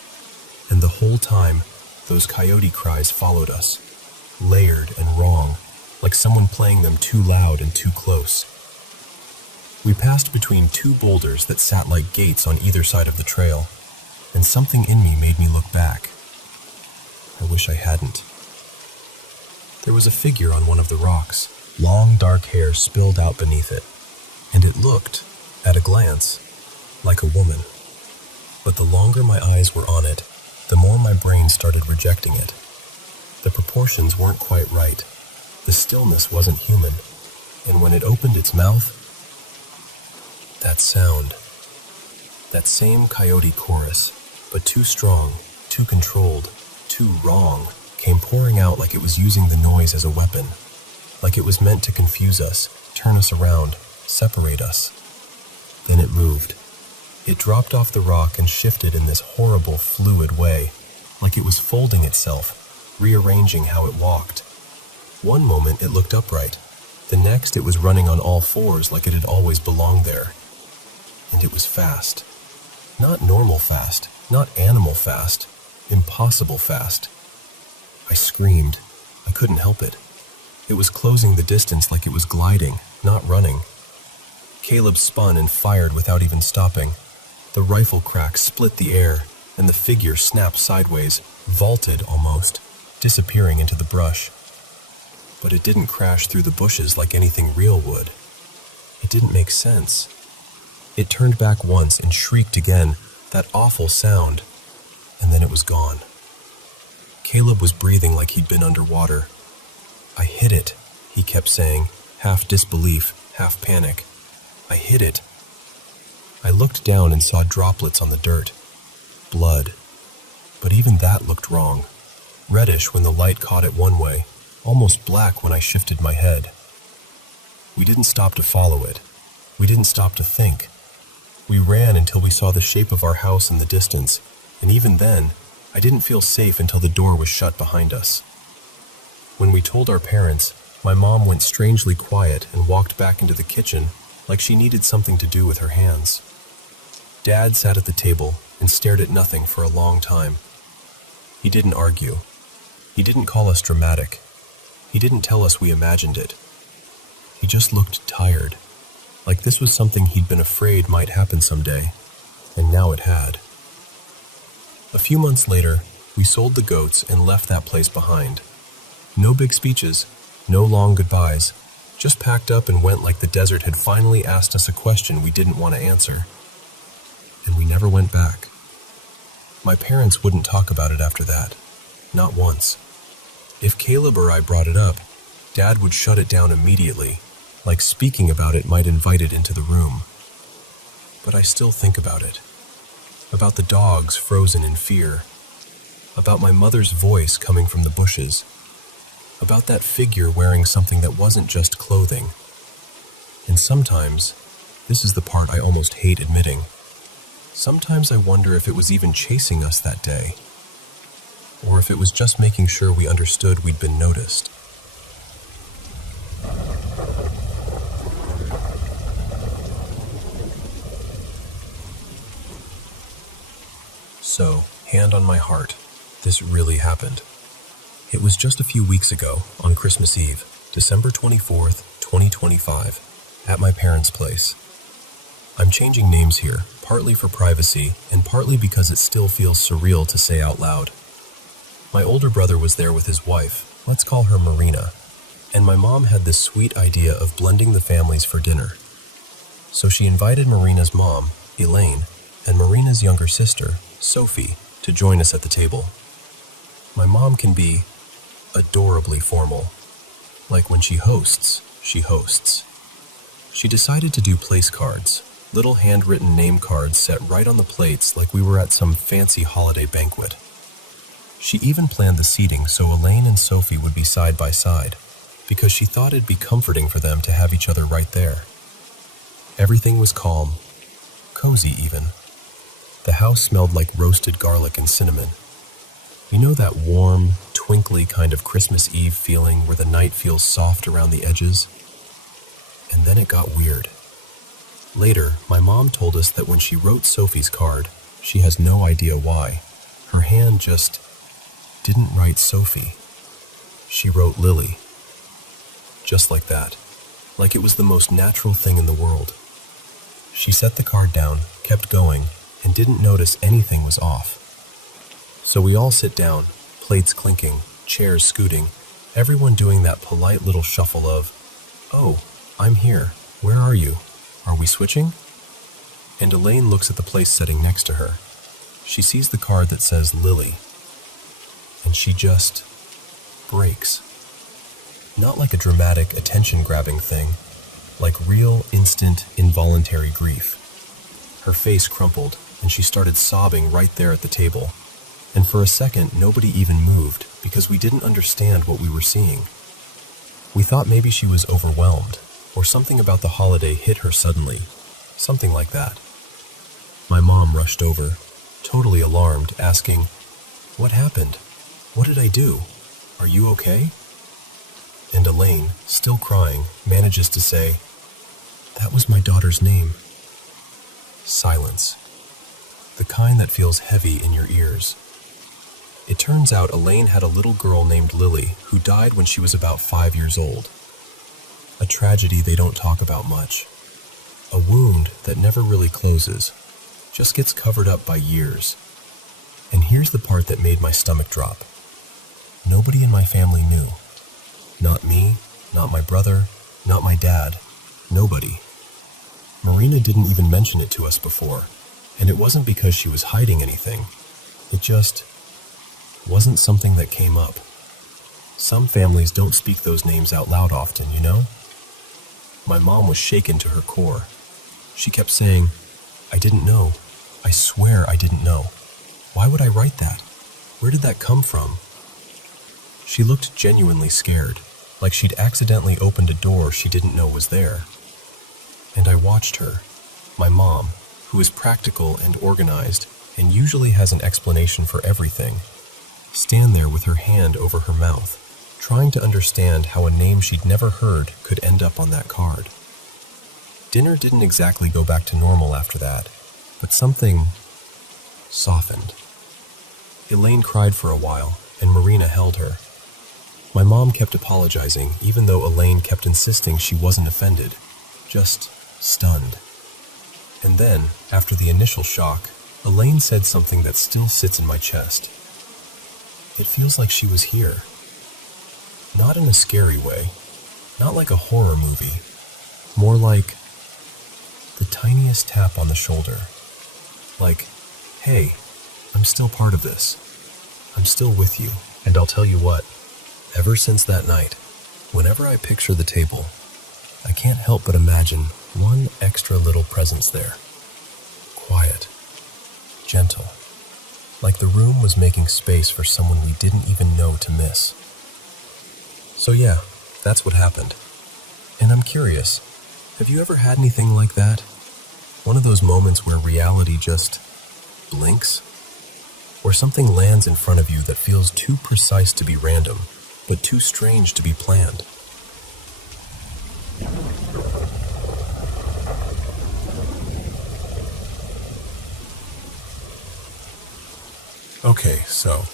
And the whole time, those coyote cries followed us, layered and wrong, like someone playing them too loud and too close. We passed between two boulders that sat like gates on either side of the trail, and something in me made me look back. I wish I hadn't. There was a figure on one of the rocks, long dark hair spilled out beneath it, and it looked, at a glance, like a woman. But the longer my eyes were on it, the more my brain started rejecting it. The proportions weren't quite right. The stillness wasn't human, and when it opened its mouth, that sound, that same coyote chorus, but too strong, too controlled, too wrong, came pouring out like it was using the noise as a weapon, like it was meant to confuse us, turn us around, separate us. Then it moved. It dropped off the rock and shifted in this horrible, fluid way, like it was folding itself, rearranging how it walked. One moment it looked upright. The next it was running on all fours like it had always belonged there. And it was fast. Not normal fast, not animal fast, impossible fast. I screamed. I couldn't help it. It was closing the distance like it was gliding, not running. Caleb spun and fired without even stopping. The rifle crack split the air, and the figure snapped sideways, vaulted almost, disappearing into the brush. But it didn't crash through the bushes like anything real would. It didn't make sense. It turned back once and shrieked again, that awful sound, and then it was gone. Caleb was breathing like he'd been underwater. "I hit it," he kept saying, half disbelief, half panic. "I hit it." I looked down and saw droplets on the dirt. Blood. But even that looked wrong. Reddish when the light caught it one way, almost black when I shifted my head. We didn't stop to follow it. We didn't stop to think. We ran until we saw the shape of our house in the distance, and even then, I didn't feel safe until the door was shut behind us. When we told our parents, my mom went strangely quiet and walked back into the kitchen like she needed something to do with her hands. Dad sat at the table and stared at nothing for a long time. He didn't argue. He didn't call us dramatic. He didn't tell us we imagined it. He just looked tired, like this was something he'd been afraid might happen someday, and now it had. A few months later, we sold the goats and left that place behind. No big speeches, no long goodbyes, just packed up and went like the desert had finally asked us a question we didn't want to answer. And we never went back. My parents wouldn't talk about it after that, not once. If Caleb or I brought it up, Dad would shut it down immediately, like speaking about it might invite it into the room. But I still think about it. About the dogs frozen in fear. About my mother's voice coming from the bushes. About that figure wearing something that wasn't just clothing. And sometimes, this is the part I almost hate admitting, sometimes I wonder if it was even chasing us that day, or if it was just making sure we understood we'd been noticed. So, hand on my heart, this really happened. It was just a few weeks ago, on Christmas Eve, December 24th, 2025, at my parents' place. I'm changing names here, partly for privacy, and partly because it still feels surreal to say out loud. My older brother was there with his wife, let's call her Marina, and my mom had this sweet idea of blending the families for dinner. So she invited Marina's mom, Elaine, and Marina's younger sister, Sophie, to join us at the table. My mom can be adorably formal. Like when she hosts, she hosts. She decided to do place cards, little handwritten name cards set right on the plates like we were at some fancy holiday banquet. She even planned the seating so Elaine and Sophie would be side by side, because she thought it'd be comforting for them to have each other right there. Everything was calm, cozy even. The house smelled like roasted garlic and cinnamon. You know that warm, twinkly kind of Christmas Eve feeling where the night feels soft around the edges? And then it got weird. Later, my mom told us that when she wrote Sophie's card, she has no idea why. Her hand just didn't write Sophie. She wrote Lily. Just like that. Like it was the most natural thing in the world. She set the card down, kept going, and didn't notice anything was off. So we all sit down, plates clinking, chairs scooting, everyone doing that polite little shuffle of, "Oh, I'm here. Where are you? Are we switching?" And Elaine looks at the place setting next to her. She sees the card that says Lily, and she just breaks. Not like a dramatic, attention-grabbing thing, like real, instant, involuntary grief. Her face crumpled, and she started sobbing right there at the table. And for a second, nobody even moved, because we didn't understand what we were seeing. We thought maybe she was overwhelmed, or something about the holiday hit her suddenly. Something like that. My mom rushed over, totally alarmed, asking, "What happened? What did I do? Are you okay?" And Elaine, still crying, manages to say, "That was my daughter's name." Silence. The kind that feels heavy in your ears. It turns out Elaine had a little girl named Lily who died when she was about 5 years old. A tragedy they don't talk about much. A wound that never really closes, just gets covered up by years. And here's the part that made my stomach drop. Nobody in my family knew. Not me, not my brother, not my dad, nobody. Marina didn't even mention it to us before, and it wasn't because she was hiding anything. It just wasn't something that came up. Some families don't speak those names out loud often, you know? My mom was shaken to her core. She kept saying, "I didn't know. I swear I didn't know. Why would I write that? Where did that come from?" She looked genuinely scared, like she'd accidentally opened a door she didn't know was there. And I watched her, my mom, who is practical and organized and usually has an explanation for everything, stand there with her hand over her mouth, trying to understand how a name she'd never heard could end up on that card. Dinner didn't exactly go back to normal after that, but something softened. Elaine cried for a while, and Marina held her. My mom kept apologizing, even though Elaine kept insisting she wasn't offended, just stunned. And then, after the initial shock, Elaine said something that still sits in my chest. "It feels like she was here." Not in a scary way, not like a horror movie, more like the tiniest tap on the shoulder. Like, "Hey, I'm still part of this. I'm still with you." And I'll tell you what, ever since that night, whenever I picture the table, I can't help but imagine one extra little presence there. Quiet, gentle, like the room was making space for someone we didn't even know to miss. So yeah, that's what happened. And I'm curious, have you ever had anything like that? One of those moments where reality just blinks? Where something lands in front of you that feels too precise to be random, but too strange to be planned. Okay, so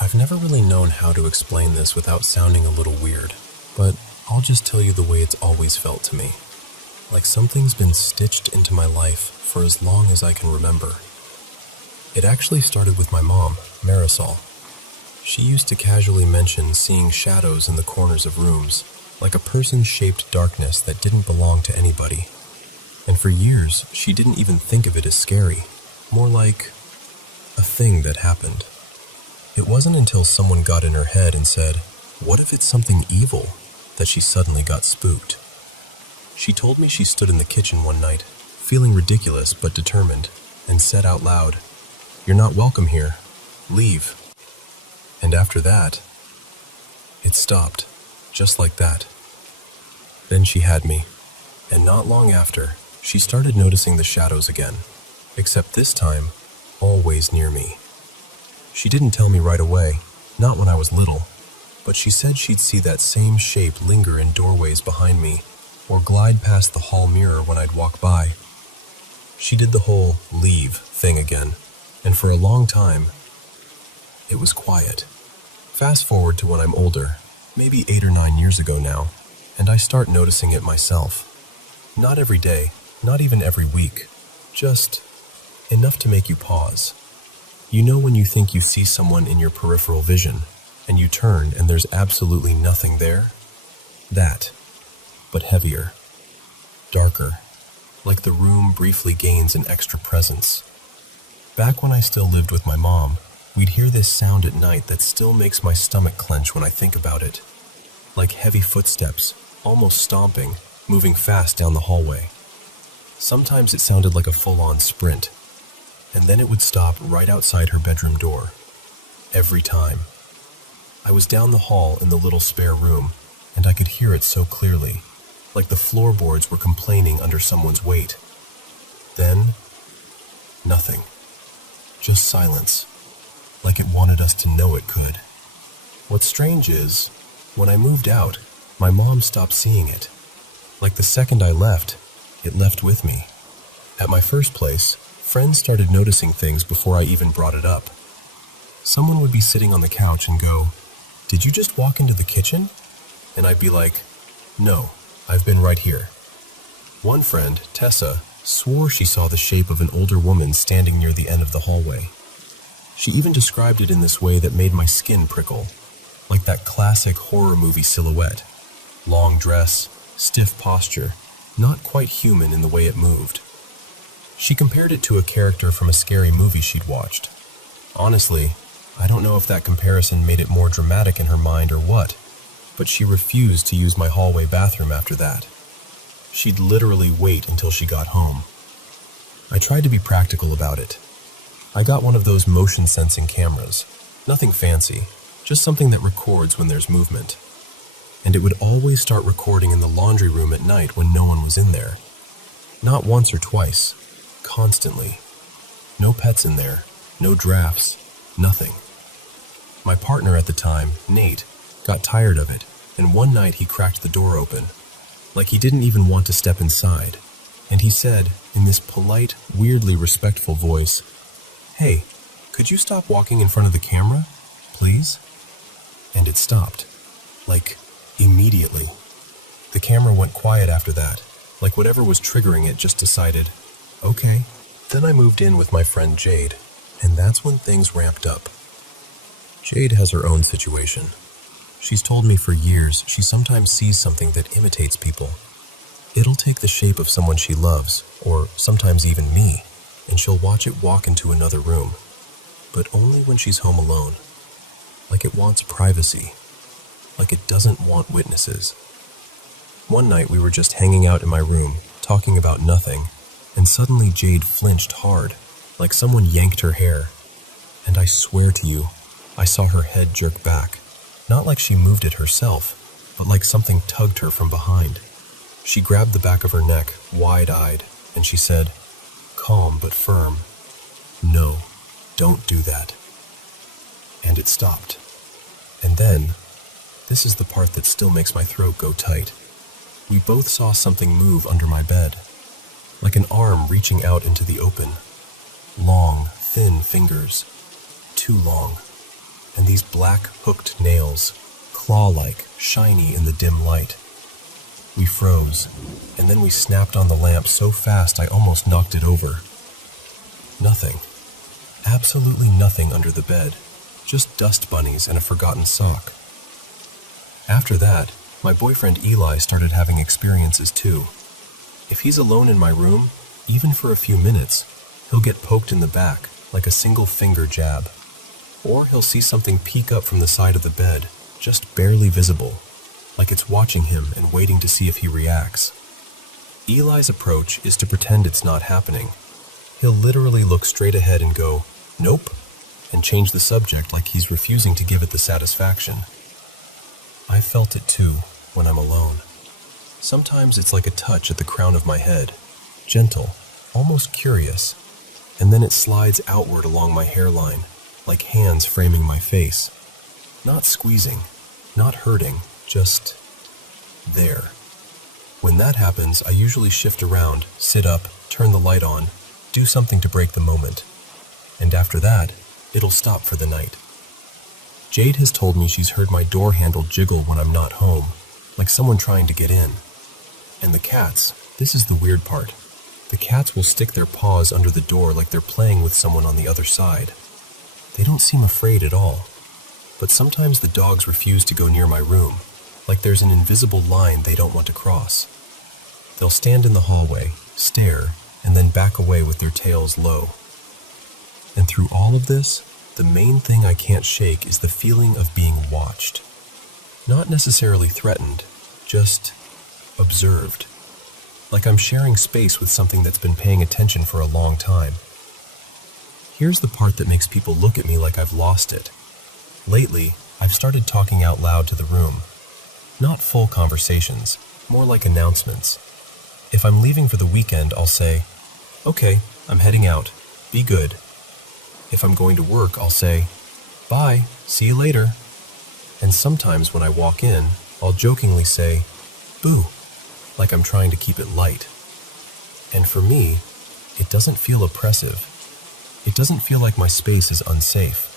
I've never really known how to explain this without sounding a little weird, but I'll just tell you the way it's always felt to me. Like something's been stitched into my life for as long as I can remember. It actually started with my mom, Marisol. She used to casually mention seeing shadows in the corners of rooms, like a person-shaped darkness that didn't belong to anybody. And for years, she didn't even think of it as scary, more like a thing that happened. It wasn't until someone got in her head and said, "What if it's something evil?" that she suddenly got spooked. She told me she stood in the kitchen one night, feeling ridiculous but determined, and said out loud, "You're not welcome here. Leave." And after that, it stopped. just like that. Then she had me, and not long after, she started noticing the shadows again, except this time, always near me. She didn't tell me right away, not when I was little, but she said she'd see that same shape linger in doorways behind me, or glide past the hall mirror when I'd walk by. She did the whole leave thing again, and for a long time, it was quiet. Fast forward to when I'm older, maybe 8 or 9 years ago now, and I start noticing it myself. Not every day, not even every week, just enough to make you pause. You know when you think you see someone in your peripheral vision, and you turn and there's absolutely nothing there? That, but heavier, darker, like the room briefly gains an extra presence. Back when I still lived with my mom, we'd hear this sound at night that still makes my stomach clench when I think about it. Like heavy footsteps, almost stomping, moving fast down the hallway. Sometimes it sounded like a full-on sprint, and then it would stop right outside her bedroom door. Every time. I was down the hall in the little spare room, and I could hear it so clearly, like the floorboards were complaining under someone's weight. Then, nothing. Just silence, like it wanted us to know it could. What's strange is, when I moved out, my mom stopped seeing it. Like the second I left, it left with me. At my first place, friends started noticing things before I even brought it up. Someone would be sitting on the couch and go, "Did you just walk into the kitchen?" And I'd be like, "No, I've been right here." One friend, Tessa, swore she saw the shape of an older woman standing near the end of the hallway. She even described it in this way that made my skin prickle, like that classic horror movie silhouette. Long dress, stiff posture, not quite human in the way it moved. She compared it to a character from a scary movie she'd watched. Honestly, I don't know if that comparison made it more dramatic in her mind or what, but she refused to use my hallway bathroom after that. She'd literally wait until she got home. I tried to be practical about it. I got one of those motion-sensing cameras. Nothing fancy, just something that records when there's movement. And it would always start recording in the laundry room at night when no one was in there. Not once or twice, constantly. No pets in there, no drafts, nothing. My partner at the time, Nate, got tired of it, and one night he cracked the door open, like he didn't even want to step inside, and he said, in this polite, weirdly respectful voice, "Hey, could you stop walking in front of the camera, please?" And it stopped, like, immediately. The camera went quiet after that, like whatever was triggering it just decided, okay. Then I moved in with my friend Jade, and that's when things ramped up. Jade has her own situation. She's told me for years she sometimes sees something that imitates people. It'll take the shape of someone she loves, or sometimes even me, and she'll watch it walk into another room, but only when she's home alone. Like it wants privacy, like it doesn't want witnesses. One night we were just hanging out in my room, talking about nothing, and suddenly Jade flinched hard, like someone yanked her hair. And I swear to you, I saw her head jerk back, not like she moved it herself, but like something tugged her from behind. She grabbed the back of her neck, wide-eyed, and she said, calm but firm, "No, don't do that." And it stopped. And then, this is the part that still makes my throat go tight. We both saw something move under my bed, like an arm reaching out into the open. Long, thin fingers, too long, and these black, hooked nails, claw-like, shiny in the dim light. We froze, and then we snapped on the lamp so fast I almost knocked it over. Nothing. Absolutely nothing under the bed, just dust bunnies and a forgotten sock. After that, my boyfriend Eli started having experiences too. If he's alone in my room, even for a few minutes, he'll get poked in the back, like a single finger jab. Or he'll see something peek up from the side of the bed, just barely visible, like it's watching him and waiting to see if he reacts. Eli's approach is to pretend it's not happening. He'll literally look straight ahead and go, "Nope," and change the subject like he's refusing to give it the satisfaction. I felt it too when I'm alone. Sometimes it's like a touch at the crown of my head, gentle, almost curious, and then it slides outward along my hairline, like hands framing my face. Not squeezing, not hurting, just there. When that happens, I usually shift around, sit up, turn the light on, do something to break the moment. And after that, it'll stop for the night. Jade has told me she's heard my door handle jiggle when I'm not home, like someone trying to get in. And the cats, this is the weird part. The cats will stick their paws under the door like they're playing with someone on the other side. They don't seem afraid at all. But sometimes the dogs refuse to go near my room, like there's an invisible line they don't want to cross. They'll stand in the hallway, stare, and then back away with their tails low. And through all of this, the main thing I can't shake is the feeling of being watched. Not necessarily threatened, just observed. Like I'm sharing space with something that's been paying attention for a long time. Here's the part that makes people look at me like I've lost it. Lately, I've started talking out loud to the room. Not full conversations, more like announcements. If I'm leaving for the weekend, I'll say, "Okay, I'm heading out. Be good." If I'm going to work, I'll say, "Bye, see you later." And sometimes when I walk in, I'll jokingly say, "Boo," like I'm trying to keep it light. And for me, it doesn't feel oppressive. It doesn't feel like my space is unsafe.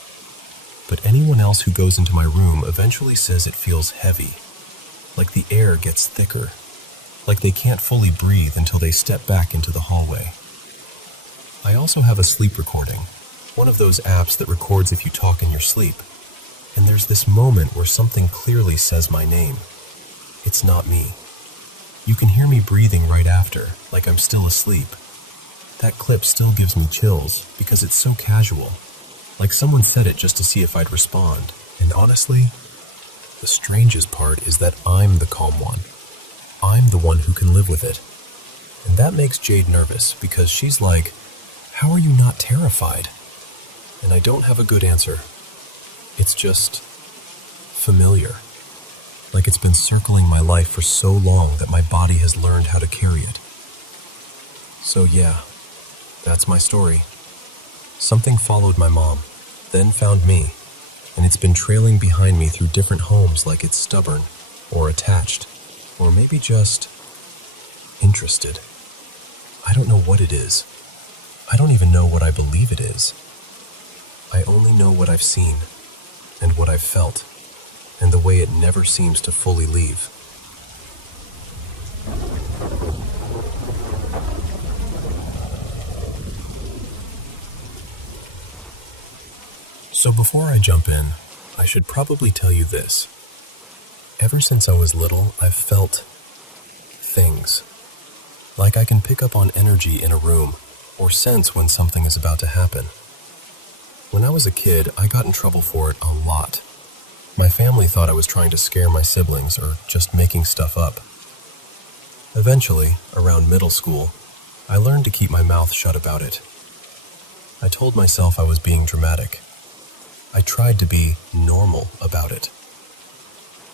But anyone else who goes into my room eventually says it feels heavy, like the air gets thicker, like they can't fully breathe until they step back into the hallway. I also have a sleep recording, one of those apps that records if you talk in your sleep. And there's this moment where something clearly says my name. It's not me. You can hear me breathing right after, like I'm still asleep. That clip still gives me chills because it's so casual, like someone said it just to see if I'd respond. And honestly, the strangest part is that I'm the calm one. I'm the one who can live with it. And that makes Jade nervous because she's like, "How are you not terrified?" And I don't have a good answer. It's just familiar. Like it's been circling my life for so long that my body has learned how to carry it. So yeah, that's my story. Something followed my mom, then found me, and it's been trailing behind me through different homes like it's stubborn, or attached, or maybe just interested. I don't know what it is. I don't even know what I believe it is. I only know what I've seen, and what I've felt, and the way it never seems to fully leave. So before I jump in, I should probably tell you this. Ever since I was little, I've felt things. Like I can pick up on energy in a room, or sense when something is about to happen. When I was a kid, I got in trouble for it a lot. My family thought I was trying to scare my siblings or just making stuff up. Eventually, around middle school, I learned to keep my mouth shut about it. I told myself I was being dramatic. I tried to be normal about it.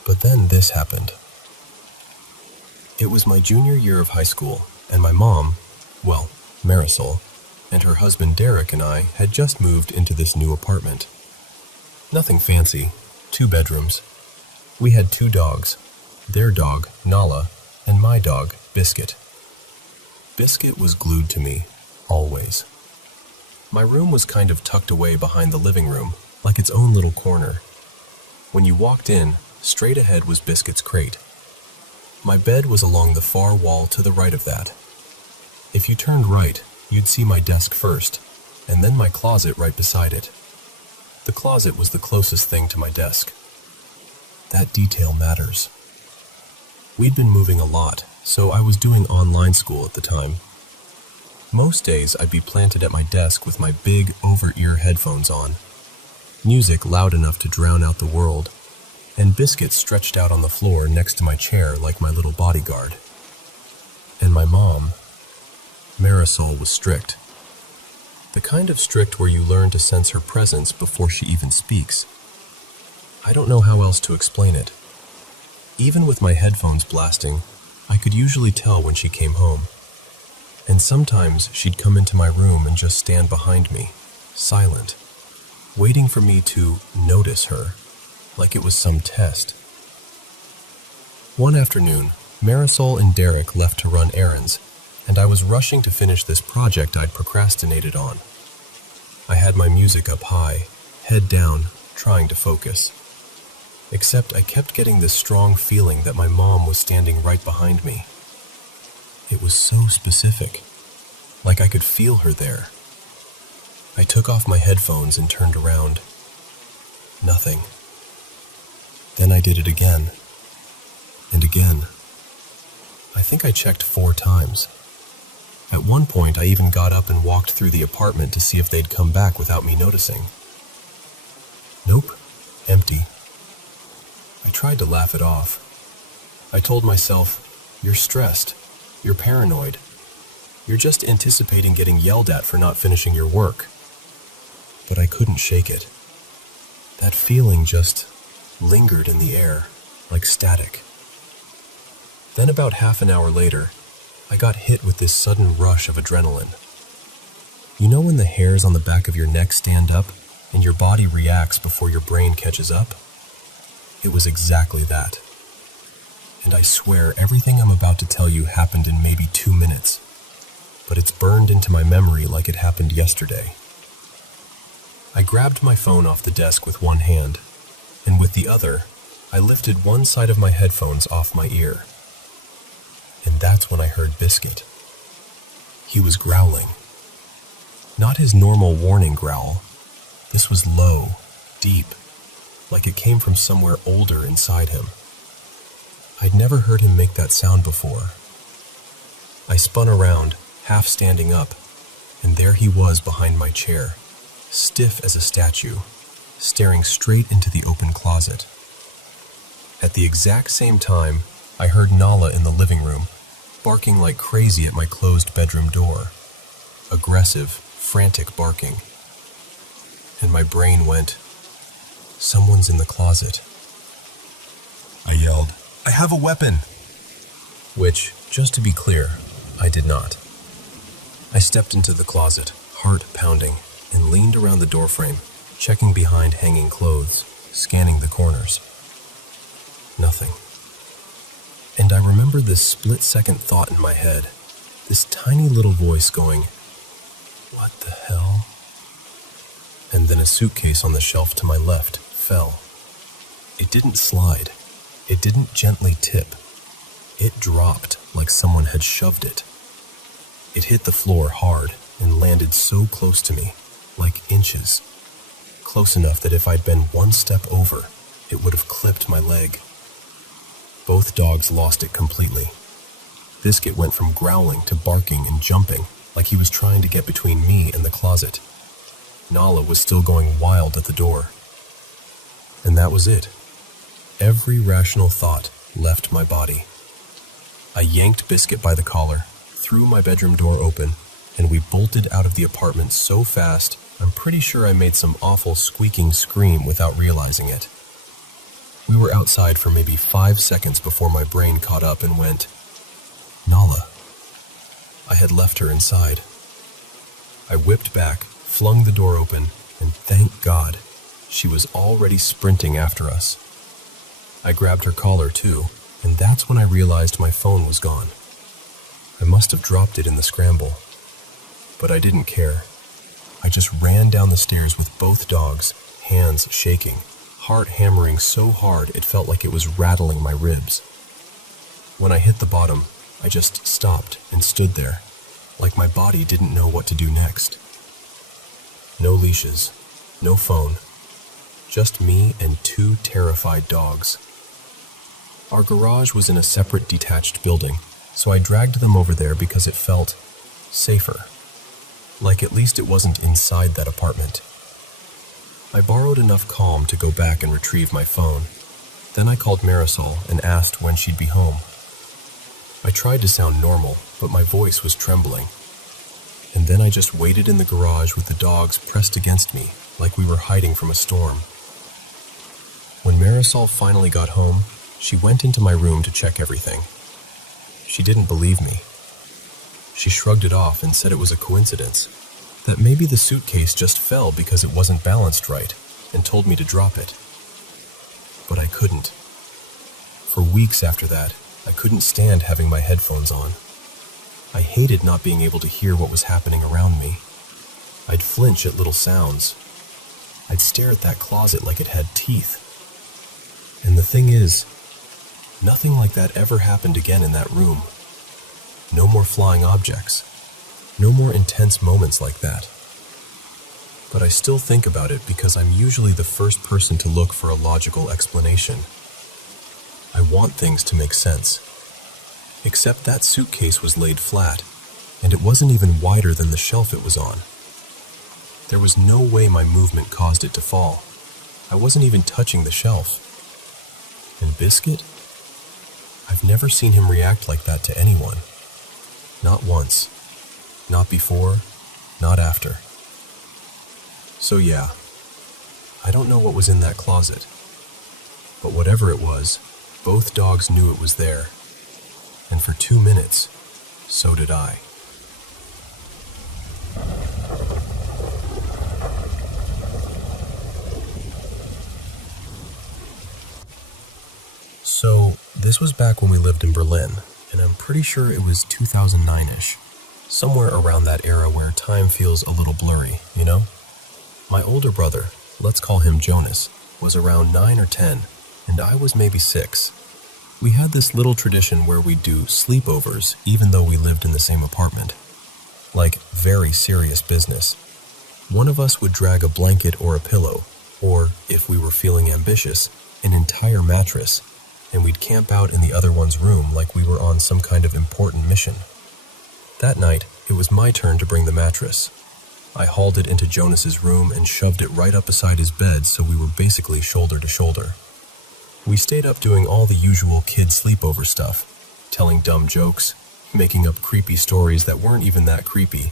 But then this happened. It was my junior year of high school, and my mom, well, Marisol, and her husband Derek and I had just moved into this new apartment. Nothing fancy, 2 bedrooms. We had 2 dogs, their dog, Nala, and my dog, Biscuit. Biscuit was glued to me, always. My room was kind of tucked away behind the living room, like its own little corner. When you walked in, straight ahead was Biscuit's crate. My bed was along the far wall to the right of that. If you turned right, you'd see my desk first, and then my closet right beside it. The closet was the closest thing to my desk. That detail matters. We'd been moving a lot, so I was doing online school at the time. Most days I'd be planted at my desk with my big over-ear headphones on, music loud enough to drown out the world, and Biscuit stretched out on the floor next to my chair like my little bodyguard. And my mom, Marisol, was strict. The kind of strict where you learn to sense her presence before she even speaks. I don't know how else to explain it. Even with my headphones blasting, I could usually tell when she came home. And sometimes she'd come into my room and just stand behind me, silent, waiting for me to notice her, like it was some test. One afternoon, Marisol and Derek left to run errands, and I was rushing to finish this project I'd procrastinated on. I had my music up high, head down, trying to focus. Except I kept getting this strong feeling that my mom was standing right behind me. It was so specific, like I could feel her there. I took off my headphones and turned around. Nothing. Then I did it again. And again. I think I checked 4 times. At one point, I even got up and walked through the apartment to see if they'd come back without me noticing. Nope, empty. I tried to laugh it off. I told myself, you're stressed, you're paranoid, you're just anticipating getting yelled at for not finishing your work. But I couldn't shake it. That feeling just lingered in the air, like static. Then about half an hour later, I got hit with this sudden rush of adrenaline. You know when the hairs on the back of your neck stand up and your body reacts before your brain catches up? It was exactly that. And I swear everything I'm about to tell you happened in maybe 2 minutes, but it's burned into my memory like it happened yesterday. I grabbed my phone off the desk with one hand, and with the other, I lifted one side of my headphones off my ear. And that's when I heard Biscuit. He was growling. Not his normal warning growl. This was low, deep, like it came from somewhere older inside him. I'd never heard him make that sound before. I spun around, half standing up, and there he was behind my chair, stiff as a statue, staring straight into the open closet. At the exact same time, I heard Nala in the living room, barking like crazy at my closed bedroom door. Aggressive, frantic barking. And my brain went, someone's in the closet. I yelled, I have a weapon! Which, just to be clear, I did not. I stepped into the closet, heart pounding, and leaned around the doorframe, checking behind hanging clothes, scanning the corners. Nothing. And I remember this split-second thought in my head, this tiny little voice going, what the hell? And then a suitcase on the shelf to my left fell. It didn't slide. It didn't gently tip. It dropped like someone had shoved it. It hit the floor hard and landed so close to me, like inches. Close enough that if I'd been one step over, it would have clipped my leg. Both dogs lost it completely. Biscuit went from growling to barking and jumping, like he was trying to get between me and the closet. Nala was still going wild at the door. And that was it. Every rational thought left my body. I yanked Biscuit by the collar, threw my bedroom door open, and we bolted out of the apartment so fast, I'm pretty sure I made some awful squeaking scream without realizing it. We were outside for maybe 5 seconds before my brain caught up and went, Nala. I had left her inside. I whipped back, flung the door open, and thank God, she was already sprinting after us. I grabbed her collar too, and that's when I realized my phone was gone. I must have dropped it in the scramble. But I didn't care. I just ran down the stairs with both dogs, hands shaking, heart hammering so hard it felt like it was rattling my ribs. When I hit the bottom, I just stopped and stood there, like my body didn't know what to do next. No leashes, no phone, just me and 2 terrified dogs. Our garage was in a separate detached building, so I dragged them over there because it felt safer. Like at least it wasn't inside that apartment. I borrowed enough calm to go back and retrieve my phone. Then I called Marisol and asked when she'd be home. I tried to sound normal, but my voice was trembling. And then I just waited in the garage with the dogs pressed against me, like we were hiding from a storm. When Marisol finally got home, She went into my room to check everything. She didn't believe me. She shrugged it off and said it was a coincidence, that maybe the suitcase just fell because it wasn't balanced right, and told me to drop it. But I couldn't. For weeks after that, I couldn't stand having my headphones on. I hated not being able to hear what was happening around me. I'd flinch at little sounds. I'd stare at that closet like it had teeth. And the thing is, nothing like that ever happened again in that room. No more flying objects. No more intense moments like that. But I still think about it because I'm usually the first person to look for a logical explanation. I want things to make sense. Except that suitcase was laid flat, and it wasn't even wider than the shelf it was on. There was no way my movement caused it to fall. I wasn't even touching the shelf. And Biscuit? I've never seen him react like that to anyone. Not once. Not before. Not after. So yeah, I don't know what was in that closet. But whatever it was, both dogs knew it was there. And for 2 minutes, so did I. So, this was back when we lived in Berlin, and I'm pretty sure it was 2009-ish. Somewhere around that era where time feels a little blurry, you know? My older brother, let's call him Jonas, was around 9 or 10, and I was maybe 6. We had this little tradition where we'd do sleepovers even though we lived in the same apartment. Like, very serious business. One of us would drag a blanket or a pillow, or, if we were feeling ambitious, an entire mattress, and we'd camp out in the other one's room like we were on some kind of important mission. That night, it was my turn to bring the mattress. I hauled it into Jonas's room and shoved it right up beside his bed so we were basically shoulder to shoulder. We stayed up doing all the usual kid sleepover stuff, telling dumb jokes, making up creepy stories that weren't even that creepy,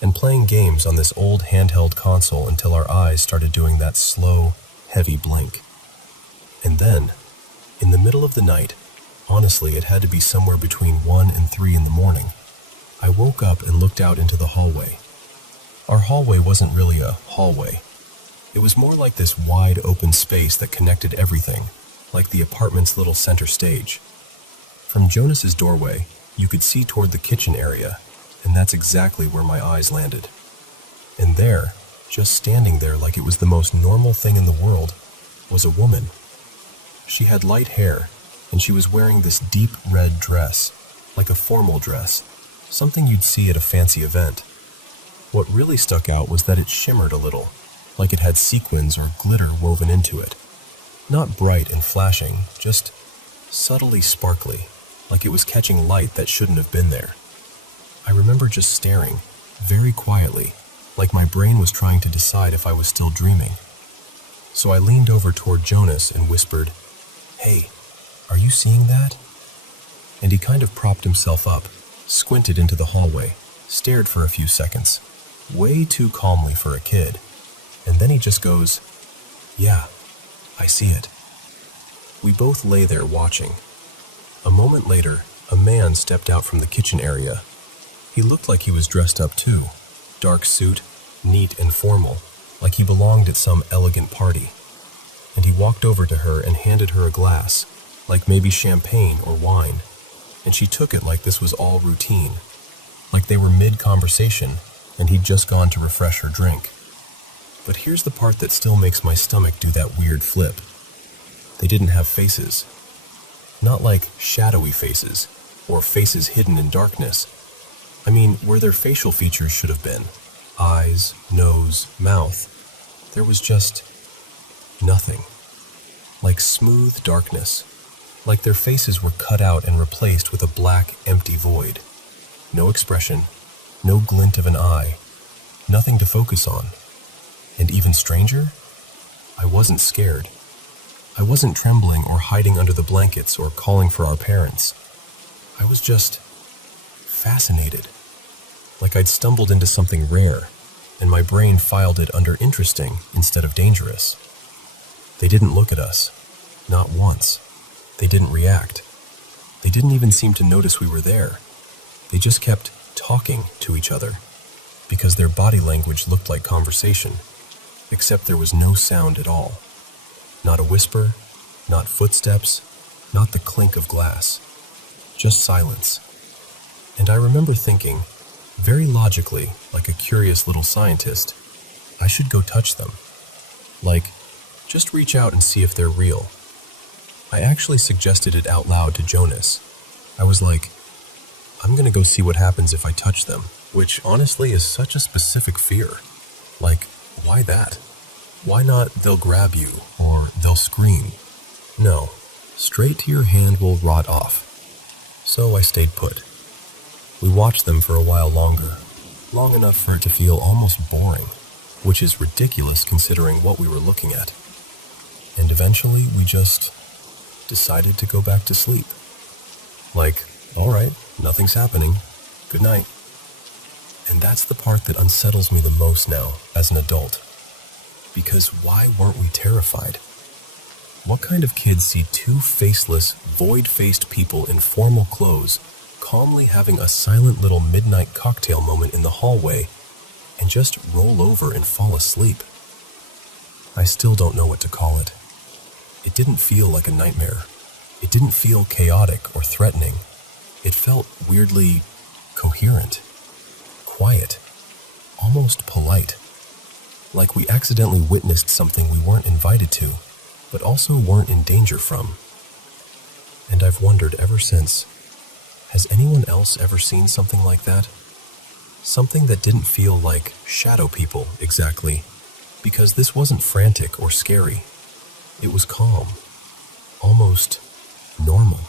and playing games on this old handheld console until our eyes started doing that slow, heavy blink. And then, in the middle of the night, honestly it had to be somewhere between 1 and 3 in the morning, I woke up and looked out into the hallway. Our hallway wasn't really a hallway. It was more like this wide open space that connected everything, like the apartment's little center stage. From Jonas's doorway, you could see toward the kitchen area, and that's exactly where my eyes landed. And there, just standing there like it was the most normal thing in the world, was a woman. She had light hair, and she was wearing this deep red dress, like a formal dress, something you'd see at a fancy event. What really stuck out was that it shimmered a little, like it had sequins or glitter woven into it. Not bright and flashing, just subtly sparkly, like it was catching light that shouldn't have been there. I remember just staring, very quietly, like my brain was trying to decide if I was still dreaming. So I leaned over toward Jonas and whispered, "Hey, are you seeing that?" And he kind of propped himself up, squinted into the hallway, stared for a few seconds, way too calmly for a kid, and then he just goes, "Yeah, I see it." We both lay there watching. A moment later, a man stepped out from the kitchen area. He looked like he was dressed up too, dark suit, neat and formal, like he belonged at some elegant party. And he walked over to her and handed her a glass, like maybe champagne or wine, and she took it like this was all routine, like they were mid-conversation and he'd just gone to refresh her drink. But here's the part that still makes my stomach do that weird flip. They didn't have faces. Not like shadowy faces, or faces hidden in darkness. I mean, where their facial features should have been. Eyes, nose, mouth. There was just nothing. Like smooth darkness. Like their faces were cut out and replaced with a black, empty void. No expression, no glint of an eye, nothing to focus on. And even stranger, I wasn't scared. I wasn't trembling or hiding under the blankets or calling for our parents. I was just fascinated. Like I'd stumbled into something rare, and my brain filed it under interesting instead of dangerous. They didn't look at us. Not once. They didn't react. They didn't even seem to notice we were there. They just kept talking to each other because their body language looked like conversation, except there was no sound at all. Not a whisper, not footsteps, not the clink of glass. Just silence. And I remember thinking, very logically, like a curious little scientist, I should go touch them. Like, just reach out and see if they're real. I actually suggested it out loud to Jonas. I was like, I'm gonna go see what happens if I touch them, which honestly is such a specific fear. Like, why that? Why not they'll grab you or they'll scream? No, straight to your hand will rot off. So I stayed put. We watched them for a while longer, long enough for it to feel almost boring, which is ridiculous considering what we were looking at. And eventually we just decided to go back to sleep. Like, all right, nothing's happening. Good night. And that's the part that unsettles me the most now as an adult. Because why weren't we terrified? What kind of kids see two faceless, void-faced people in formal clothes calmly having a silent little midnight cocktail moment in the hallway and just roll over and fall asleep? I still don't know what to call it. It didn't feel like a nightmare. It didn't feel chaotic or threatening. It felt weirdly coherent, quiet, almost polite. Like we accidentally witnessed something we weren't invited to, but also weren't in danger from. And I've wondered ever since, has anyone else ever seen something like that? Something that didn't feel like shadow people exactly, because this wasn't frantic or scary. It was calm, almost normal.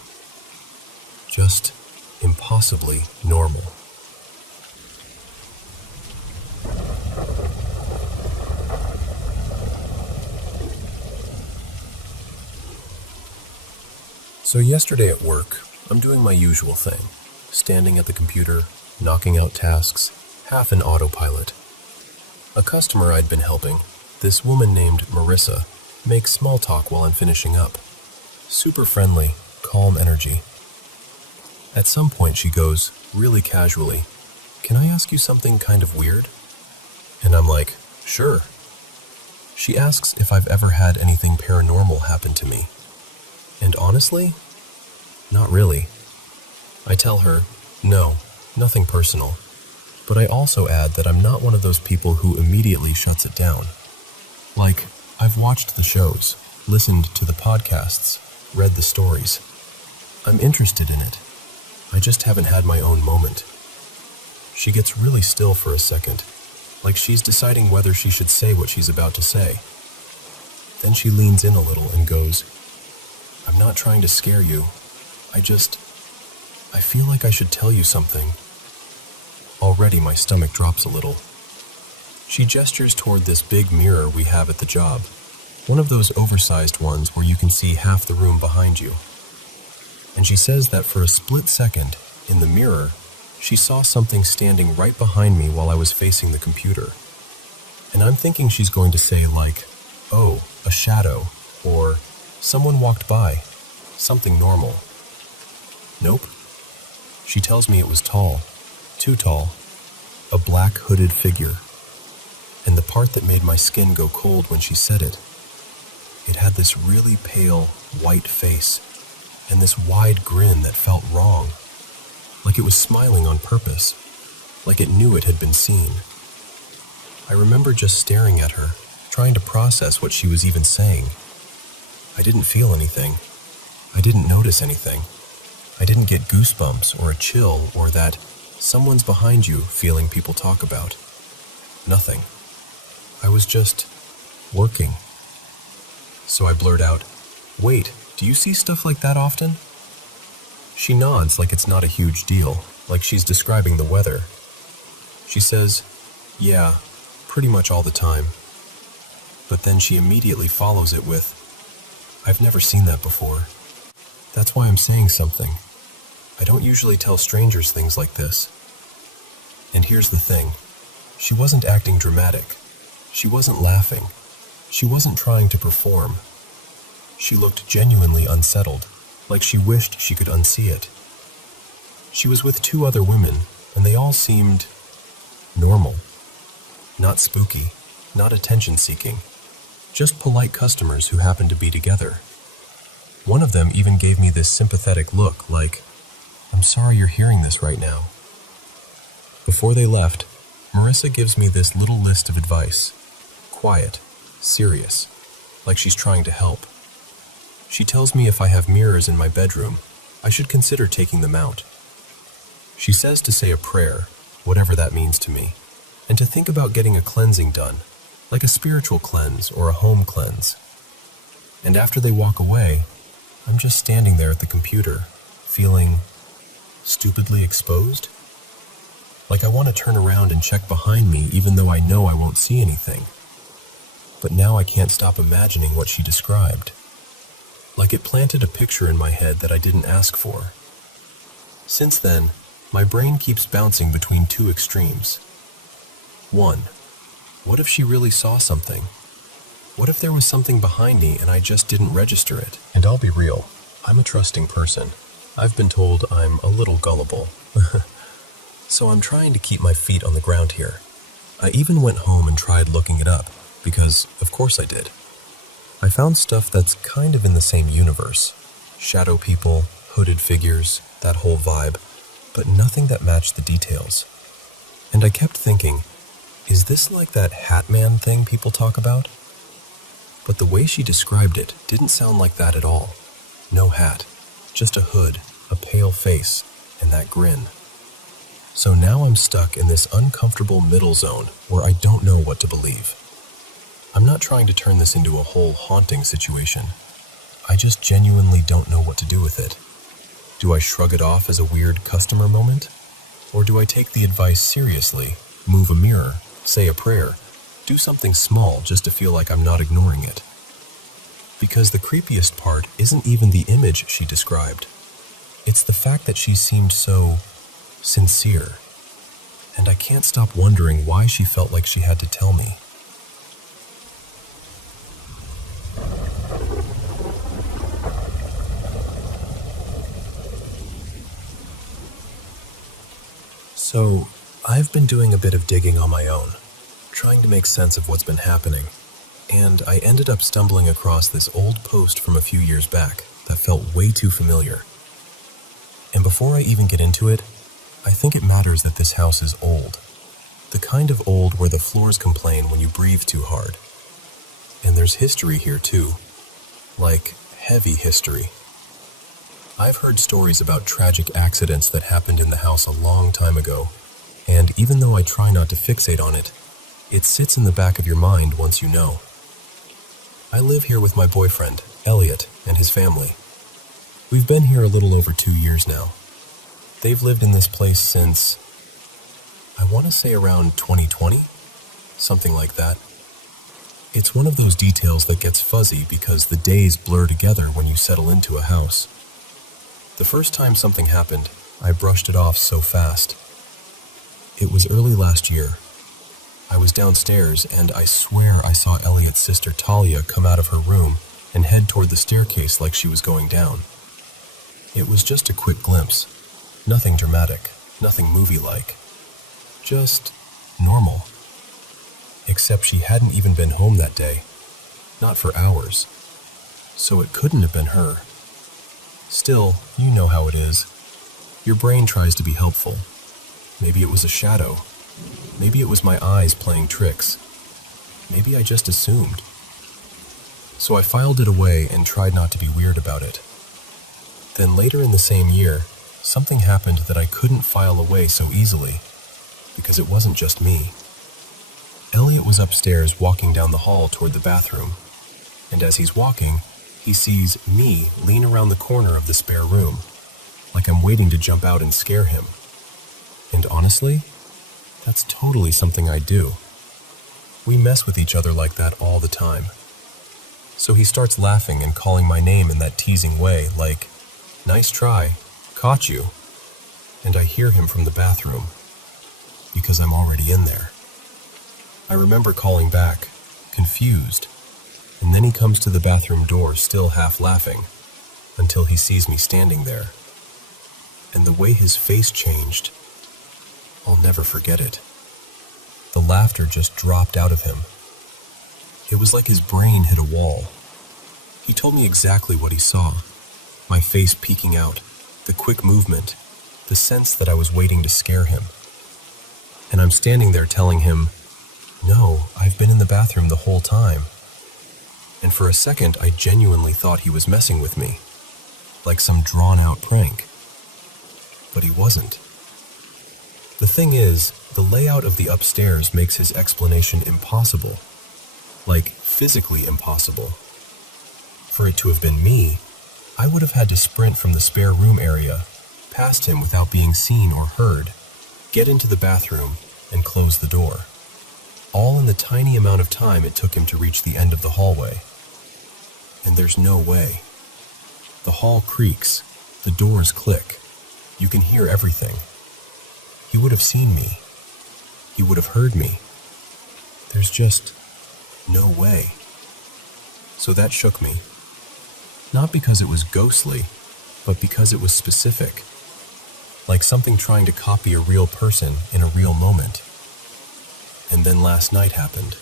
Just impossibly normal. So yesterday at work, I'm doing my usual thing, standing at the computer, knocking out tasks, half in autopilot. A customer I'd been helping, this woman named Marissa, makes small talk while I'm finishing up. Super friendly, calm energy. At some point she goes, really casually, "Can I ask you something kind of weird?" And I'm like, "Sure." She asks if I've ever had anything paranormal happen to me. And honestly, not really. I tell her, no, nothing personal. But I also add that I'm not one of those people who immediately shuts it down. Like, I've watched the shows, listened to the podcasts, read the stories. I'm interested in it. I just haven't had my own moment. She gets really still for a second, like she's deciding whether she should say what she's about to say. Then she leans in a little and goes, "I'm not trying to scare you. I feel like I should tell you something." Already my stomach drops a little. She gestures toward this big mirror we have at the job, one of those oversized ones where you can see half the room behind you. And she says that for a split second, in the mirror, she saw something standing right behind me while I was facing the computer. And I'm thinking she's going to say like, "Oh, a shadow," or "Someone walked by," something normal. Nope. She tells me it was tall, too tall, a black hooded figure. And the part that made my skin go cold when she said it, it had this really pale, white face, and this wide grin that felt wrong, like it was smiling on purpose, like it knew it had been seen. I remember just staring at her, trying to process what she was even saying. I didn't feel anything. I didn't notice anything. I didn't get goosebumps or a chill or that someone's behind you feeling people talk about. Nothing. I was just working. So I blurt out, "Wait, do you see stuff like that often?" She nods like it's not a huge deal, like she's describing the weather. She says, "Yeah, pretty much all the time." But then she immediately follows it with, "I've never seen that before. That's why I'm saying something. I don't usually tell strangers things like this." And here's the thing. She wasn't acting dramatic. She wasn't laughing. She wasn't trying to perform. She looked genuinely unsettled, like she wished she could unsee it. She was with 2 other women, and they all seemed normal. Not spooky, not attention-seeking, just polite customers who happened to be together. One of them even gave me this sympathetic look like, "I'm sorry you're hearing this right now." Before they left, Marissa gives me this little list of advice. Quiet, serious, like she's trying to help. She tells me if I have mirrors in my bedroom, I should consider taking them out. She says to say a prayer, whatever that means to me, and to think about getting a cleansing done, like a spiritual cleanse or a home cleanse. And after they walk away, I'm just standing there at the computer, feeling stupidly exposed. Like I want to turn around and check behind me even though I know I won't see anything. But now I can't stop imagining what she described. Like it planted a picture in my head that I didn't ask for. Since then, my brain keeps bouncing between 2 extremes. 1. What if she really saw something? What if there was something behind me and I just didn't register it? And I'll be real, I'm a trusting person. I've been told I'm a little gullible. So I'm trying to keep my feet on the ground here. I even went home and tried looking it up, because of course I did. I found stuff that's kind of in the same universe. Shadow people, hooded figures, that whole vibe, but nothing that matched the details. And I kept thinking, is this like that Hat Man thing people talk about? But the way she described it didn't sound like that at all. No hat, just a hood, a pale face, and that grin. So now I'm stuck in this uncomfortable middle zone where I don't know what to believe. I'm not trying to turn this into a whole haunting situation. I just genuinely don't know what to do with it. Do I shrug it off as a weird customer moment? Or do I take the advice seriously, move a mirror, say a prayer, do something small just to feel like I'm not ignoring it? Because the creepiest part isn't even the image she described. It's the fact that she seemed so sincere. And I can't stop wondering why she felt like she had to tell me. So, I've been doing a bit of digging on my own, trying to make sense of what's been happening, and I ended up stumbling across this old post from a few years back that felt way too familiar. And before I even get into it, I think it matters that this house is old. The kind of old where the floors complain when you breathe too hard. And there's history here too. Like, heavy history. I've heard stories about tragic accidents that happened in the house a long time ago, and even though I try not to fixate on it, it sits in the back of your mind once you know. I live here with my boyfriend, Elliot, and his family. We've been here a little over 2 years now. They've lived in this place since, I want to say around 2020, something like that. It's one of those details that gets fuzzy because the days blur together when you settle into a house. The first time something happened, I brushed it off so fast. It was early last year. I was downstairs and I swear I saw Elliot's sister Talia come out of her room and head toward the staircase like she was going down. It was just a quick glimpse. Nothing dramatic, nothing movie-like. Just normal. Except she hadn't even been home that day. Not for hours. So it couldn't have been her. Still, you know how it is. Your brain tries to be helpful. Maybe it was a shadow. Maybe it was my eyes playing tricks. Maybe I just assumed. So I filed it away and tried not to be weird about it. Then later in the same year, something happened that I couldn't file away so easily, because it wasn't just me. Elliot was upstairs walking down the hall toward the bathroom, and as he's walking, he sees me lean around the corner of the spare room, like I'm waiting to jump out and scare him. And honestly, that's totally something I do. We mess with each other like that all the time. So he starts laughing and calling my name in that teasing way, like, "Nice try, caught you." And I hear him from the bathroom, because I'm already in there. I remember calling back, confused, and then he comes to the bathroom door still half laughing, until he sees me standing there. And the way his face changed, I'll never forget it. The laughter just dropped out of him. It was like his brain hit a wall. He told me exactly what he saw. My face peeking out, the quick movement, the sense that I was waiting to scare him. And I'm standing there telling him, "No, I've been in the bathroom the whole time." And for a second, I genuinely thought he was messing with me, like some drawn-out prank. But he wasn't. The thing is, the layout of the upstairs makes his explanation impossible. Like, physically impossible. For it to have been me, I would have had to sprint from the spare room area, past him without being seen or heard, get into the bathroom, and close the door. All in the tiny amount of time it took him to reach the end of the hallway. And there's no way. The hall creaks, the doors click. You can hear everything. He would have seen me. He would have heard me. There's just no way. So that shook me. Not because it was ghostly, but because it was specific. Like something trying to copy a real person in a real moment. And then last night happened.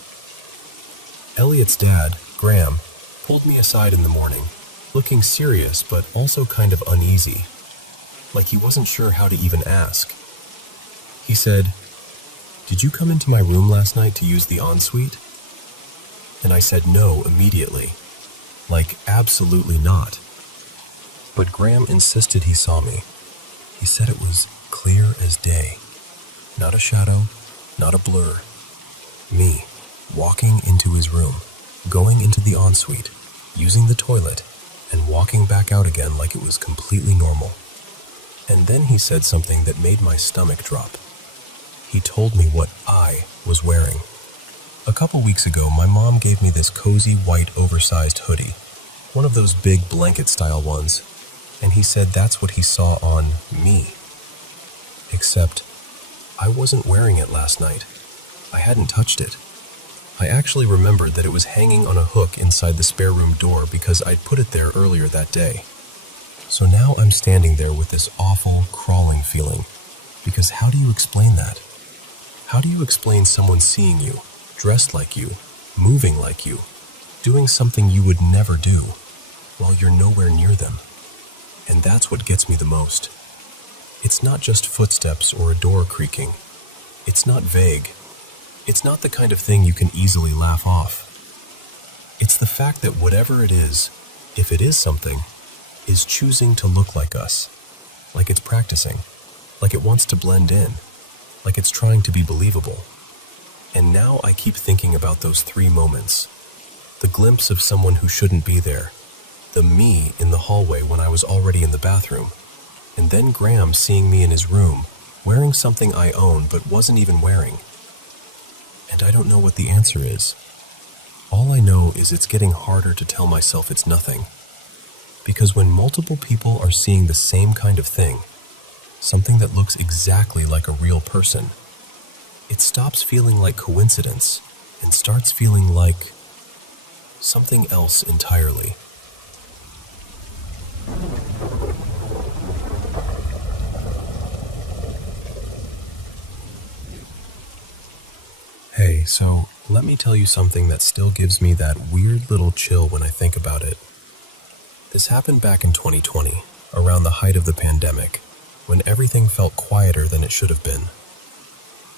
Elliot's dad, Graham, pulled me aside in the morning, looking serious but also kind of uneasy, like he wasn't sure how to even ask. He said, "Did you come into my room last night to use the ensuite?" And I said no immediately, like absolutely not. But Graham insisted he saw me. He said it was clear as day. Not a shadow, not a blur. Me, walking into his room, going into the ensuite, using the toilet, and walking back out again like it was completely normal. And then he said something that made my stomach drop. He told me what I was wearing. A couple weeks ago, my mom gave me this cozy white oversized hoodie, one of those big blanket-style ones, and he said that's what he saw on me. Except, I wasn't wearing it last night. I hadn't touched it. I actually remembered that it was hanging on a hook inside the spare room door because I'd put it there earlier that day. So now I'm standing there with this awful, crawling feeling, because how do you explain that? How do you explain someone seeing you, dressed like you, moving like you, doing something you would never do, while you're nowhere near them? And that's what gets me the most. It's not just footsteps or a door creaking. It's not vague. It's not the kind of thing you can easily laugh off. It's the fact that whatever it is, if it is something, is choosing to look like us, like it's practicing, like it wants to blend in, like it's trying to be believable. And now I keep thinking about those 3 moments. The glimpse of someone who shouldn't be there, the me in the hallway when I was already in the bathroom, and then Graham seeing me in his room, wearing something I own but wasn't even wearing. And I don't know what the answer is. All I know is it's getting harder to tell myself it's nothing. Because when multiple people are seeing the same kind of thing, something that looks exactly like a real person, it stops feeling like coincidence and starts feeling like something else entirely. Hey, so let me tell you something that still gives me that weird little chill when I think about it. This happened back in 2020, around the height of the pandemic, when everything felt quieter than it should have been.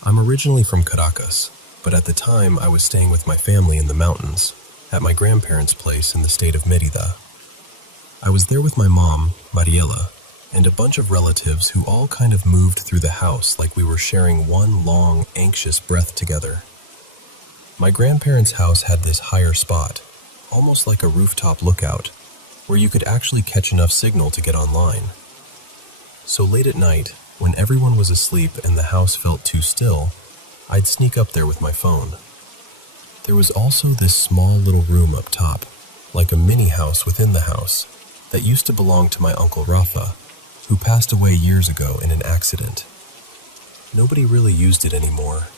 I'm originally from Caracas, but at the time I was staying with my family in the mountains, at my grandparents' place in the state of Mérida. I was there with my mom, Mariela, and a bunch of relatives who all kind of moved through the house like we were sharing one long, anxious breath together. My grandparents' house had this higher spot, almost like a rooftop lookout, where you could actually catch enough signal to get online. So late at night, when everyone was asleep and the house felt too still, I'd sneak up there with my phone. There was also this small little room up top, like a mini house within the house, that used to belong to my Uncle Rafa, who passed away years ago in an accident. Nobody really used it anymore.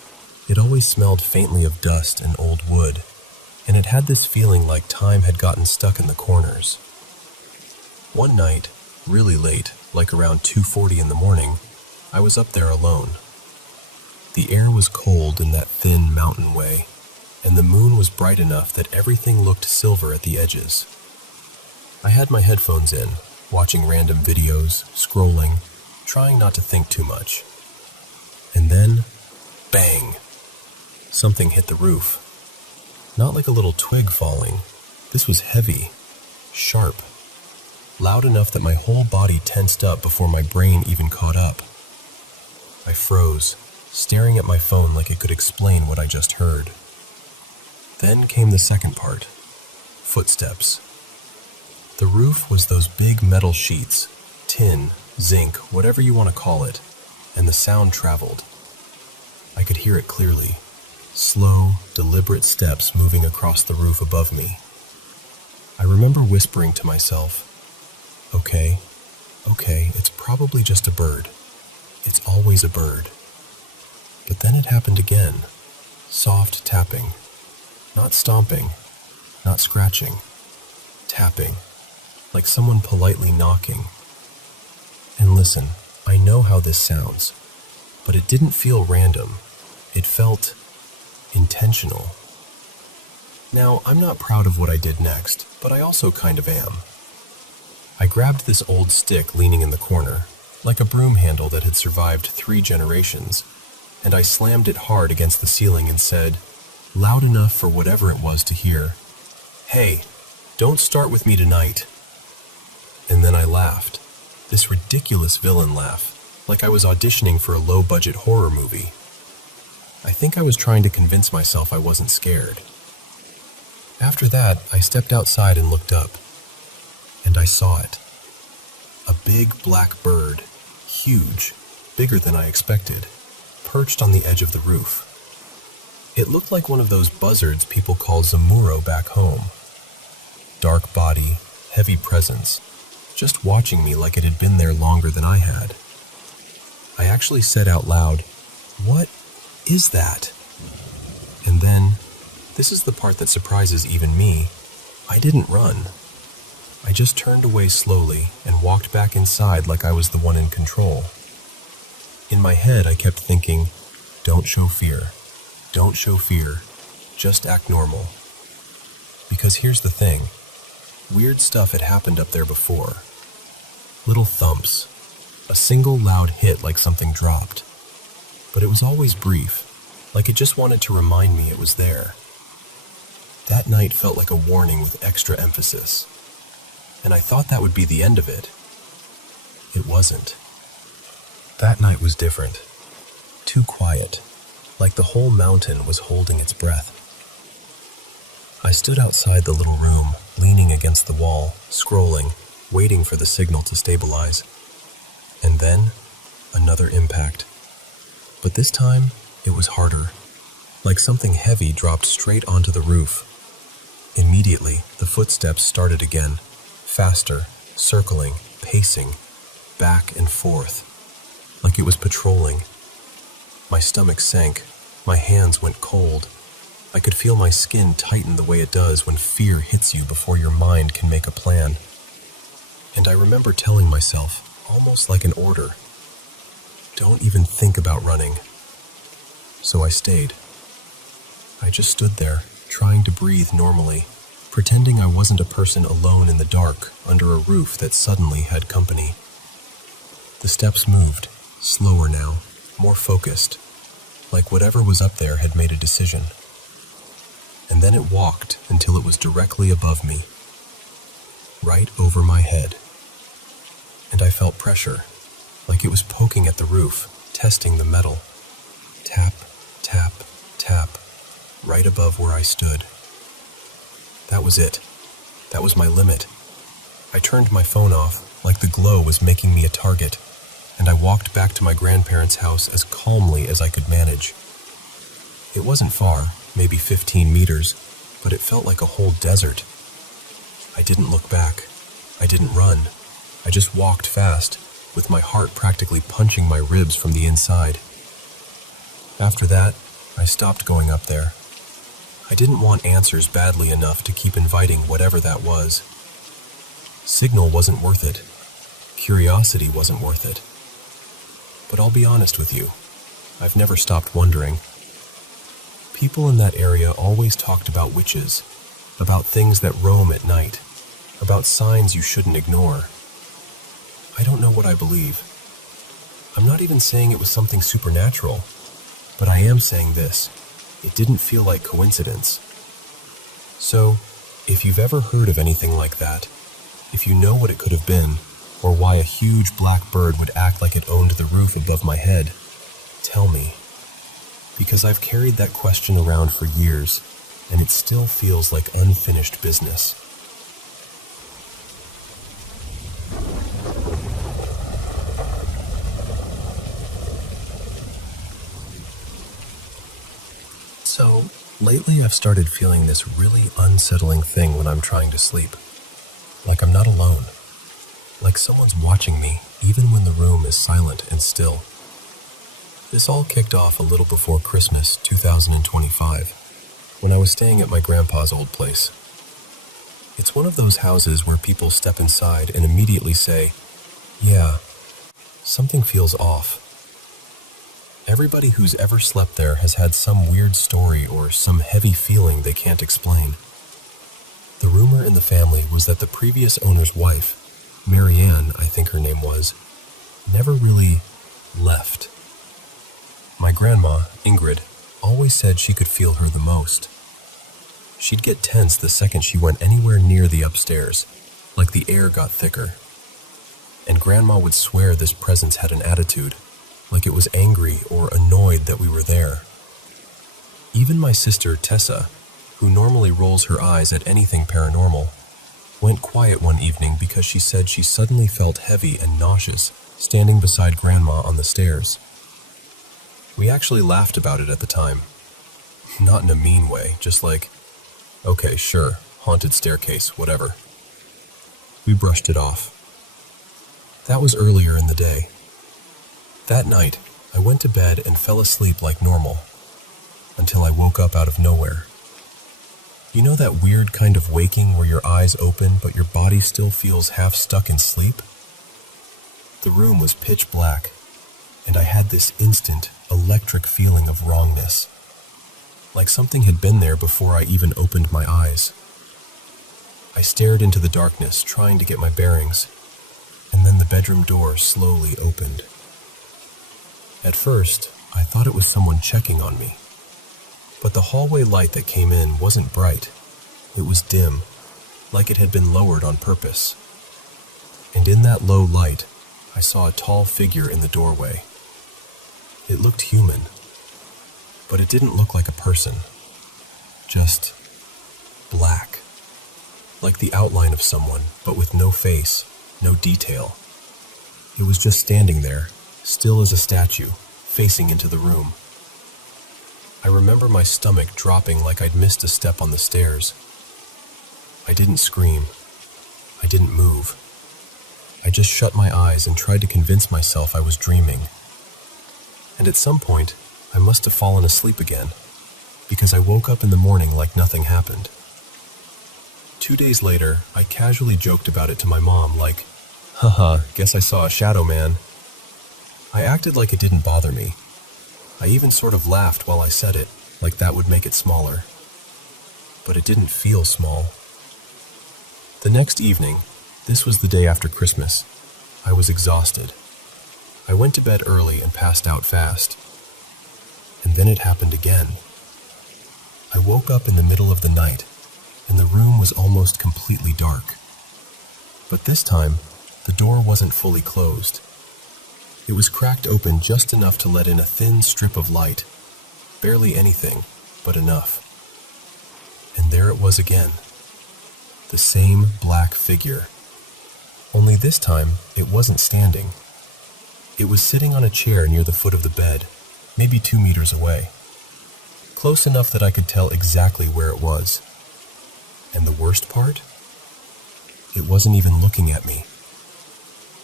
It always smelled faintly of dust and old wood, and it had this feeling like time had gotten stuck in the corners. One night, really late, like around 2:40 in the morning, I was up there alone. The air was cold in that thin mountain way, and the moon was bright enough that everything looked silver at the edges. I had my headphones in, watching random videos, scrolling, trying not to think too much. And then, bang! Something hit the roof. Not like a little twig falling. This was heavy, sharp, loud enough that my whole body tensed up before my brain even caught up. I froze, staring at my phone like it could explain what I just heard. Then came the second part. Footsteps. The roof was those big metal sheets, tin, zinc, whatever you want to call it, and the sound traveled. I could hear it clearly. Slow, deliberate steps moving across the roof above me. I remember whispering to myself, okay, it's probably just a bird. It's always a bird. But then it happened again. Soft tapping. Not stomping, not scratching. Tapping. Like someone politely knocking. And listen, I know how this sounds, but it didn't feel random. It felt intentional. Now, I'm not proud of what I did next, but I also kind of am. I grabbed this old stick leaning in the corner, like a broom handle that had survived 3 generations, and I slammed it hard against the ceiling and said, loud enough for whatever it was to hear, "Hey, don't start with me tonight." And then I laughed, this ridiculous villain laugh, like I was auditioning for a low-budget horror movie. I think I was trying to convince myself I wasn't scared. After that, I stepped outside and looked up, and I saw it. A big black bird, huge, bigger than I expected, perched on the edge of the roof. It looked like one of those buzzards people call zamuro back home. Dark body, heavy presence, just watching me like it had been there longer than I had. I actually said out loud, "What is that?" And then, this is the part that surprises even me, I didn't run. I just turned away slowly and walked back inside like I was the one in control. In my head, I kept thinking, don't show fear. Don't show fear. Just act normal. Because here's the thing. Weird stuff had happened up there before. Little thumps. A single loud hit like something dropped. But it was always brief, like it just wanted to remind me it was there. That night felt like a warning with extra emphasis. And I thought that would be the end of it. It wasn't. That night was different. Too quiet, like the whole mountain was holding its breath. I stood outside the little room, leaning against the wall, scrolling, waiting for the signal to stabilize. And then, another impact. But this time, it was harder. Like something heavy dropped straight onto the roof. Immediately, the footsteps started again, faster, circling, pacing, back and forth, like it was patrolling. My stomach sank, my hands went cold. I could feel my skin tighten the way it does when fear hits you before your mind can make a plan. And I remember telling myself, almost like an order, don't even think about running. So I stayed. I just stood there, trying to breathe normally, pretending I wasn't a person alone in the dark under a roof that suddenly had company. The steps moved, slower now, more focused, like whatever was up there had made a decision. And then it walked until it was directly above me, right over my head. And I felt pressure, like it was poking at the roof, testing the metal. Tap, tap, tap, right above where I stood. That was it. That was my limit. I turned my phone off, like the glow was making me a target, and I walked back to my grandparents' house as calmly as I could manage. It wasn't far, maybe 15 meters, but it felt like a whole desert. I didn't look back. I didn't run. I just walked fast, with my heart practically punching my ribs from the inside. After that, I stopped going up there. I didn't want answers badly enough to keep inviting whatever that was. Signal wasn't worth it. Curiosity wasn't worth it. But I'll be honest with you, I've never stopped wondering. People in that area always talked about witches, about things that roam at night, about signs you shouldn't ignore. I don't know what I believe. I'm not even saying it was something supernatural, but I am saying this: it didn't feel like coincidence. So, if you've ever heard of anything like that, if you know what it could have been, or why a huge black bird would act like it owned the roof above my head, tell me. Because I've carried that question around for years, and it still feels like unfinished business. So, lately I've started feeling this really unsettling thing when I'm trying to sleep. Like I'm not alone. Like someone's watching me, even when the room is silent and still. This all kicked off a little before Christmas 2025, when I was staying at my grandpa's old place. It's one of those houses where people step inside and immediately say, "Yeah, something feels off." Everybody who's ever slept there has had some weird story or some heavy feeling they can't explain. The rumor in the family was that the previous owner's wife, Marianne, I think her name was, never really left. My grandma, Ingrid, always said she could feel her the most. She'd get tense the second she went anywhere near the upstairs, like the air got thicker. And Grandma would swear this presence had an attitude, like it was angry or annoyed that we were there. Even my sister, Tessa, who normally rolls her eyes at anything paranormal, went quiet one evening because she said she suddenly felt heavy and nauseous standing beside Grandma on the stairs. We actually laughed about it at the time. Not in a mean way, just like, okay, sure, haunted staircase, whatever. We brushed it off. That was earlier in the day. That night, I went to bed and fell asleep like normal, until I woke up out of nowhere. You know that weird kind of waking where your eyes open but your body still feels half stuck in sleep? The room was pitch black, and I had this instant, electric feeling of wrongness. Like something had been there before I even opened my eyes. I stared into the darkness, trying to get my bearings, and then the bedroom door slowly opened. At first, I thought it was someone checking on me. But the hallway light that came in wasn't bright. It was dim, like it had been lowered on purpose. And in that low light, I saw a tall figure in the doorway. It looked human, but it didn't look like a person. Just black. Like the outline of someone, but with no face, no detail. It was just standing there, still as a statue, facing into the room. I remember my stomach dropping like I'd missed a step on the stairs. I didn't scream. I didn't move. I just shut my eyes and tried to convince myself I was dreaming. And at some point, I must have fallen asleep again, because I woke up in the morning like nothing happened. 2 days later, I casually joked about it to my mom like, "Haha, guess I saw a shadow man." I acted like it didn't bother me. I even sort of laughed while I said it, like that would make it smaller. But it didn't feel small. The next evening, this was the day after Christmas, I was exhausted. I went to bed early and passed out fast. And then it happened again. I woke up in the middle of the night, and the room was almost completely dark. But this time, the door wasn't fully closed. It was cracked open just enough to let in a thin strip of light. Barely anything, but enough. And there it was again. The same black figure. Only this time, it wasn't standing. It was sitting on a chair near the foot of the bed, maybe 2 meters away. Close enough that I could tell exactly where it was. And the worst part? It wasn't even looking at me.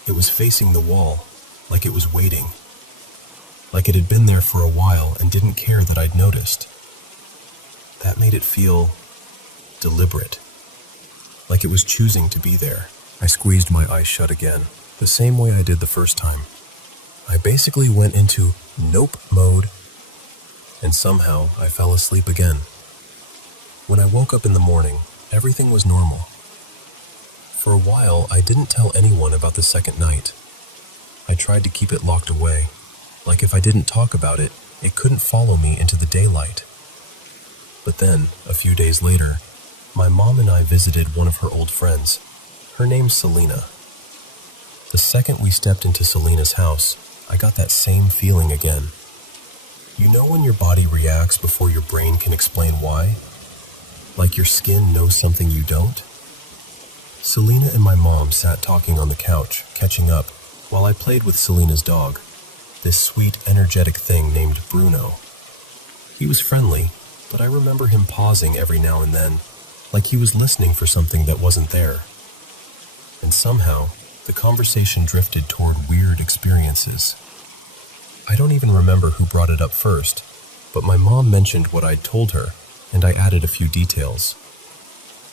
It was facing the wall, like it was waiting. Like it had been there for a while and didn't care that I'd noticed. That made it feel deliberate. Like it was choosing to be there. I squeezed my eyes shut again, the same way I did the first time. I basically went into nope mode, and somehow I fell asleep again. When I woke up in the morning, everything was normal. For a while, I didn't tell anyone about the second night. I tried to keep it locked away, like if I didn't talk about it, it couldn't follow me into the daylight. But then, a few days later, my mom and I visited one of her old friends. Her name's Selena. The second we stepped into Selena's house, I got that same feeling again. You know when your body reacts before your brain can explain why? Like your skin knows something you don't? Selena and my mom sat talking on the couch, catching up, while I played with Selena's dog, this sweet, energetic thing named Bruno. He was friendly, but I remember him pausing every now and then, like he was listening for something that wasn't there. And somehow, the conversation drifted toward weird experiences. I don't even remember who brought it up first, but my mom mentioned what I'd told her, and I added a few details.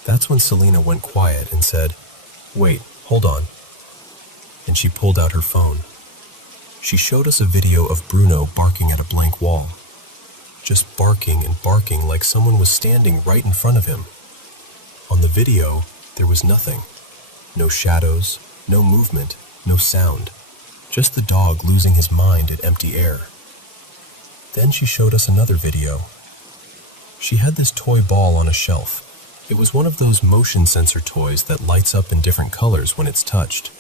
That's when Selena went quiet and said, "Wait, hold on." And she pulled out her phone. She showed us a video of Bruno barking at a blank wall. Just barking and barking like someone was standing right in front of him. On the video, there was nothing. No shadows, no movement, no sound. Just the dog losing his mind at empty air. Then she showed us another video. She had this toy ball on a shelf. It was one of those motion sensor toys that lights up in different colors when it's touched.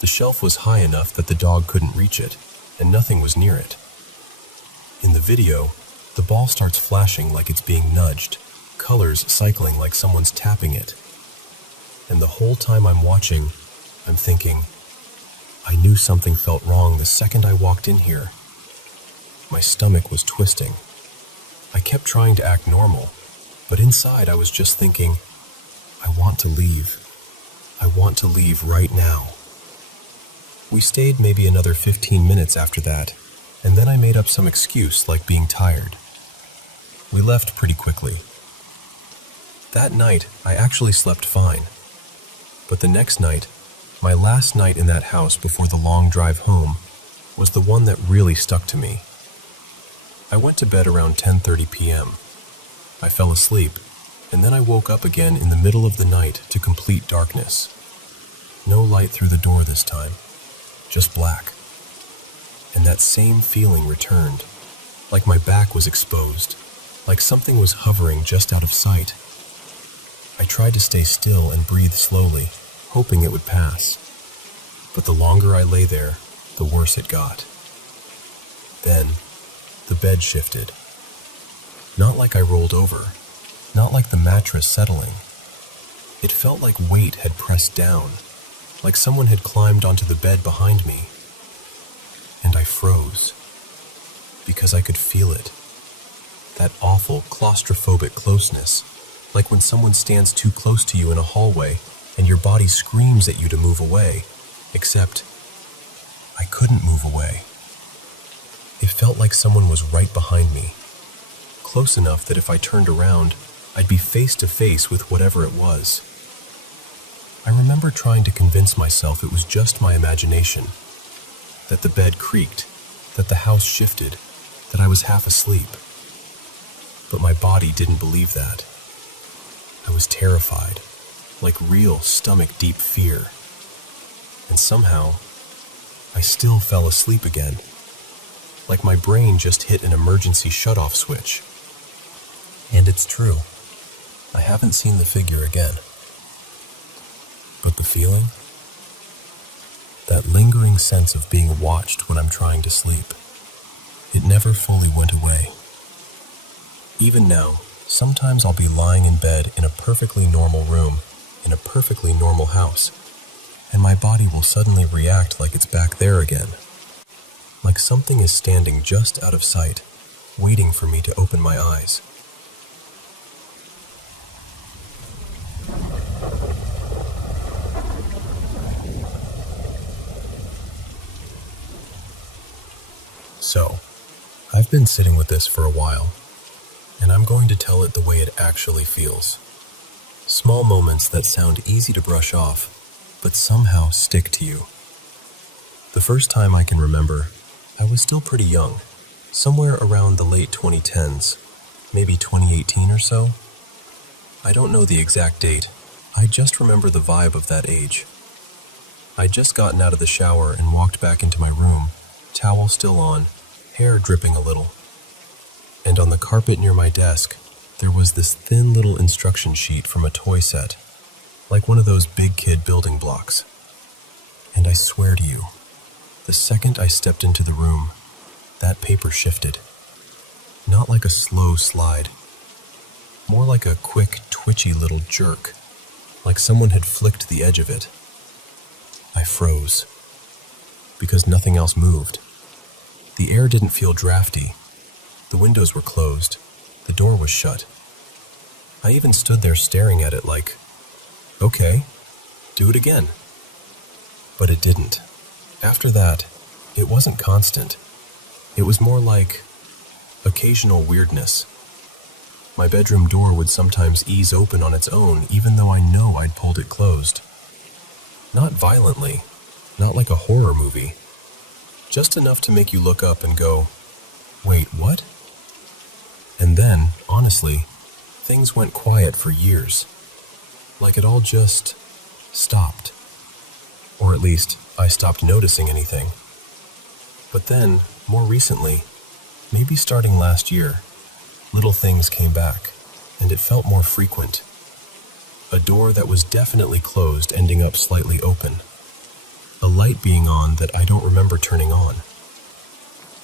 The shelf was high enough that the dog couldn't reach it, and nothing was near it. In the video, the ball starts flashing like it's being nudged, colors cycling like someone's tapping it. And the whole time I'm watching, I'm thinking, I knew something felt wrong the second I walked in here. My stomach was twisting. I kept trying to act normal, but inside I was just thinking, I want to leave. I want to leave right now. We stayed maybe another 15 minutes after that, and then I made up some excuse like being tired. We left pretty quickly. That night, I actually slept fine. But the next night, my last night in that house before the long drive home, was the one that really stuck to me. I went to bed around 10:30 p.m. I fell asleep, and then I woke up again in the middle of the night to complete darkness. No light through the door this time, just black. And that same feeling returned, like my back was exposed, like something was hovering just out of sight. I tried to stay still and breathe slowly, hoping it would pass. But the longer I lay there, the worse it got. Then, the bed shifted. Not like I rolled over, not like the mattress settling. It felt like weight had pressed down, like someone had climbed onto the bed behind me. And I froze, because I could feel it. That awful claustrophobic closeness, like when someone stands too close to you in a hallway and your body screams at you to move away, except I couldn't move away. It felt like someone was right behind me, close enough that if I turned around, I'd be face to face with whatever it was. I remember trying to convince myself it was just my imagination, that the bed creaked, that the house shifted, that I was half asleep. But my body didn't believe that. I was terrified, like real stomach-deep fear. And somehow, I still fell asleep again, like my brain just hit an emergency shut-off switch. And it's true. I haven't seen the figure again. But the feeling? That lingering sense of being watched when I'm trying to sleep. It never fully went away. Even now, sometimes I'll be lying in bed in a perfectly normal room, in a perfectly normal house, and my body will suddenly react like it's back there again. Like something is standing just out of sight, waiting for me to open my eyes. So, I've been sitting with this for a while, and I'm going to tell it the way it actually feels. Small moments that sound easy to brush off, but somehow stick to you. The first time I can remember, I was still pretty young, somewhere around the late 2010s, maybe 2018 or so. I don't know the exact date, I just remember the vibe of that age. I'd just gotten out of the shower and walked back into my room, towel still on, hair dripping a little. And on the carpet near my desk, there was this thin little instruction sheet from a toy set, like one of those big kid building blocks. And I swear to you, the second I stepped into the room, that paper shifted. Not like a slow slide, more like a quick, twitchy little jerk, like someone had flicked the edge of it. I froze, because nothing else moved. The air didn't feel drafty. The windows were closed. The door was shut. I even stood there staring at it like, okay, do it again. But it didn't. After that, it wasn't constant. It was more like occasional weirdness. My bedroom door would sometimes ease open on its own, even though I know I'd pulled it closed. Not violently, not like a horror movie. Just enough to make you look up and go, wait, what? And then, honestly, things went quiet for years. Like it all just stopped. Or at least, I stopped noticing anything. But then, more recently, maybe starting last year, little things came back, and it felt more frequent. A door that was definitely closed ending up slightly open. A light being on that I don't remember turning on.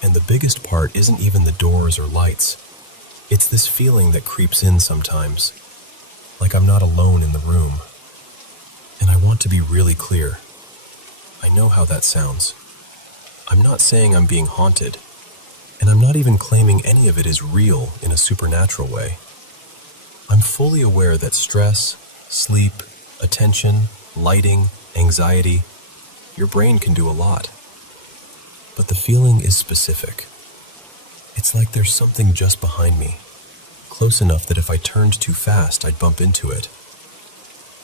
And the biggest part isn't even the doors or lights. It's this feeling that creeps in sometimes, like I'm not alone in the room. And I want to be really clear. I know how that sounds. I'm not saying I'm being haunted, and I'm not even claiming any of it is real in a supernatural way. I'm fully aware that stress, sleep, attention, lighting, anxiety, your brain can do a lot. But the feeling is specific. It's like there's something just behind me, close enough that if I turned too fast, I'd bump into it.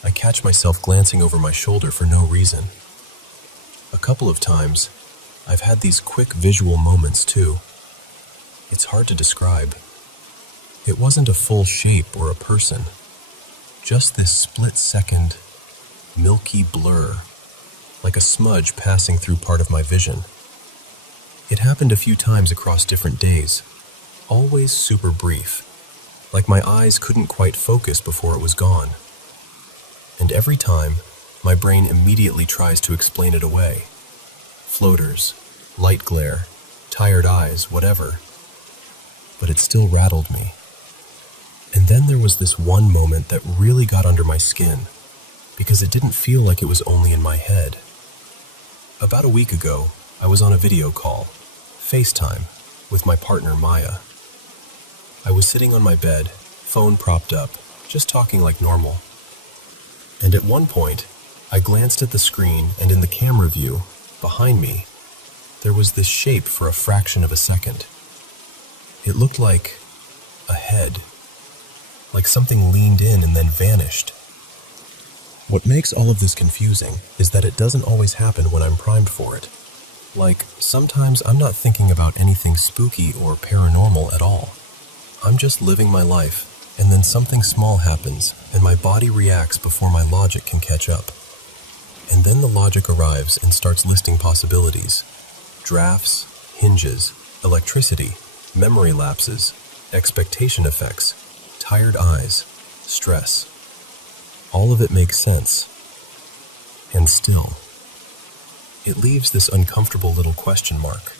I catch myself glancing over my shoulder for no reason. A couple of times, I've had these quick visual moments too. It's hard to describe. It wasn't a full shape or a person, just this split-second, milky blur, like a smudge passing through part of my vision. It happened a few times across different days, always super brief, like my eyes couldn't quite focus before it was gone. And every time, my brain immediately tries to explain it away. Floaters, light glare, tired eyes, whatever. But it still rattled me. And then there was this one moment that really got under my skin, because it didn't feel like it was only in my head. About a week ago, I was on a video call, FaceTime, with my partner Maya. I was sitting on my bed, phone propped up, just talking like normal. And at one point, I glanced at the screen, and in the camera view, behind me, there was this shape for a fraction of a second. It looked like a head, like something leaned in and then vanished. What makes all of this confusing is that it doesn't always happen when I'm primed for it. Like, sometimes I'm not thinking about anything spooky or paranormal at all. I'm just living my life, and then something small happens, and my body reacts before my logic can catch up. And then the logic arrives and starts listing possibilities. Drafts, hinges, electricity, memory lapses, expectation effects, tired eyes, stress. All of it makes sense. And still, it leaves this uncomfortable little question mark.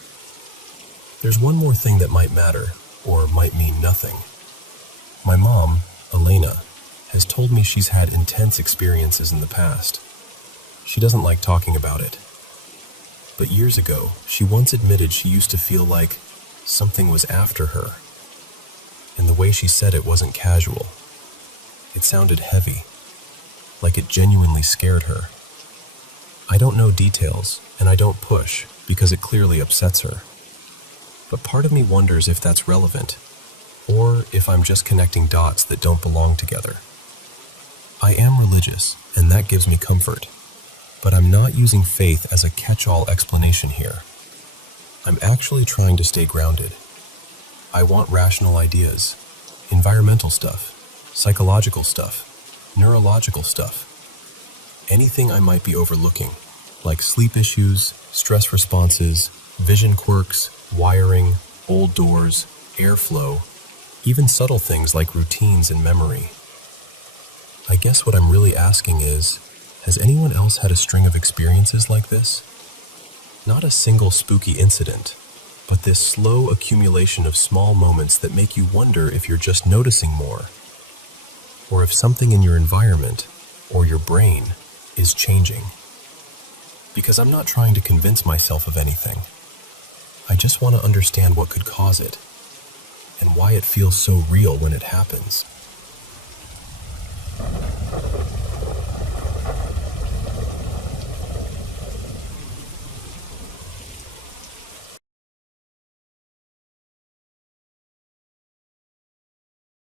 There's one more thing that might matter, or might mean nothing. My mom, Elena, has told me she's had intense experiences in the past. She doesn't like talking about it. But years ago, she once admitted she used to feel like something was after her. And the way she said it wasn't casual. It sounded heavy, like it genuinely scared her. I don't know details, and I don't push, because it clearly upsets her. But part of me wonders if that's relevant, or if I'm just connecting dots that don't belong together. I am religious, and that gives me comfort. But I'm not using faith as a catch-all explanation here. I'm actually trying to stay grounded. I want rational ideas, environmental stuff, psychological stuff, neurological stuff. Anything I might be overlooking, like sleep issues, stress responses, vision quirks, wiring, old doors, airflow, even subtle things like routines and memory. I guess what I'm really asking is, has anyone else had a string of experiences like this? Not a single spooky incident, but this slow accumulation of small moments that make you wonder if you're just noticing more, or if something in your environment, or your brain, is changing. Because I'm not trying to convince myself of anything. I just want to understand what could cause it, and why it feels so real when it happens.